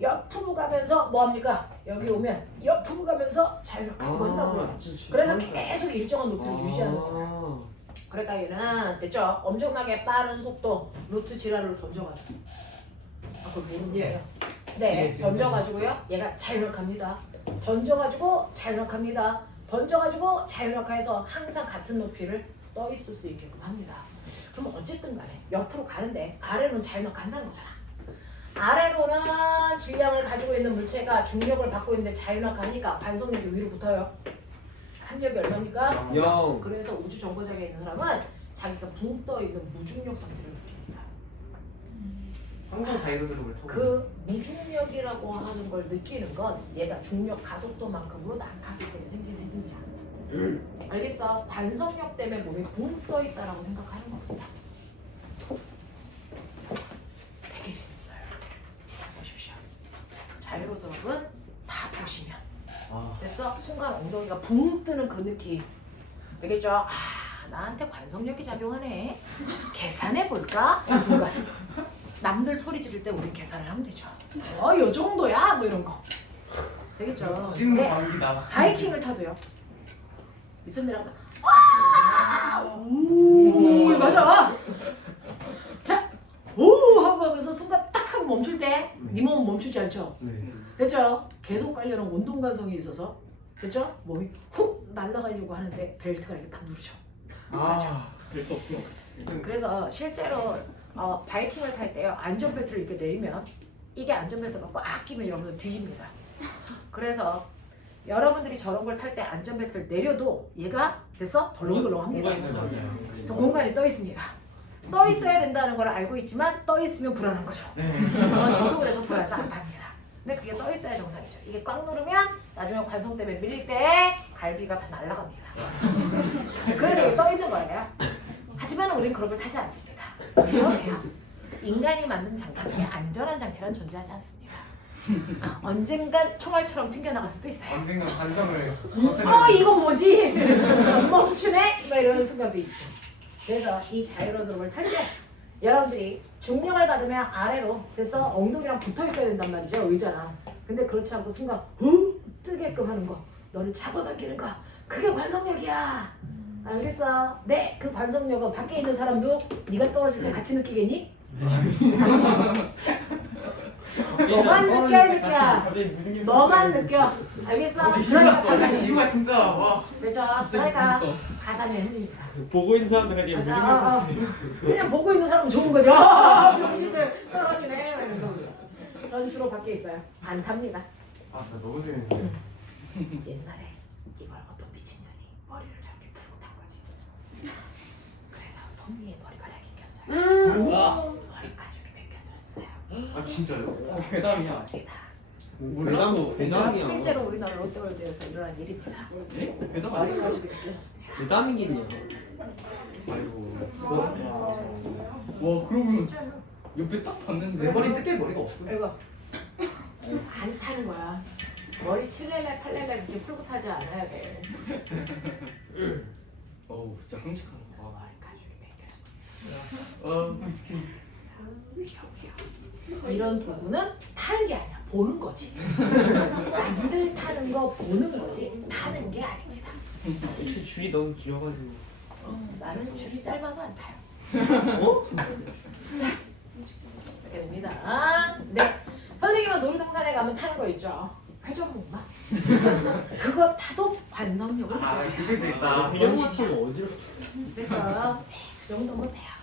옆으로 가면서 뭐 합니까? 여기 오면 옆으로 가면서 자유낙하 이거 한다고요. 그래서 계속 일정한 높이를 유지하는 거예요. 그러니까 얘는 됐죠? 엄청나게 빠른 속도 루트 지랄로 던져가지고 그걸 모르는데요. 네, 던져가지고요. 얘가 자유낙합니다. 던져가지고 자유낙합니다. 던져가지고 자유낙하해서 항상 같은 높이를 떠 있을 수 있게끔 합니다. 그럼 어쨌든 간에 옆으로 가는데 아래로는 자유낙한다는 거잖아. 아래로는 질량을 가지고 있는 물체가 중력을 받고 있는데 자유낙하니까 반성력이 위로 붙어요. 합력이 얼마입니까? 0. 그래서 우주 정거장에 있는 사람은 자기가 붕 떠 있는 무중력 상태를 느낍니다. 항상 자유로움을 타고. 그 무중력이라고 하는 걸 느끼는 건 얘가 중력 가속도만큼으로 낙하기 때문에 생기는 현象. 알겠어? 관성력 때문에 몸이 붕 떠 있다라고 생각하는 겁니다. 되게 재밌어요. 자, 보십시오. 자유로 드롭은 다 보시면 됐어? 순간 엉덩이가 붕 뜨는 그 느낌. 되겠죠? 아, 나한테 관성력이 작용하네. 계산해 볼까? 그 순간. 남들 소리 지를 때 우린 계산을 하면 되죠. 요 정도야? 뭐 이런 거. 되겠죠? 찍는 근데 방귀다. 바이킹을 타도요. 밑으로 내려가면 오, 맞아. 자, 오 하고 가면서 순간 딱 하고 멈출 때 네 몸은 멈추지 않죠. 네. 됐죠? 계속 가려는 운동 관성이 있어서 됐죠? 몸이 훅 날아가려고 하는데 벨트가 이렇게 딱 누르죠. 별거 없어. 그래서 실제로 바이킹을 탈 때요, 안전벨트를 이렇게 내리면 이게 안전벨트가 꽉 끼면 여러분들 뒤집니다. 그래서 여러분들이 저런 걸 탈 때 안전벨트를 내려도 얘가 됐어? 덜렁덜렁합니다. 맞아요. 또 공간이 떠 있습니다. 떠 있어야 된다는 걸 알고 있지만 떠 있으면 불안한 거죠. 저도 그래서 불안해서 안 탑니다. 근데 그게 떠 있어야 정상이죠. 이게 꽉 누르면 나중에 관성 때문에 밀릴 때 갈비가 다 날아갑니다. 그래서 이게 떠 있는 거예요. 하지만 우리는 그런 걸 타지 않습니다. 위험해요. 인간이 만든 장치 중에 안전한 장치는 존재하지 않습니다. 언젠간 총알처럼 튕겨나갈 수도 있어요. 언젠가 관성을 이거 뭐지? 멈추네? 막 이러는 순간도 있죠. 그래서 이 자유로드롭을 탈 때 여러분들이 중력을 받으면 아래로 그래서 엉덩이랑 붙어 있어야 된단 말이죠, 의자랑. 근데 그렇지 않고 순간 뜨게끔 하는 거, 너를 잡아당기는 거, 그게 관성력이야. 알겠어? 네, 그 관성력은 밖에 있는 사람도 네가 떨어질 때 같이 느끼겠니? 너만 느껴, 이 새끼야. 너만 느껴. 알겠어? 그러니까 가사는 이유가 진짜 와. 그렇죠? 그러니까 가사는 힘듭니다. 보고 있는 사람들에게 맞아. 그냥 보고 있는 사람은 좋은 거죠. 병신들 떨어지네. 막 이러면서. 전 주로 밖에 있어요. 안 탑니다. 진짜 너무 재밌네. 옛날에 이걸 어떤 미친년이 머리를 저렇게 풀고 탄 거지. 그래서 pom니의 머리카락이 꼈어요. 머리 가죽이 벗겼었어요. 진짜요? 괴담이야. 대다. 몰라도 괴담이야. 실제로 우리나라 롯데월드에서 일어난 일입니다. 예? 괴담 머리 아니야? 가죽이 벗겨졌습니다. 대담이긴요. 아이고. 와 그러면 옆에 딱 봤는데. 내 머리 뜯길 머리가 없어. 이거 안 타는 거야. 머리 7렐레 8렐레 이렇게 풀고 타지 않아야 돼. 어우 진짜 끔찍하다. 머리 가죽이 맹겨. 이런 도구는 타는 게 아니야. 보는 거지. 남들 타는 거 보는 거지. 타는 게 아닙니다. 줄이 너무 길어가지고. 나는 줄이 짧아도 안 타요. 어? 자, 이렇게 됩니다. 네. 선생님은 놀이동산에 가면 타는 거 있죠. 회전목마. 그거 타도 관성력을 아, 느껴요. 그럴 수 있다. 그런 시키면 어지러. 그렇죠. 그 정도면 돼요.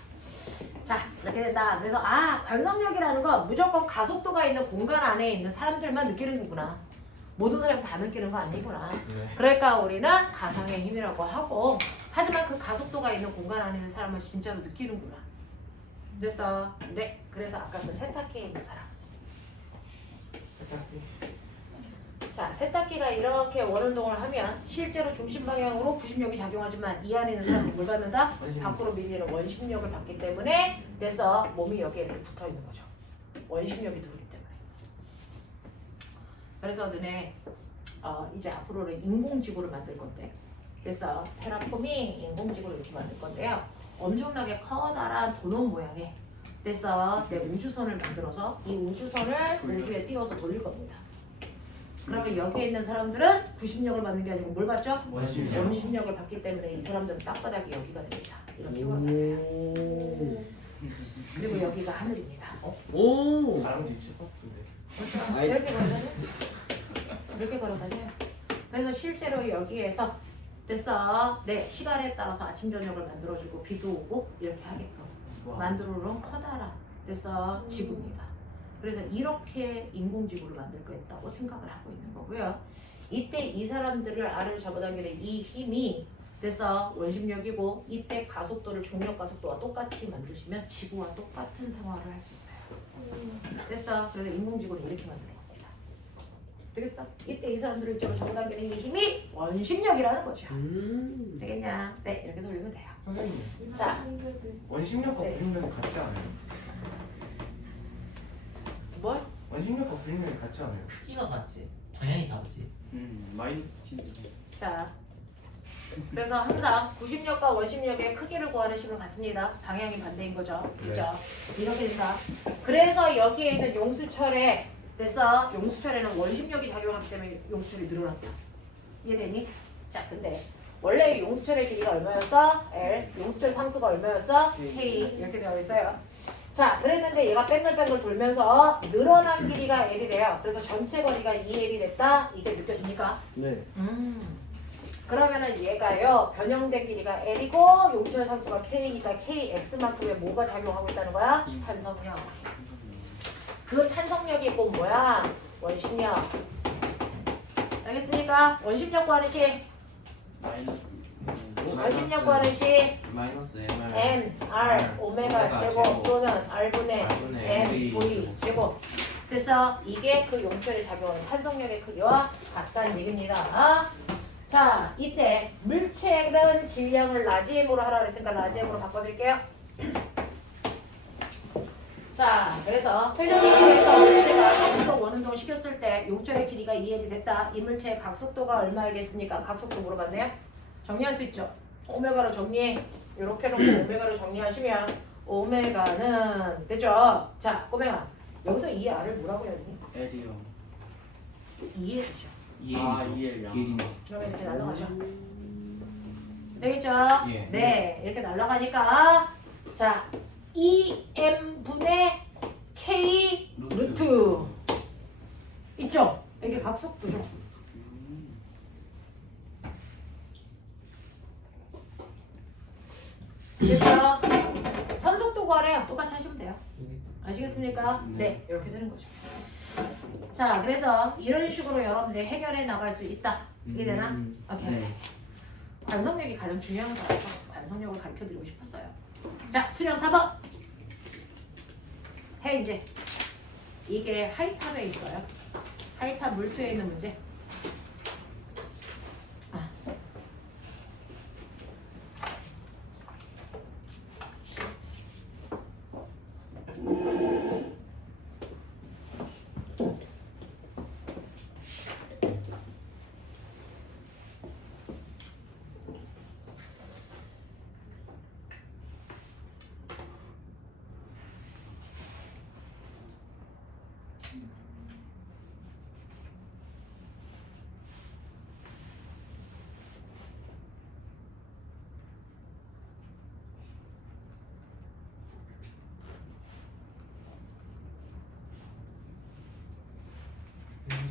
자, 이렇게 된다. 그래서 관성력이라는 건 무조건 가속도가 있는 공간 안에 있는 사람들만 느끼는 거구나. 모든 사람이 다 느끼는 거 아니구나. 그러니까 우리는 가상의 힘이라고 하고, 하지만 그 가속도가 있는 공간 안에 있는 사람은 진짜로 느끼는구나. 됐어. 네. 그래서 아까 그 세탁기에 있는 사람. 자, 세탁기가 이렇게 원운동을 하면 실제로 중심 방향으로 구심력이 작용하지만 이 안에 있는 사람은 뭘 받는다? 밖으로 밀리는 원심력을 받기 때문에 그래서 몸이 여기에 이렇게 붙어 있는 거죠. 원심력이 들어오기 때문에. 그래서 너네 이제 앞으로는 인공지구를 만들 건데, 그래서 테라폼이 인공지구를 이렇게 만들 건데요. 엄청나게 커다란 도넛 모양의, 그래서 내 우주선을 만들어서 이 우주선을 우주에 띄워서 돌릴 겁니다. 그러면 여기에 있는 사람들은 구심력을 받는 게 아니고 뭘 받죠? 원심력. 원심력을 받기 때문에 이 사람들은 땅바닥이 여기가 됩니다. 이렇게 걸어다녀요. 오. 그리고 여기가 하늘입니다. 오. 바람쥐 칠것 같은데. 아이. 이렇게 걸어다녀요. 이렇게 걸어다녀요. 그래서 실제로 여기에서 됐어. 네, 시간에 따라서 아침 저녁을 만들어주고 비도 오고 이렇게 하게끔 만들어 놓은 커다란 그래서 지구입니다. 그래서 이렇게 인공지구를 만들 거였다고 생각을 하고 있는 거고요. 이때 이 사람들을 알을 잡아당기는 이 힘이 그래서 원심력이고, 이때 가속도를 중력 가속도와 똑같이 만드시면 지구와 똑같은 상황을 할 수 있어요. 됐어. 그래서 인공지구를 이렇게 만드는 겁니다. 되겠어? 이때 이 사람들을 이쪽으로 잡아당기는 이 힘이 원심력이라는 거죠. 되겠냐? 네, 이렇게 돌리면 돼요. 선생님, 자, 원심력과 네. 구심력이 같지 않아요? 뭘? 원심력과 구심력이 같지 않아요? 크기가 같지. 방향이 다르지. 마이너스 친. 자, 그래서 항상 구심력과 원심력의 크기를 구하는 식은 같습니다. 방향이 반대인 거죠. 그죠? 이렇게 된다. 그래서 여기에 있는 용수철에 그래서 용수철에는 원심력이 작용하기 때문에 용수철이 늘어났다. 이해되니? 자, 근데 원래 용수철의 길이가 얼마였어? L. 용수철 상수가 얼마였어? K. 이렇게 되어 있어요. 자, 그랬는데 얘가 뺑글뺑글 돌면서 늘어난 길이가 L이래요. 그래서 전체 거리가 2L이 됐다. 이제 느껴집니까? 네. 그러면은 얘가요, 변형된 길이가 L이고 용수철 상수가 K니까 KX만큼의 뭐가 작용하고 있다는 거야? 탄성력. 그 탄성력이 곧 뭐야? 원심력. 알겠습니까? 원심력 구하는 식. 원심력 구하는 식. 마이너스 M, R, 오메가 제곱 또는 R분의 M, V 제곱. 그래서 이게 그 용철에 작용하는 탄성력의 크기와 같다는 얘기입니다. 자, 이때 물체는 질량을 라지엠으로 하라 그랬으니까 라지엠으로 바꿔드릴게요. 자, 그래서 회전기에서 물체가 각속 원운동 시켰을 때 용철의 길이가 2L이 됐다. 이 물체의 각속도가 얼마이겠습니까? 각속도 물어봤네요. 정리할 수 있죠. 오메가로 정리해. 이렇게 놓고 오메가로 정리하시면 오메가는 되죠. 자, 꼬맹아. 여기서 이 R을 뭐라고 해야 되니? L이요. 2L이죠. EL이요. 그러면 이렇게 날아가죠. 되겠죠? 예. 네, 이렇게 날아가니까 자, EM분의 K 루트 있죠? 이게 각속도죠. 그래서 선속도 구하래요. 똑같이 하시면 돼요. 아시겠습니까? 네, 이렇게 되는 거죠. 자, 그래서 이런 식으로 여러분들이 해결해 나갈 수 있다. 이해되나? 오케이. 네. 관성력이 가장 중요한 거라서 관성력을 가르쳐드리고 싶었어요. 자, 수령 4번. 해 이제. 이게 하이탑에 있어요. 하이탑 물투에 있는 문제.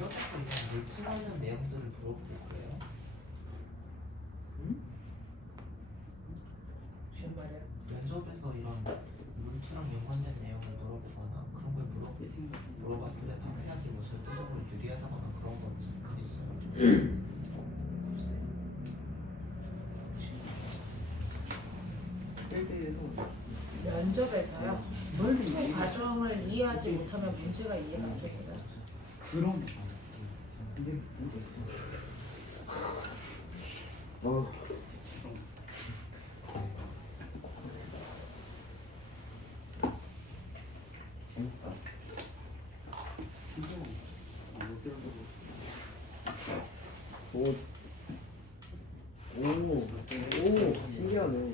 면접에서 이런 물질 관련 내용들을 물어볼 거예요? 무슨 말이야? 면접에서 이런 물질랑 연관된 내용을 물어보거나 그런 걸 물어봤을 때 답해야지 뭐 절대적으로 유리하다거나 그런 건 있어요? 면접에서요. 물통 과정을 이해하지 못하면 문제가 이해가 안 됩니다. 그럼 재밌다. 오, 신기하네.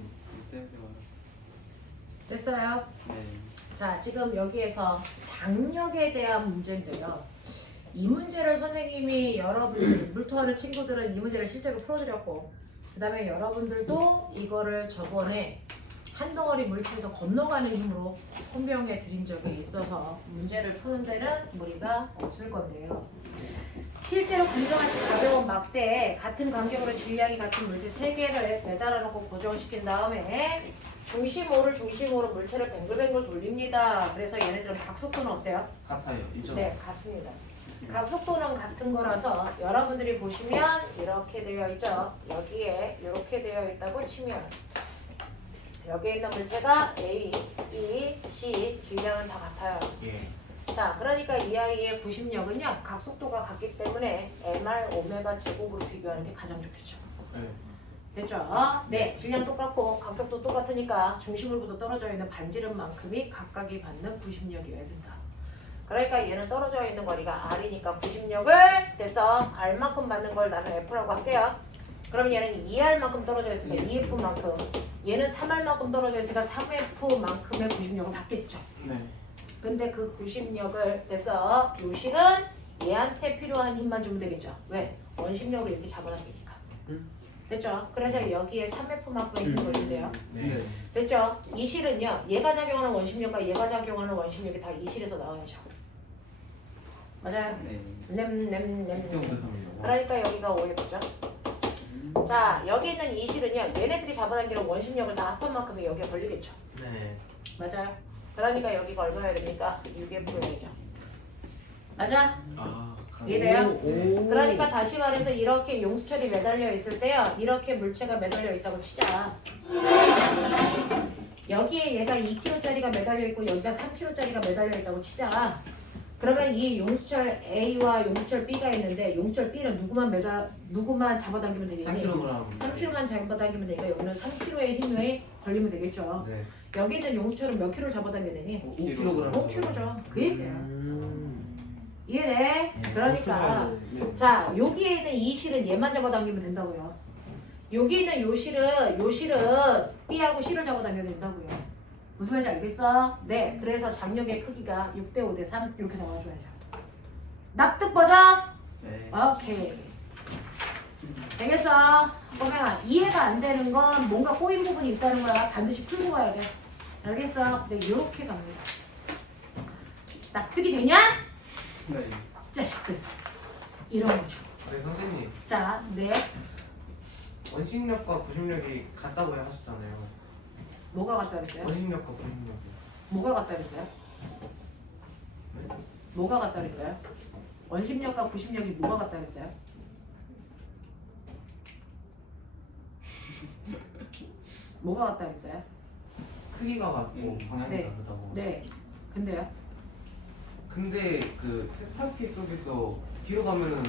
됐어요? 네. 자, 지금 여기에서 장력에 대한 문제인데요. 이 문제를 선생님이 여러분 물토하는 친구들은 이 문제를 실제로 풀어드렸고, 그 다음에 여러분들도 이거를 저번에 한 덩어리 물체에서 건너가는 힘으로 설명해 드린 적이 있어서 문제를 푸는 데는 무리가 없을 건데요. 실제로 간정할 때 가벼운 막대에 같은 간격으로 질량이 같은 물체 3개를 매달아 놓고 고정시킨 다음에 중심오를 중심으로 물체를 뱅글뱅글 돌립니다. 그래서 얘네들은 각속도는 어때요? 같아요. 있죠. 네, 같습니다. 각속도는 같은 거라서 여러분들이 보시면 이렇게 되어 있죠. 여기에 이렇게 되어 있다고 치면 여기에 있는 물체가 A, B, C 질량은 다 같아요. 예. 자, 그러니까 이 아이의 부심력은요 각속도가 같기 때문에 MR 오메가 제곱으로 비교하는 게 가장 좋겠죠. 네. 됐죠? 네, 질량 똑같고 각속도 똑같으니까 중심으로부터 떨어져 있는 반지름만큼이 각각이 받는 부심력이어야 된다. 그러니까 얘는 떨어져 있는 거리가 R이니까 부심력을 됐어 R만큼 받는 걸 나는 F라고 할게요. 그럼 얘는 2R만큼 떨어져 있으니까 2F만큼, 얘는 3R만큼 떨어져 있으니까 3F만큼의 부심력을 받겠죠. 네. 근데 그 부심력을 돼서 요 실은 얘한테 필요한 힘만 주면 되겠죠. 왜? 원심력으로 이렇게 잡아당기니까. 됐죠? 그래서 여기에 3F만큼의 힘을 넣어준대요. 네. 됐죠? 이 실은요. 얘가 작용하는 원심력과 얘가 작용하는 원심력이 다 이 실에서 나와야죠. 맞아요? 네. 램. 6.93이요. 그러니까 여기가 5F죠. 자, 여기 있는 이 실은요. 얘네들이 잡아당기는 원심력을 다 합한 만큼이 여기에 걸리겠죠. 네. 맞아요? 그러니까 여기가 얼마야 됩니까? 6F여야죠. 맞아? 아, 이해돼요? 오. 그러니까 다시 말해서 이렇게 용수철이 매달려 있을 때요. 이렇게 물체가 매달려 있다고 치자. 여기에 얘가 2kg짜리가 매달려 있고 여기가 3kg짜리가 매달려 있다고 치자. 그러면 이 용수철 A와 용수철 B가 있는데 용수철 B는 누구만 잡아당기면 되겠니? 3kg. 3kg만 잡아당기면 되니까 여기는 3kg의 힘에 걸리면 되겠죠. 네. 여기 있는 용수철은 몇 킬로를 잡아당겨야 되니? 5kg. 5kg죠. 그 얘기예요. 이해돼? 네, 그러니까 자 여기에 있는 이 실은 얘만 잡아당기면 된다고요. 여기 있는 요 실은 B하고 C를 잡아당겨야 된다고요. 무슨 말인지 알겠어? 네. 그래서 장력의 크기가 6대 5대 3 이렇게 나와줘야죠. 납득 버전? 네. 오케이. 되겠어? 그러면 이해가 안 되는 건 뭔가 꼬인 부분이 있다는 거야. 반드시 풀고 가야 돼. 알겠어? 네, 이렇게 갑니다. 납득이 되냐? 네. 자식들. 이런 거죠. 네, 선생님. 자, 네. 원심력과 부심력이 같다고 하셨잖아요. 뭐가 같다 그랬어요? 원심력과 부심력이. 뭐가 같다 그랬어요? 뭐가 같다 그랬어요? 원심력과 부심력이 뭐가 같다 그랬어요? 뭐가 같다 그랬어요? 크기가 같고 방향이 네. 다르다고. 네. 근데요? 근데 그 세탁기 속에서 뒤로 가면은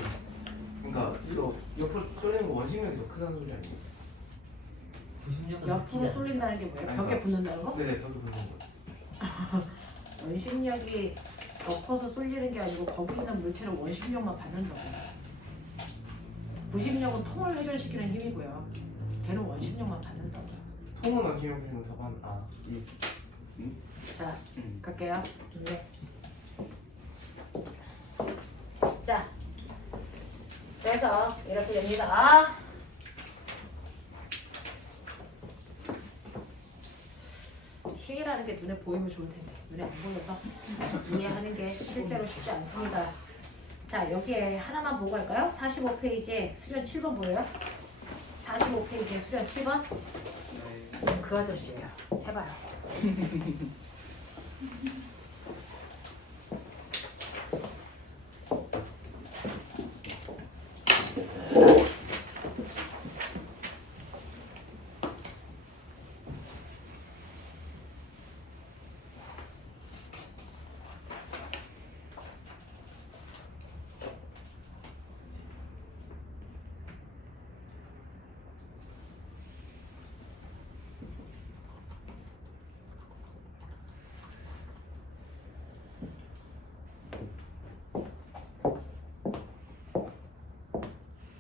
그러니까 이거 옆으로 쏠리는 거 원심력이 더 크다는 소리 아니에요? 부심력은 옆으로 느끼지 쏠린다는 게 뭐예요? 벽에 아니, 붙는다는 거? 네네, 벽에 붙는 거. 원심력이 엎어서 쏠리는 게 아니고 거기 있는 물체를 원심력만 받는다고. 부심력은 통을 회전시키는 힘이고요. 걔는 원심력만 받는다고요. 통은 원심력 기준 답안 자, 갈게요. 네. 자, 그래서 이렇게 됩니다. 힘이라는 게 눈에 보이면 좋을 텐데 눈에 안 보여서 이해하는 게 실제로 쉽지 않습니다. 자, 여기에 하나만 보고 갈까요? 45페이지에 수련 7번 보여요? 45페이지에 수련 7번? 네. 그 아저씨예요. 해봐요.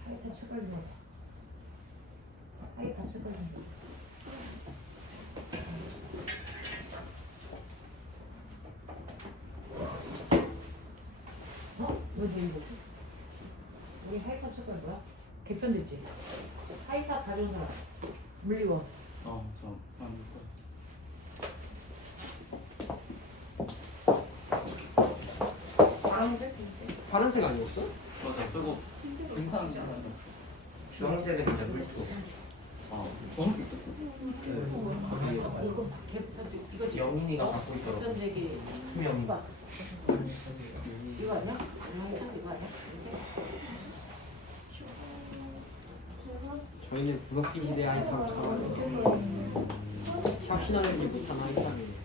하이탑 색깔 좀 봐봐. 하이탑 색깔 좀 봐봐. 어? 왜 되는 거지? 우리 하이탑 색깔 뭐야? 개편됐지? 하이탑 가져온 사람 물리원. 저 안 파란색? 파란색 아니었어? 맞아. 저거 금상이지 않았어? 주황색은 진짜 물투. 주황색 있었어? 이거 개편 이거 영인이가 갖고 있더라고. 개편되기 투명. 이거 이거 아니야? 하이탑 이거 아니야? 저희는 구석기 시대 아이템을 혁신하는 게 못한 아이템이에요.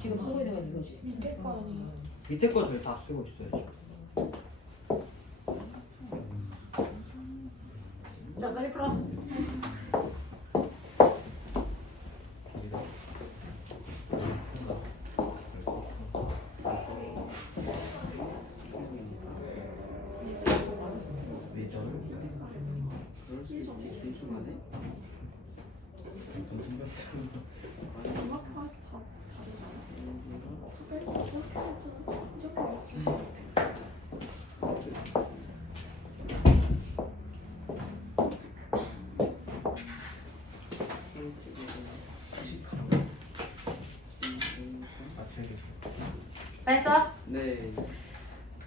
지금 쓰고 있는 건 이거지. 밑에 거 저희 다 쓰고 있어요. 자, 빨리 풀어. 됐어? 네.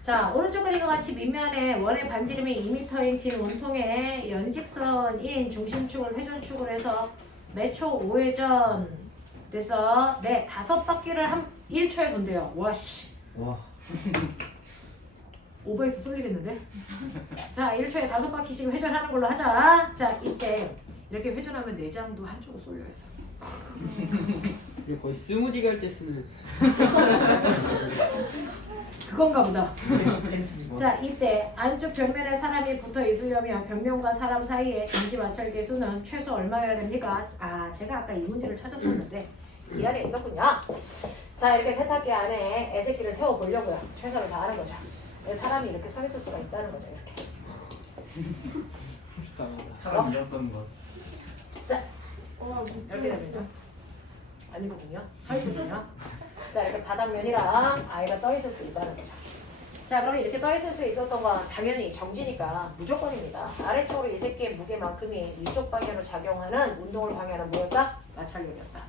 자, 오른쪽 그림과 같이 밑면에 원의 반지름이 2m인 긴 원통에 연직선인 중심축을 회전축으로 해서 매초 5회전 돼서 네, 5바퀴를 한 1초에 돈대요. 와씨. 와. 오버에서 쏠리겠는데? 자, 1초에 5바퀴씩 회전하는 걸로 하자. 자, 이때 이렇게 회전하면 내장도 한쪽으로 쏠려 있어. 이게 거의 스무디 갈 때 쓰는. 그건가 보다. 자, 이때 안쪽 벽면에 사람이 붙어 있으려면 벽면과 사람 사이의 전지 마찰 계수는 최소 얼마여야 됩니까? 아, 제가 아까 이 문제를 찾았었는데 이 안에 있었군요. 자, 이렇게 세탁기 안에 애새끼를 세워 보려고요. 최선을 다하는 거죠. 사람이 이렇게 서 있을 수가 있다는 거죠. 이렇게. 사람이었던 것. 자, 이렇게 됩니다. 아니거든요. 서 있거든요. 자, 이렇게 바닥면이랑 아이가 떠 있을 수 있다는 거죠. 자, 그럼 이렇게 떠 있을 수 있었던 건 당연히 정지니까 무조건입니다. 아래쪽으로 이 새끼의 무게만큼이 이쪽 방향으로 작용하는 운동을 방해하는 뭐였다? 마찰력이었다.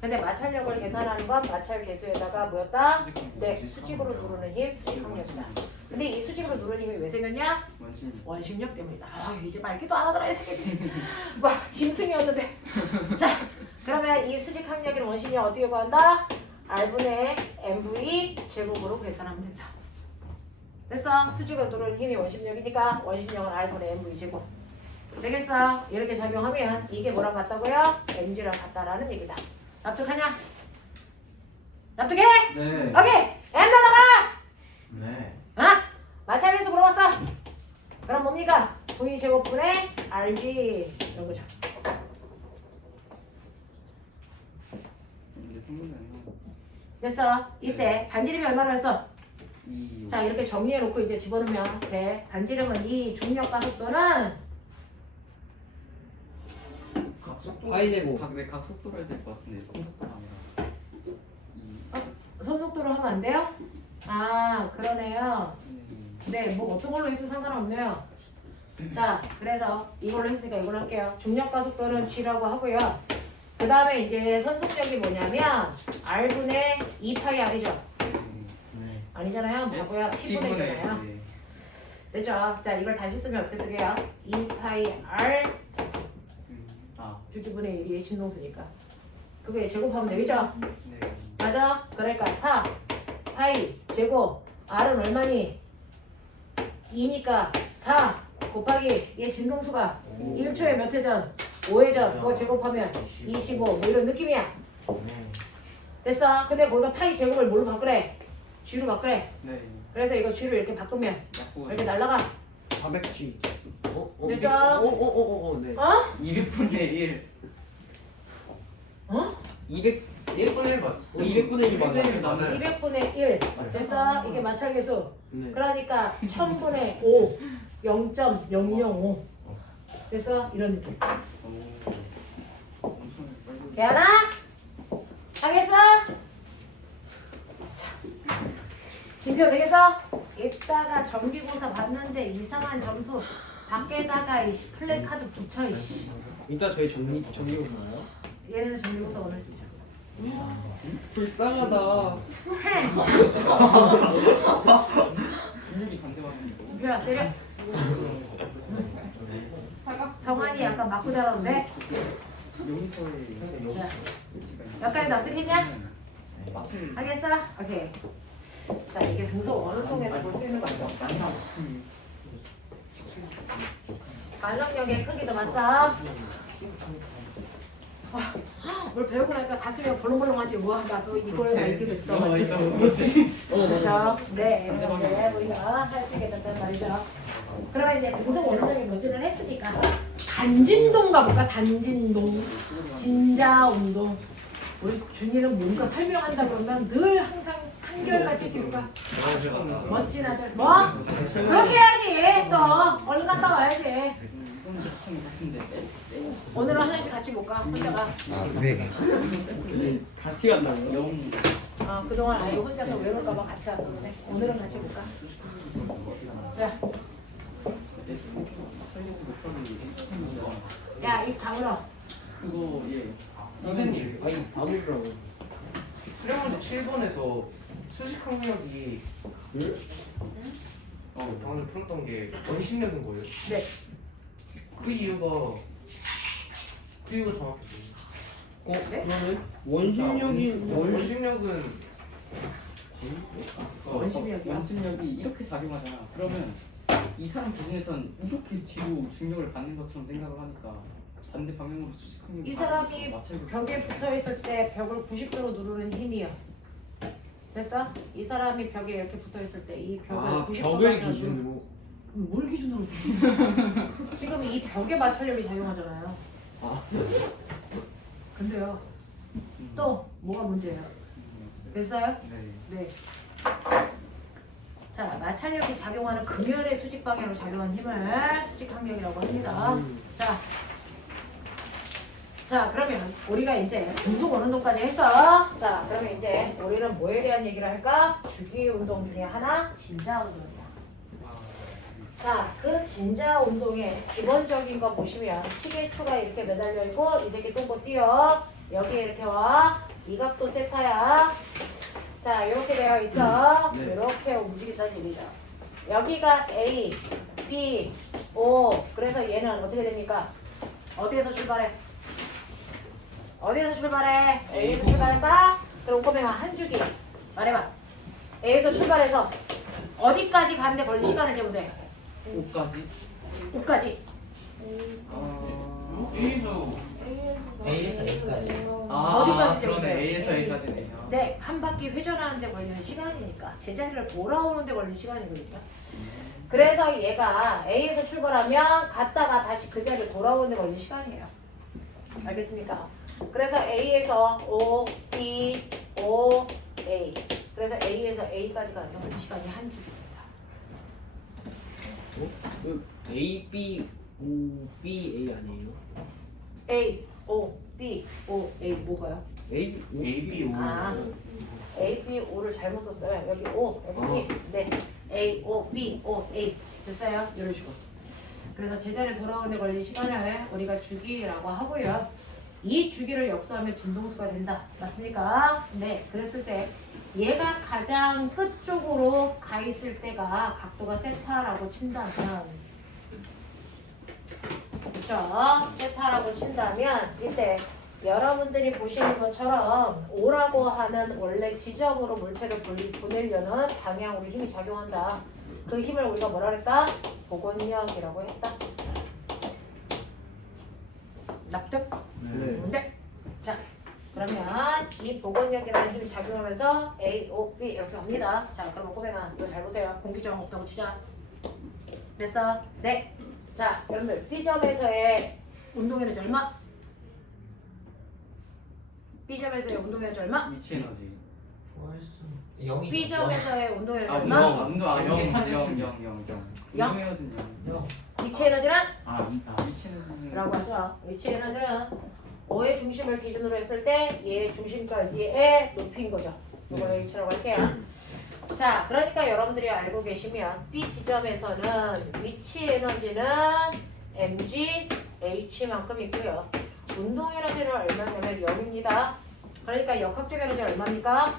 근데 마찰력을 계산하는 건 마찰 계수에다가 뭐였다? 네, 수직으로 누르는 힘, 수직항력이다. 근데 이 수직으로 누르는 힘이 왜 생겼냐? 원심력 때문이다. 아, 이제 말기도 안 하더라 이 새끼들. 막 짐승이었는데. 자, 그러면 이 수직항력인 원심력 어떻게 구한다? R분의 MV 제곱으로 계산하면 된다. 됐어? 수직으로 누르는 힘이 원심력이니까 원심력은 R분의 MV 제곱. 되겠어? 이렇게 작용하면 이게 뭐랑 같다고요? mg랑 같다라는 얘기다. 납득하냐? 납득해? 네. 오케이! M 날라가! 네. 어? 마찰계수 물어봤어. 그럼 뭡니까? V 제곱분의 RG 이런 거죠. 이제 생각이 안 나. 됐어. 이때 반지름이 얼마나 했어? 이. 자, 이렇게 정리해놓고 이제 집어넣으면 돼. 반지름은 이 중력 가속도는 각속도. 파이제곱. 네, 각속도로 해야 될 것 같은데 성속도가 아니라. 선속도로 하면 안 돼요? 아, 그러네요. 이. 네, 뭐 어떤 걸로 해도 상관없네요. 자, 그래서 이걸로 했으니까 이걸로 할게요. 중력 가속도는 G라고 하고요. 그 다음에 이제 선속력이 뭐냐면 R분의 2파이 R이죠. 네. 아니잖아요. 바보야. 10분의잖아요. 네. 됐죠? 자, 이걸 다시 쓰면 어떻게 쓰게요? 2파이 r 아, 주기분의 1이 진동수니까 그거에 제곱하면 되겠죠? 네. 맞아? 그러니까 4 파이 제곱 r은 얼마니? 2니까 4 곱하기 얘 진동수가 1초에 몇 회전? 5회전. 그거 제곱하면 25 뭐 이런 느낌이야. 됐어? 근데 거기서 파이 제곱을 뭘로 바꾸래? g로 바꾸래. 네. 그래서 이거 g로 이렇게 바꾸면 약분 이렇게 날라가. 400G. 됐어? 네. 어? 200분의 1. 어? 1분의 1 맞. 200분의 1 맞아요. 맞아요. 200분의 1 됐어? 이게 마찰계수. 네. 그러니까 1000분의 5 0.005 됐어? 이런 느낌. 오. 엄청 빨리. 개하나? 하겠어? 자, 진표 되겠어? 이따가 정기고사 봤는데 이상한 점수 밖에다가 이 플래카드 붙여 이씨. 이따 저희 정리고 나요? 얘네는 정기고사 오늘 쓰자. 불쌍하다. 분율이 반대방향이고. 진표야 때려. 성환이 약간 맞고 자라는데 여기서의 자, 여기까지 납득했냐? 맞춤. 하겠어? 오케이. 자, 이게 등속 원운동에서 볼 수 있는 거죠. 간섭력의 크기도 맞어. 뭘 배우고 나니까 가슴이 벌렁벌렁하지. 우와, 나도 이걸 알게 됐어. 너무 있다고 그러지. 그렇죠? 네, 이렇게 우리가 할 수 있게 됐단 말이죠. 그러면 이제 등속 원운동에 문제를 했으니까 단진동 가볼까? 단진동, 진자운동. 우리 준이는 뭔가 설명한다 그러면 늘 항상 한결같이 뒤로 가. 멋진 아들. 뭐? 그렇게 해야지. 또 얼른 갔다 와야지. 이건 같은 것 같은데. 오늘은 화장실 같이 못 가. 혼자 가. 같이 간다고요? 영. 그동안 아예 혼자서 외로울까봐 같이 왔었는데 오늘은 같이 못 가. 자, 설계수 목표를. 야, 입 다물어. 그거 예. 선생님, 아니 다물으라고. 수령 문제 7번에서 수식 항력이 방금 풀었던 게 원심력인 거예요. 네. 그 이유가 정확히 그러면 원심력이 원심력은 원심력이 이렇게 작용하잖아. 그러면 이 사람 기준에선 이렇게 뒤로 중력을 받는 것처럼 생각을 하니까 반대 방향으로 수직항력이 이 사람이 맞춰 벽에 붙어 있을 때 벽을 90도로 누르는 힘이요. 됐어? 이 사람이 벽에 이렇게 붙어 있을 때 이 벽을 90도 벽을 기준으로. 뭘 기준으로? 지금 이 벽에 마찰력이 작용하잖아요. 근데요. 또 뭐가 문제예요? 됐어요? 네. 네. 자, 마찰력이 작용하는 금연의 수직 방향으로 작용한 힘을 수직항력이라고 합니다. 자, 그러면 우리가 이제 등속 원운동까지 했어. 자, 그러면 이제 우리는 뭐에 대한 얘기를 할까? 주기 운동 중에 하나, 진자 운동이야. 자, 그 진자 운동의 기본적인 거 보시면 시계초가 이렇게 매달려 있고 이 새끼 똥꼬 뛰어. 여기에 이렇게 와. 이 각도 세타야. 자, 이렇게 되어 있어. 이렇게 움직인다는 얘기죠. 여기가 A, B, O. 그래서 얘는 어떻게 됩니까? 어디에서 출발해? 어디에서 출발해? A에서 출발할까? 그럼 꼬맹아 한 주기 말해봐. A에서 출발해서 어디까지 가는데 걸린 시간을 재면 돼? 5까지. 5까지. A에서 A까지. 어디까지 그러네. 돼요? A에서 A까지네요. 네, 한 바퀴 회전하는데 걸리는 시간이니까 제자리를 돌아오는데 걸리는 시간이거든요. 그래서 얘가 A에서 출발하면 갔다가 다시 그 자리에 돌아오는데 걸리는 시간이에요. 알겠습니까? 그래서 A에서 O, B, O, A. 그래서 A에서 A까지 가는데 걸리는 시간이 한 주입니다. A, B, O, B, A 아니에요? A, O, B, O, A 뭐가요? A, O, A, B, O. A, B, O를 잘못 썼어요. 여기 O, 여기 B. 네. A, O, B, O, A. 됐어요? 이런 식으로. 그래서 제자리에 돌아오는데 걸린 시간을 우리가 주기라고 하고요. 이 주기를 역수하면 진동수가 된다. 맞습니까? 네. 그랬을 때 얘가 가장 끝쪽으로 가 있을 때가 각도가 세타라고 친다면, 그쵸? 세타라고 친다면 이때 여러분들이 보시는 것처럼 O라고 하는 원래 지점으로 물체를 보내려는 방향으로 힘이 작용한다. 그 힘을 우리가 뭐라 그랬다? 복원력이라고 했다. 납득? 네. 네. 자, 그러면 이 복원력이라는 힘이 작용하면서 A, O, B 이렇게 갑니다. 자, 그러면 꼬맹아 이거 잘 보세요. 공기저항 없다고 치자. 됐어? 네. 자, 여러분들 B점에서의 운동 에너지 얼마? B점에서의 운동 에너지 얼마? 위치 에너지. 구할 수 0이 B점에서의 운동 에너지 아 얼마? 운동 아 0. 운동 에너지는 0. 위치 에너지는? 위치 에너지는 라고 하죠. 위치 에너지는 O의 중심을 기준으로 했을 때 얘의 중심까지의 높이인 거죠. 이걸 H라고 할게요. 자, 그러니까 여러분들이 알고 계시면 B 지점에서는 위치 에너지는 mg h만큼 있고요. 운동 에너지는 얼마냐면 0입니다. 그러니까 역학적 에너지 얼마입니까?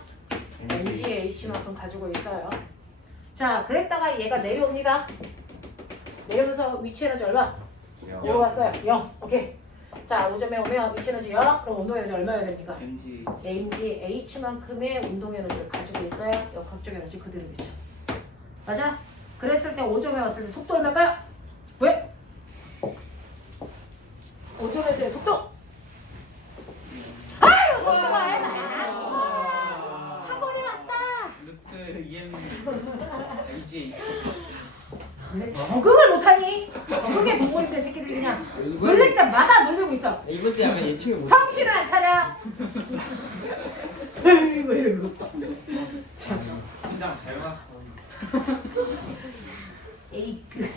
mg h만큼 가지고 있어요. 자, 그랬다가 얘가 내려옵니다. 내려오면서 위치 에너지 얼마? 여기 왔어요. 0. 오케이. 자, 5점에 오면 위치 에너지 0. 그럼 운동 에너지 얼마여야 됩니까? mg mg h만큼의 운동 에너지를 가지고 있어야 역학적 에너지 그대로겠죠. 맞아? 그랬을 때 5점에 왔을 때 속도 얼마일까요? 왜? 5점에서의 속도! 아유, 속도가 해봐! 학원에 왔다! 루트 EM AG 근데 적응을 못하니? 적응의 동물인데 새끼들 그냥 놀릴 때마다 놀리고 있어. 이번 주 약간 예측을 못. 정신을 안 차려! 에이, 왜 이러고. 신장 잘 봐. 에이크.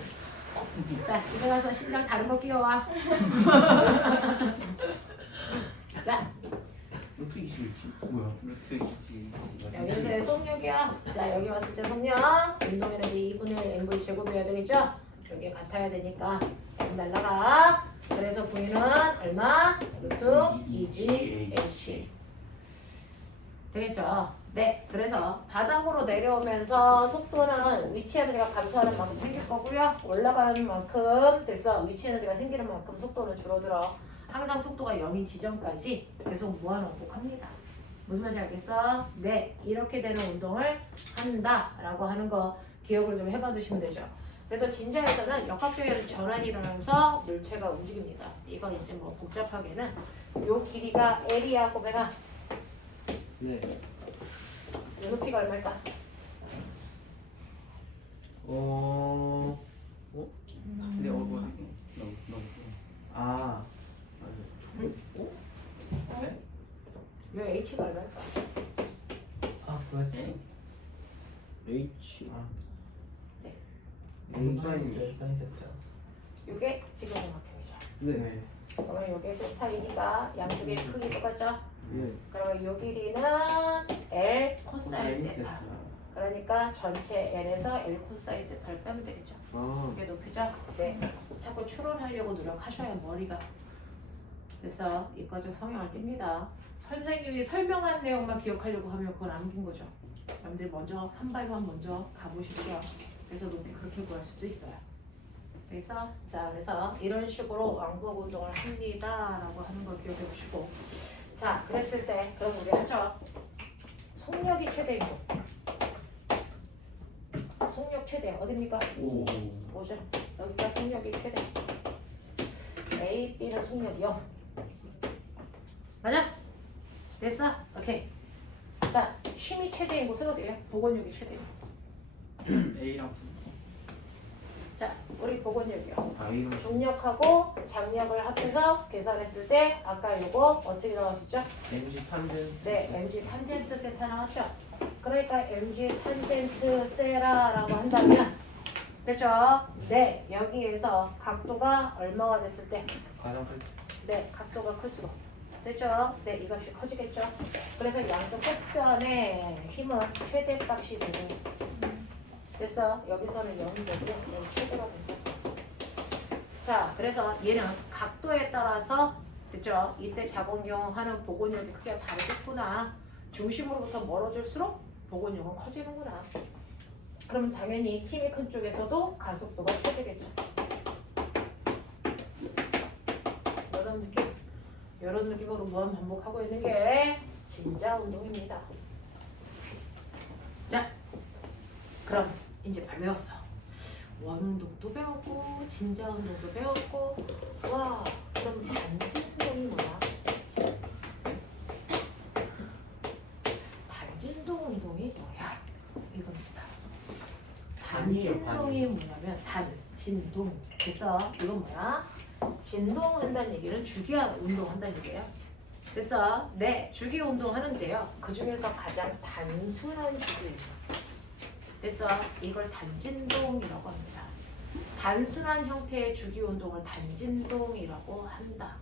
자, 집에 가서 신랑 다른 거 끼워와. 자, 루트 21지? 뭐야? 루트 EG 여기서의 속력이야. 자, 여기 왔을 때 속력. 운동 에너지 2분의 1 mv 제곱이어야 되겠죠? 여기 같아야 되니까 M 날라가. 그래서 V는 얼마? 루트 2g h. 되겠죠? 네. 그래서 바닥으로 내려오면서 속도는 위치 에너지가 감소하는 만큼 생길 거고요. 올라가는 만큼 됐어. 위치 에너지가 생기는 만큼 속도는 줄어들어. 항상 속도가 0인 지점까지 계속 무한반복합니다. 무슨 말인지 알겠어? 네. 이렇게 되는 운동을 한다라고 하는 거 기억을 좀 해봐 두시면 되죠. 그래서 진자에서는 역학적 에너지 전환이 일어나면서 물체가 움직입니다. 이건 이제 뭐 복잡하게는 요 길이가 L이야, 꼬매가. 네. 요 높이가 얼마일까? 근데 너무 아 요 H가 얼마일까? 아 그거지. H. M 사인. 사인 세트야. 요게 지금 정확형이죠. 네. 그러면 요게 세타이니까 양쪽의 크기 똑같죠? 네. 그러면 요 길이는 L 코사인 세타. 그러니까 전체 L에서 L 코사인 세타를 빼면 되겠죠. 아. 이게 높이죠? 네. 자꾸 추론하려고 노력하셔야 머리가. 그래서 이과적 성향을 띱니다. 선생님이 설명한 내용만 기억하려고 하면 그건 암긴 거죠. 여러분들 먼저 한 발만 먼저 가보십시오. 그래서 높이 그렇게 구할 수도 있어요. 그래서 그래서 이런 식으로 왕복 운동을 합니다라고 하는 걸 기억해 보시고, 자, 그랬을 때 그럼 우리 하죠. 속력이 최대인 거. 속력 최대 어딥니까? 5죠. 여기가 속력이 최대. A, B는 속력 0. 맞아? 됐어? 오케이. 자, 힘이 최대인 곳은 어디예요? 복원력이 최대인 곳. A랑 자, 우리 복원력이요. A랑 중력하고 장력을 합해서 계산했을 때 아까 요거 어떻게 나왔었죠? MG 탄젠. 네, mg 탄젠트 세타 나왔죠? 그러니까 mg 탄젠트 세라라고 한다면 됐죠? 네, 여기에서 각도가 얼마가 됐을 때 가장 큰. 네, 각도가 클수록 됐죠? 네, 이 값이 커지겠죠? 그래서 양쪽 끝변에 힘은 최대값이 되고 됐어? 여기서는 0이 되고 여기 최대가 된다. 자, 그래서 얘는 각도에 따라서 됐죠? 이때 작용하는 복원력이 크게 다르겠구나. 중심으로부터 멀어질수록 복원력은 커지는구나. 그러면 당연히 힘이 큰 쪽에서도 가속도가 줄겠죠. 이런 느낌으로 무한 반복하고 있는 게 진자 운동입니다. 자, 그럼 이제 배웠어. 원 운동도 배웠고 진자 운동도 배웠고. 와, 그럼 단지 운동이 뭐야? 단진동 운동이 뭐야? 이겁니다. 단진동이 뭐냐면 단진동. 그래서 이건 뭐야? 진동한다는 얘기는 주기 운동한다는 얘기예요. 그래서 네, 주기 운동 하는데요. 그 중에서 가장 단순한 주기예요. 그래서 이걸 단진동이라고 합니다. 단순한 형태의 주기 운동을 단진동이라고 한다.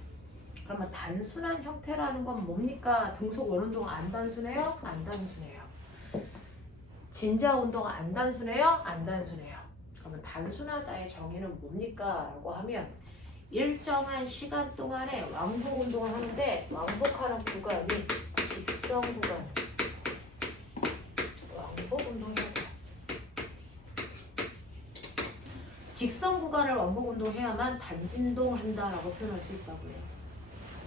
그러면 단순한 형태라는 건 뭡니까? 등속 원운동 안 단순해요? 안 단순해요. 진자 운동 안 단순해요? 안 단순해요. 그러면 단순하다의 정의는 뭡니까? 라고 하면 일정한 시간 동안에 왕복 운동을 하는데 왕복하는 구간이 직선 구간. 왕복 운동이에요. 직선 구간을 왕복 운동해야만 단진동 한다라고 표현할 수 있다고요.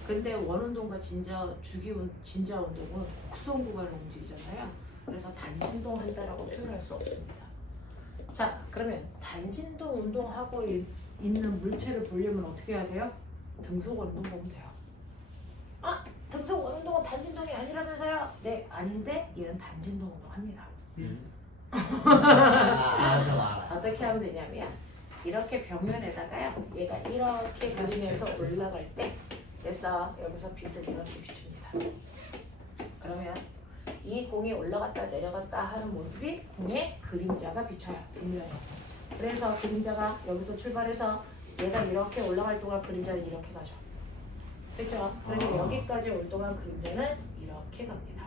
근데 원운동과 진자 운동은 곡선 구간을 움직이잖아요. 그래서 단진동 한다라고 표현할 수 없습니다. 자, 그러면 단진동 운동하고 있는 물체를 보려면 어떻게 해야 돼요? 등속 원운동 보면 돼요. 아, 등속 원운동은 단진동이 아니라면서요? 네, 아닌데 얘는 단진동 운동합니다. 맞아. 어떻게 하면 되냐면 이렇게 벽면에다가요, 얘가 이렇게 그리면서 올라갈 때, 그래서 여기서 빛을 이렇게 비춥니다. 그러면 이 공이 올라갔다 내려갔다 하는 모습이 공의 그림자가 비쳐요. 분명히. 그래서 그림자가 여기서 출발해서 얘가 이렇게 올라갈 동안 그림자는 이렇게 가죠. 그렇죠? 그래서 여기까지 올 동안 그림자는 이렇게 갑니다.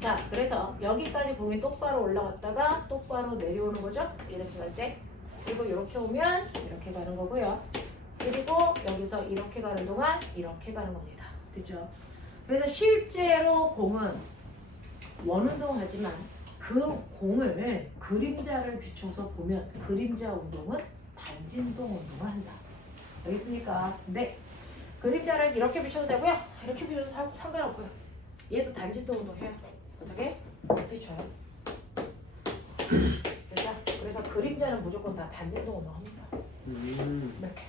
자, 그래서 여기까지 공이 똑바로 올라갔다가 똑바로 내려오는 거죠. 이렇게 갈 때. 그리고 이렇게 오면 이렇게 가는 거고요. 그리고 여기서 이렇게 가는 동안 이렇게 가는 겁니다. 그렇죠? 그래서 실제로 공은 원운동하지만 그 공을 그림자를 비춰서 보면 그림자 운동은 단진동 운동을 한다. 알겠습니까? 네. 그림자를 이렇게 비춰도 되고요. 이렇게 비춰도 상관없고요. 얘도 단진동 운동해요. 어떻게? 비춰요. 됐죠? 그래서 그림자는 무조건 다 단진동 운동합니다. 이렇게.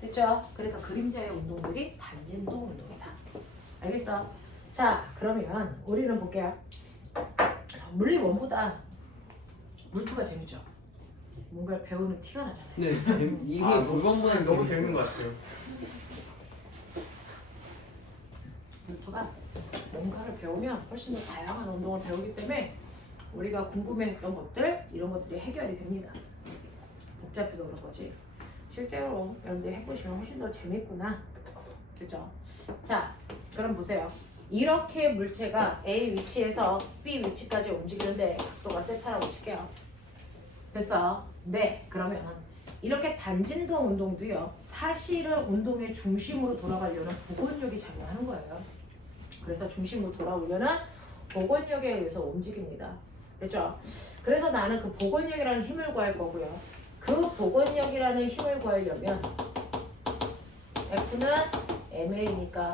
됐죠? 그래서 그림자의 운동들이 단진동 운동이다. 알겠어? 자, 그러면 우리는 볼게요. 물리 원보다 물투가 재밌죠? 뭔가를 배우는 티가 나잖아요. 네, 이게 물건보다 너무 재밌는 것 같아요. 물투가 뭔가를 배우면 훨씬 더 다양한 운동을 배우기 때문에 우리가 궁금해했던 것들, 이런 것들이 해결이 됩니다. 복잡해서 그런 거지. 실제로 여러분들 해보시면 훨씬 더 재밌구나. 그죠? 자, 그럼 보세요. 이렇게 물체가 A 위치에서 B 위치까지 움직이는데 각도가 세타라고 칠게요. 됐어? 네, 그러면 이렇게 단진동 운동도요. 사실은 운동의 중심으로 돌아가려는 복원력이 작용하는 거예요. 그래서 중심으로 돌아오려는 복원력에 의해서 움직입니다. 됐죠? 그래서 나는 그 복원력이라는 힘을 구할 거고요. 그 복원력이라는 힘을 구하려면 F는 MA니까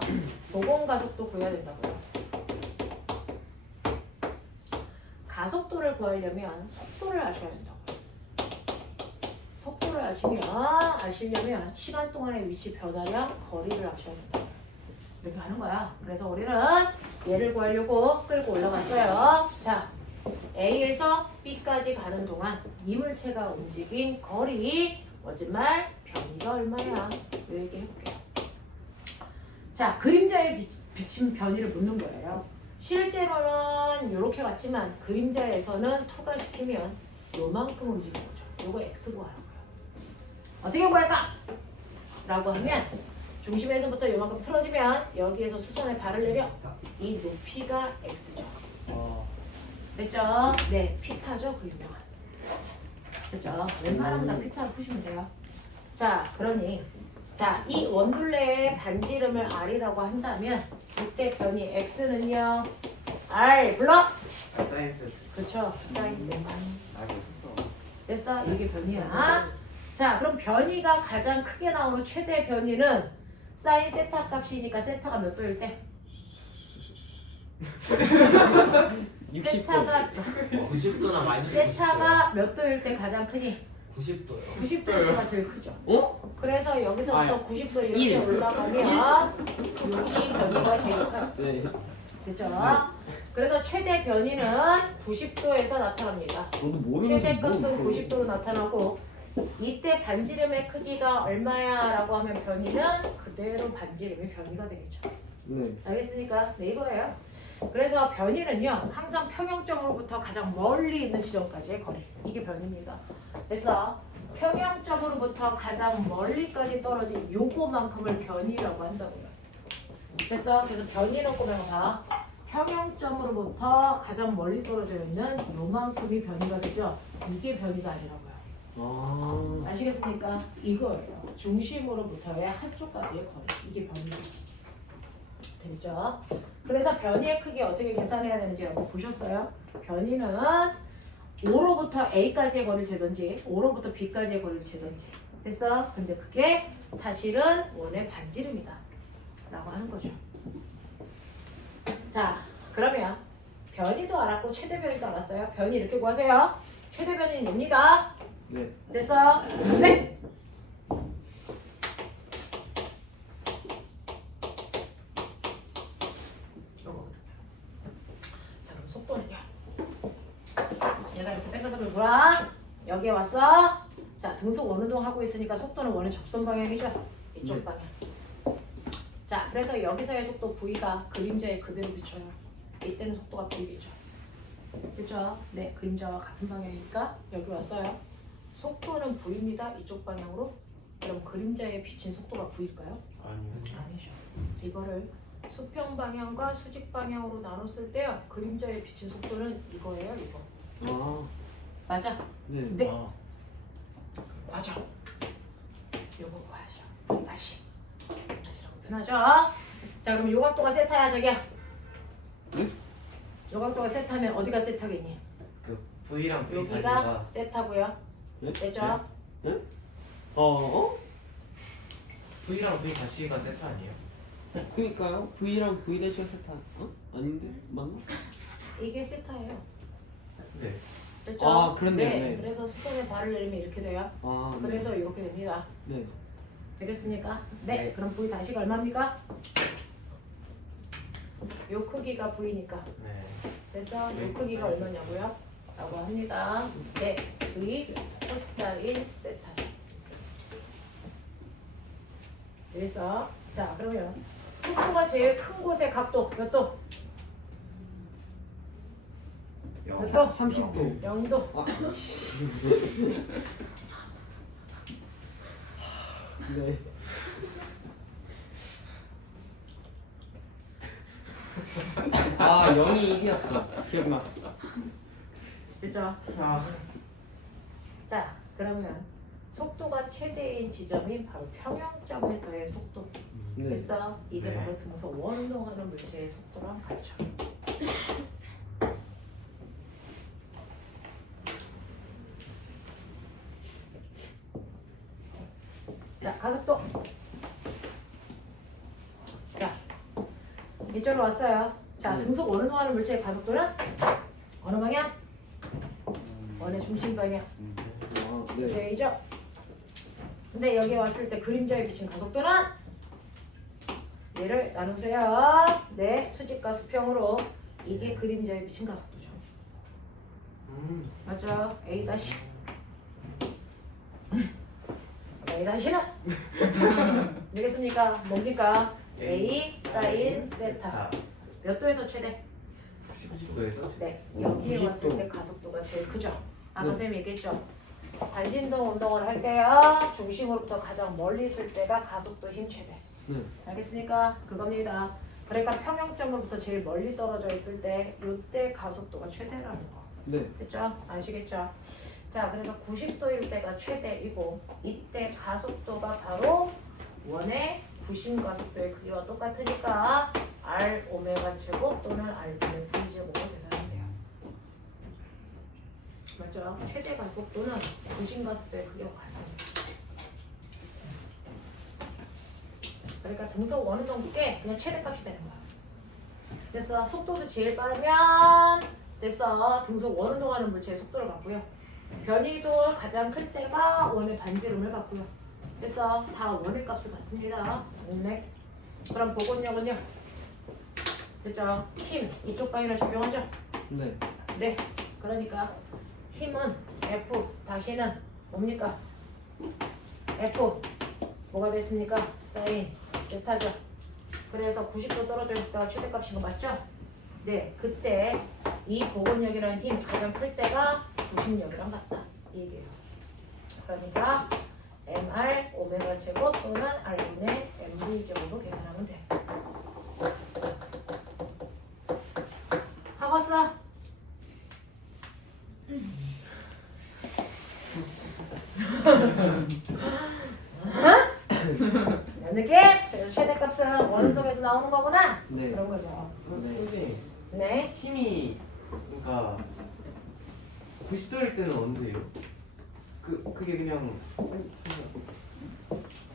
복원 가속도 구해야 된다고요. 가속도를 구하려면 속도를 아셔야 된다고요. 속도를 아시려면 시간 동안의 위치 변화량, 거리를 아셔야 된다고요. 이렇게 하는 거야. 그래서 우리는 얘를 구하려고 끌고 올라갔어요. 자, A에서 B까지 가는 동안 이물체가 움직인 거리, 거짓말, 변이가 얼마야? 이 얘기 해볼게요. 자, 그림자에 비친 변이를 묻는 거예요. 실제로는 이렇게 갔지만 그림자에서는 투과시키면 요만큼 움직이는 거죠. 요거 X 구하라고요. 어떻게 구할까? 라고 하면 중심에서부터 요만큼 틀어지면 여기에서 수선에 발을 내려 이 높이가 X죠. 됐죠? 네, 피타죠. 그 유명한. 됐죠? 웬만하면 다 피타로 푸시면 돼요. 자, 그러니 자, 이 원둘레의 반지름을 R이라고 한다면 이때 변이 X는요 R 불러. 사이언스. 그렇죠. 사인 세타. 아 멋있어. 됐어? 이게 변이야. 자, 그럼 변이가 가장 크게 나오는 최대 변이는 사인 세타 값이니까 세타가 몇 도일 때? 60도. 세타가 90도나 마이너스 90도요. 세타가 몇 도일 때 가장 크니? 90도요. 90도가 제일 크죠. 어? 그래서 여기서부터 아, 90도 이렇게 일. 올라가면 여기 변이가 제일 커요. 네. 됐죠? 그래서 최대 변이는 90도에서 나타납니다. 저도 모르면서 최대값은 뭐 90도로 나타나고 이때 반지름의 크기가 얼마야 라고 하면 변이는 그대로 반지름이 변이가 되겠죠. 네. 알겠습니까? 네, 이거예요. 그래서 변이는요 항상 평형점으로부터 가장 멀리 있는 지점까지의 거리, 이게 변입니다. 그래서 평형점으로부터 가장 멀리까지 떨어진 요거만큼을 변이라고 한다고요. 됐어? 그래서 변이는 꼬매고 봐. 평형점으로부터 가장 멀리 떨어져 있는 요만큼이 변이가 되죠. 이게 변이가 아니라고요. 아. 아시겠습니까? 이거예요. 중심으로부터의 한쪽까지의 거리, 이게 변이죠. 됐죠? 그래서 변이의 크기 어떻게 계산해야 되는지 여러분 보셨어요? 변이는 O로부터 A까지의 거리를 재든지 O로부터 B까지의 거리를 재든지. 됐어? 근데 그게 사실은 원의 반지름이다 라고 하는 거죠. 자, 그러면 변이도 알았고 최대 변이도 알았어요. 변이 이렇게 구하세요. 최대 변이는 뭡니다. 네. 됐어? 네. 요거거든요. 자, 그럼 속도는요. 얘가 이렇게 뺑글뺑글 돌아. 여기에 왔어. 자, 등속 원운동 하고 있으니까 속도는 원의 접선 방향이죠. 이쪽 네. 방향. 자, 그래서 여기서의 속도 V가 그림자에 그대로 비춰요. 이때는 속도가 V겠죠. 그죠? 네, 그림자와 같은 방향이니까 여기 왔어요. 속도는 V입니다. 이쪽 방향으로. 그럼 그림자에 비친 속도가 V일까요? 아니요. 아니죠. 이거를 수평 방향과 수직 방향으로 나눴을 때요. 그림자에 비친 속도는 이거예요. 이거. 아. 맞아? 네. 네. 아, 맞아. 요거 봐야죠. 다시라고 표현하죠. 자, 그럼 요 각도가 세타야, 자기야. 네? 요 각도가 세타면 어디가 세타겠니? 그 V랑 V 여기가 다시가 세타고요. 네? 됐죠? 어? V랑 V 다시가 세트 아니에요? 그니까요. V랑 V 대시가 세타. 어? 아닌데? 맞나? 이게 세타예요. 네. 됐죠? 아, 그렇네요. 네. 네. 그래서 수평에 발을 내리면 이렇게 돼요. 아. 네. 그래서 이렇게 됩니다. 네. 되겠습니까? 네. 네. 그럼 V 다시가 얼마입니까? 요 크기가 V니까. 네. 그래서 네, 요 크기가 사이즈. 얼마냐고요? 라고 합니다. 네. V 코사인 세타. 그래서 자, 그러면 속도가 제일 큰 곳의 각도 몇 도? 몇 도? 30도. 0도. 아. 네. 아, 0이 1이었어. 기억났어. 그죠? 아. 자, 그러면 속도가 최대인 지점이 바로 평형점에서의 속도. 네. 그래서 이게 네. 바로 등속 원운동하는 물체의 속도랑 같죠. 자, 가속도. 자, 이쪽으로 왔어요. 자, 네. 등속 원운동하는 물체의 가속도는 어느 방향? 원의 중심 방향. 아, 네. J죠. 근데 여기 왔을 때 그림자에 비친 가속도는 얘를 나누세요. 네, 수직과 수평으로 이게 그림자에 비친 가속도죠. 맞죠? A 다시. A 다시는 되겠습니까? 뭡니까? A 사인 세타. 몇 도에서 최대? 90도에서 네, 여기에 90도. 왔을 때 가속도가 제일 크죠. 아까 네. 쌤이 얘기했죠. 반진동 운동을 할 때요, 중심으로부터 가장 멀리 있을 때가 가속도 힘 최대. 네. 알겠습니까? 그겁니다. 그러니까 평형점으로부터 제일 멀리 떨어져 있을 때 이때 가속도가 최대라는 거. 네. 됐죠? 아시겠죠? 자, 그래서 90도일 때가 최대이고 이때 가속도가 바로 원의 부심 가속도의 크기와 똑같으니까 R 오메가 제곱 또는 R 분의 V 제곱 맞죠? 최대 가속도는 부신 가속도의 크기와 같습니다. 그러니까 등속 어느 정도게 그냥 최대값이 되는 거야. 그래서 속도도 제일 빠르면 됐어. 등속 원운동하는 물체의 속도를 갖고요. 변이도 가장 클 때가 원의 반지름을 갖고요. 그래서 다 원의 값을 갖습니다. 네. 그럼 복원력은요? 됐죠? 힘 이쪽 방향을 적용하죠? 네. 네. 그러니까 힘은 F 다시는 뭡니까? F 뭐가 됐습니까? 사인 베타죠. 그래서 90도 떨어져 있다가 최대값인 거 맞죠? 네. 그때 이 복원력이라는 힘 가장 클 때가 부심력이랑 같다. 이 얘기예요. 그러니까 MR 오메가 제곱 또는 R분의 MV 제곱으로 계산하면 돼. 하겠어? 몇 느낌? 그래서 최대값은 원운동에서 나오는 거구나? 네. 그런 거죠. 선생님 네. 힘이 그러니까 90도일 때는 언제예요? 그게 그냥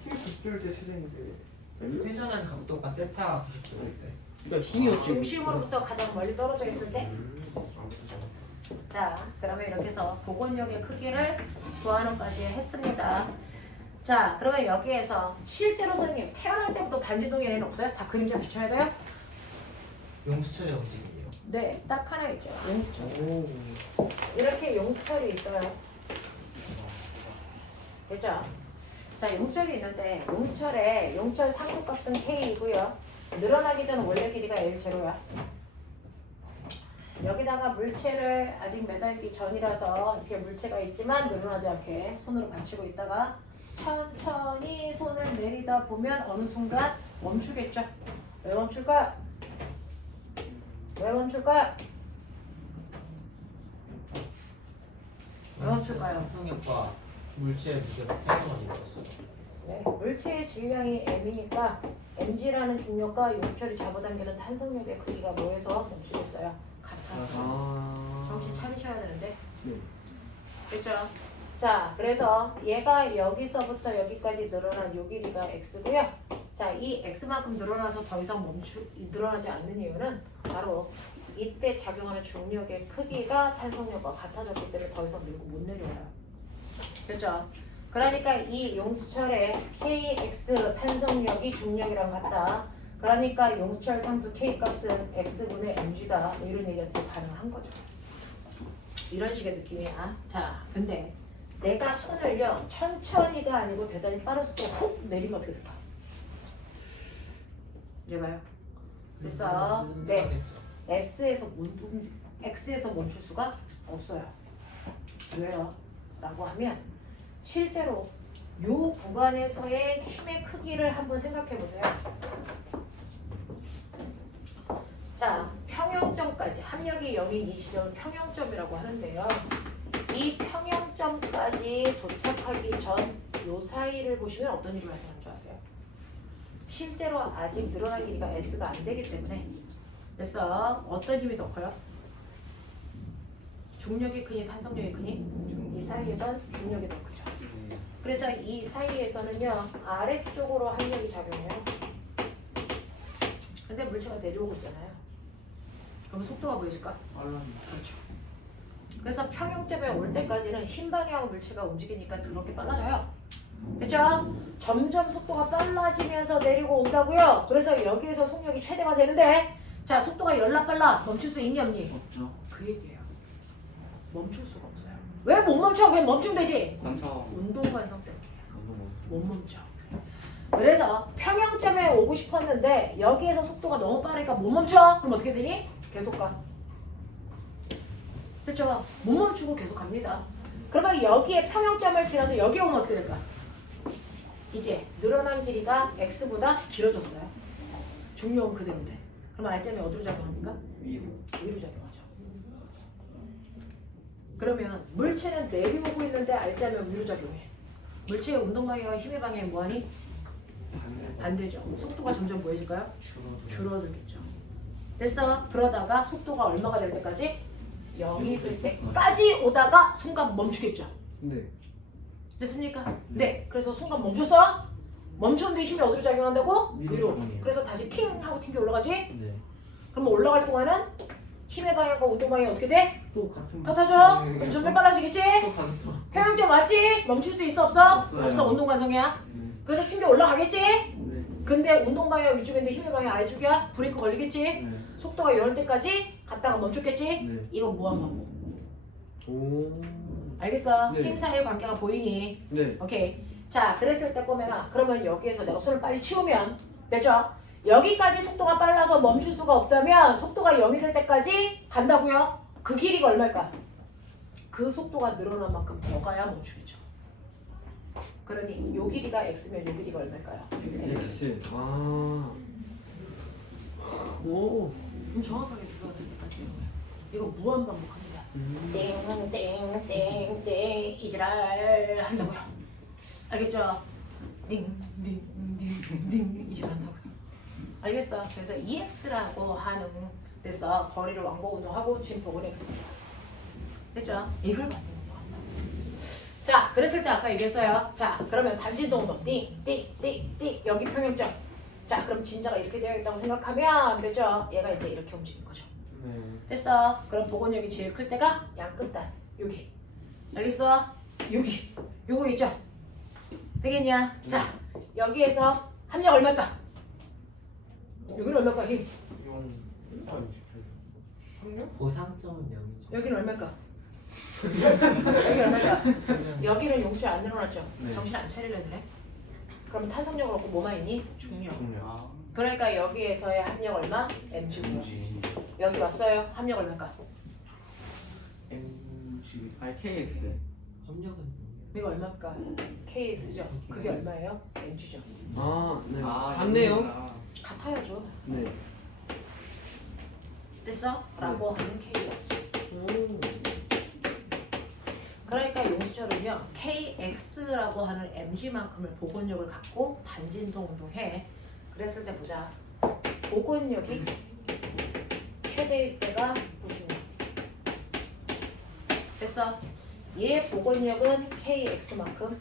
힘이 90도일 때 최대인데 회전한 각도가 세타가 90도일 때. 그러니까 힘이 어떻게 중심으로부터 가장 멀리 떨어져 있을 때. 아무튼 자, 그러면 이렇게 해서 복원력의 크기를 구하는까지 했습니다. 자, 그러면 여기에서 실제로 선생님 태어날 때부터 반지동에는 없어요? 다 그림자 비춰야 돼요? 용수철의 움직임이요. 네, 딱 하나 있죠. 용수철. 오. 이렇게 용수철이 있어요. 됐죠? 자, 용수철이 있는데 용수철의 용철 상수값은 K이고요. 늘어나기 전 원래 길이가 L0야. 여기다가 물체를 아직 매달기 전이라서 이렇게 물체가 있지만 늘어나지 않게 손으로 받치고 있다가 천천히 손을 내리다 보면 어느 순간 멈추겠죠? 왜 멈출까요? 왜 멈출까요? 왜 멈출까요? 상승력과 물체의 무게가 평등을 이루었어요. 네, 물체의 질량이 m이니까 mg라는 중력과 용철이 잡아당기는 탄성력의 크기가 뭐해서 멈추겠어요? 같아서. 아. 정신 차리셔야 되는데. 네. 됐죠? 자, 그래서 얘가 여기서부터 여기까지 늘어난 요 길이가 x고요. 자, 이 x만큼 늘어나서 더 이상 늘어나지 않는 이유는 바로 이때 작용하는 중력의 크기가 탄성력과 같아졌기 때문에 더 이상 밀고 못 내려와요. 됐죠? 그러니까 이 용수철의 kx 탄성력이 중력이랑 같다. 그러니까 용수철 상수 k 값은 x분의 mg다. 뭐 이런 얘기가 또 가능한 거죠. 이런 식의 느낌이야. 자, 근데 내가 손을요 천천히가 아니고 대단히 빠른 속도로 훅 내리면 어떻게 될까? 이제가요. 됐어. 네. X에서 멈출 수가 없어요. 왜요? 라고 하면 실제로 요 구간에서의 힘의 크기를 한번 생각해 보세요. 자, 평형점까지 합력이 0인 이 시점을 평형점이라고 하는데요. 이 평형점까지 도착하기 전 요 사이를 보시면 어떤 일이 발생하는 줄 아세요? 실제로 아직 늘어난 길이가 S가 안 되기 때문에 그래서 어떤 힘이 더 커요? 중력이 크니 탄성력이 크니? 이 사이에선 중력이 더 크죠. 그래서 이 사이에서는요 아래쪽으로 합력이 작용해요. 근데 물체가 내려오고 있잖아요. 그러면 속도가 보여질까? 그렇죠. 그래서 평형점에 올 때까지는 흰 방향으로 물체가 움직이니까 그렇게 빨라져요. 그렇죠? 점점 속도가 빨라지면서 내리고 온다고요. 그래서 여기에서 속력이 최대가 되는데 자 속도가 열나 빨라 멈출 수 있니 없니? 없죠. 그 얘기예요. 멈출 수가 없어요. 왜 못 멈춰? 그냥 멈추면 되지. 관성. 운동 관성 때문이에요. 못 멈춰. 그래서 평형점에 오고 싶었는데 여기에서 속도가 너무 빠르니까 못 멈춰. 그럼 어떻게 되니? 계속 가. 그렇죠? 못 멈추고 계속 갑니다. 그러면 여기에 평형점을 지나서 여기 오면 어떻게 될까? 이제 늘어난 길이가 x보다 길어졌어요. 중력은 그대로인데. 그럼 알점이 어디로 작용합니까? 위로. 위로 작용하죠. 그러면 물체는 내려오고 있는데 알자면 위로 작용해. 물체의 운동 방향과 힘의 방향이 뭐하니? 반대죠. 속도가 점점 뭐해질까요? 줄어들겠죠. 됐어. 그러다가 속도가 얼마가 될 때까지? 0이 될 때까지 오다가 순간 멈추겠죠. 네. 됐습니까? 네. 그래서 순간 멈췄어? 멈췄는데 힘이 어디로 작용한다고? 위로 위로. 작용해요. 그래서 다시 팅 하고 튕겨 올라가지? 네. 그럼 올라갈 동안은 힘의 방향과 운동 방향이 어떻게 돼? 또 같은 같아져? 네, 그럼 점점 빨라지겠지? 또 같은 평형점 맞지? 멈출 수 있어 없어? 없어요. 없어. 운동 관성이야. 네. 그래서 튕겨 올라가겠지? 네. 근데 운동 방향 위쪽인데 힘의 방향 아래쪽이야? 브레이크 걸리겠지? 네. 속도가 열릴 때까지 갔다가 멈췄겠지? 네. 이거 무한 반복. 오. 알겠어? 네. 힘 사이의 관계가 보이니? 네. 오케이. 자, 그랬을 때 꼬매나 그러면 여기에서 내가 손을 빨리 치우면 되죠? 여기까지 속도가 빨라서 멈출 수가 없다면 속도가 0이 될 때까지 간다고요? 그 길이가 얼마일까? 그 속도가 늘어난 만큼 더 가야 멈추겠죠. 그러니 요 길이가 x면 요 길이가 얼마일까요? X. 아. 오. 좀 정확하게 들어가야 될 것 같아요. 이거 무한 반복합니다. 땡땡땡땡 이지랄 한다고요. 알겠죠? 띵띵띵띵 이지랄 한다고요. 알겠어. 그래서 EX라고 하는 데서 거리를 왕복 운동하고 진폭은 X입니다. 됐죠? 이걸 만드는 거. 자, 그랬을 때 아까 얘기했어요. 자, 그러면 단진동 운동 띵띵띵띵 여기 평형점. 자, 그럼 진자가 이렇게 되어 있다고 생각하면 되죠? 얘가 이제 이렇게 움직인 거죠. 네. 됐어. 그럼 복원력이 제일 클 때가 양 끝단 여기. 알겠어? 여기. 요거 있죠? 되겠냐? 자, 여기에서 합력 얼마일까? 여기는 얼마일까? 힘. 보상점은 0이죠. 여기는 얼마일까? 여기 얼마일까? 여기는 용수 안 늘어났죠? 네. 정신 안 차리려네. 그러면 탄성력을 얻고 뭐만 있니? 중력. 아, 그러니까 여기에서의 합력 얼마? mg고요. 여기 왔어요. 합력 얼마일까? MG KX 협력은 이거 얼마일까? kx죠? 그게 얼마예요? mg죠. 아, 네. 아, 같네요. 여기구나. 같아야죠. 네. 됐어? 라고 하는 kx죠. 오. 그러니까 용수철은요 kx라고 하는 mg만큼의 복원력을 갖고 단진동 운동해. 그랬을 때 보자. 복원력이 최대일 때가 90력. 됐어? 얘 복원력은 kx만큼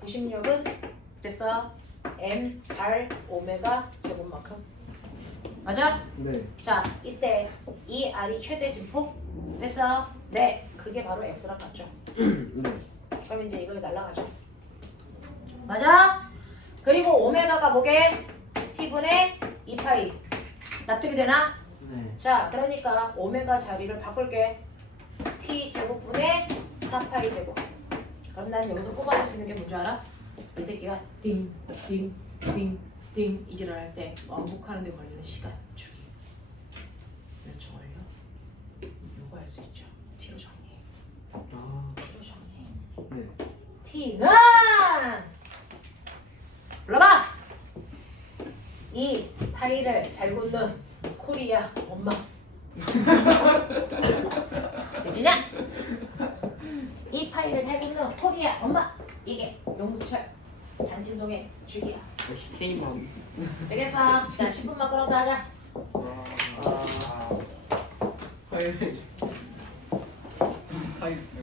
90력은 됐어? m r 오메가 제곱만큼. 맞아? 네. 자, 이때 이 r이 최대 진폭 됐어? 네, 그게 바로 x랑 같죠. 네. 그럼 이제 이거 날라가죠. 맞아? 그리고 오메가가 뭐게? t분의 2파이 납득이 되나? 네. 자, 그러니까 오메가 자리를 바꿀게. t 제곱분의 4파이 제곱. 그럼 난 여기서 뽑아낼 수 있는 게 뭔지 알아? 이 새끼가 띵띵띵띵 이지랄 할 때 왕복하는 데 걸리는 시간 주기. 몇 초 걸려? 요거 할 수 있죠. t로 정리해. 아. t로 정리해. 네. t는 불러봐. 이 파이를 잘 굽는 코리아 엄마. 되지냐? 이 파이를 잘 굽는 코리아 엄마. 이게 용수철 단진동의 주기야. K만. 되겠어? 자, 10분만 끌어다 하자. 파일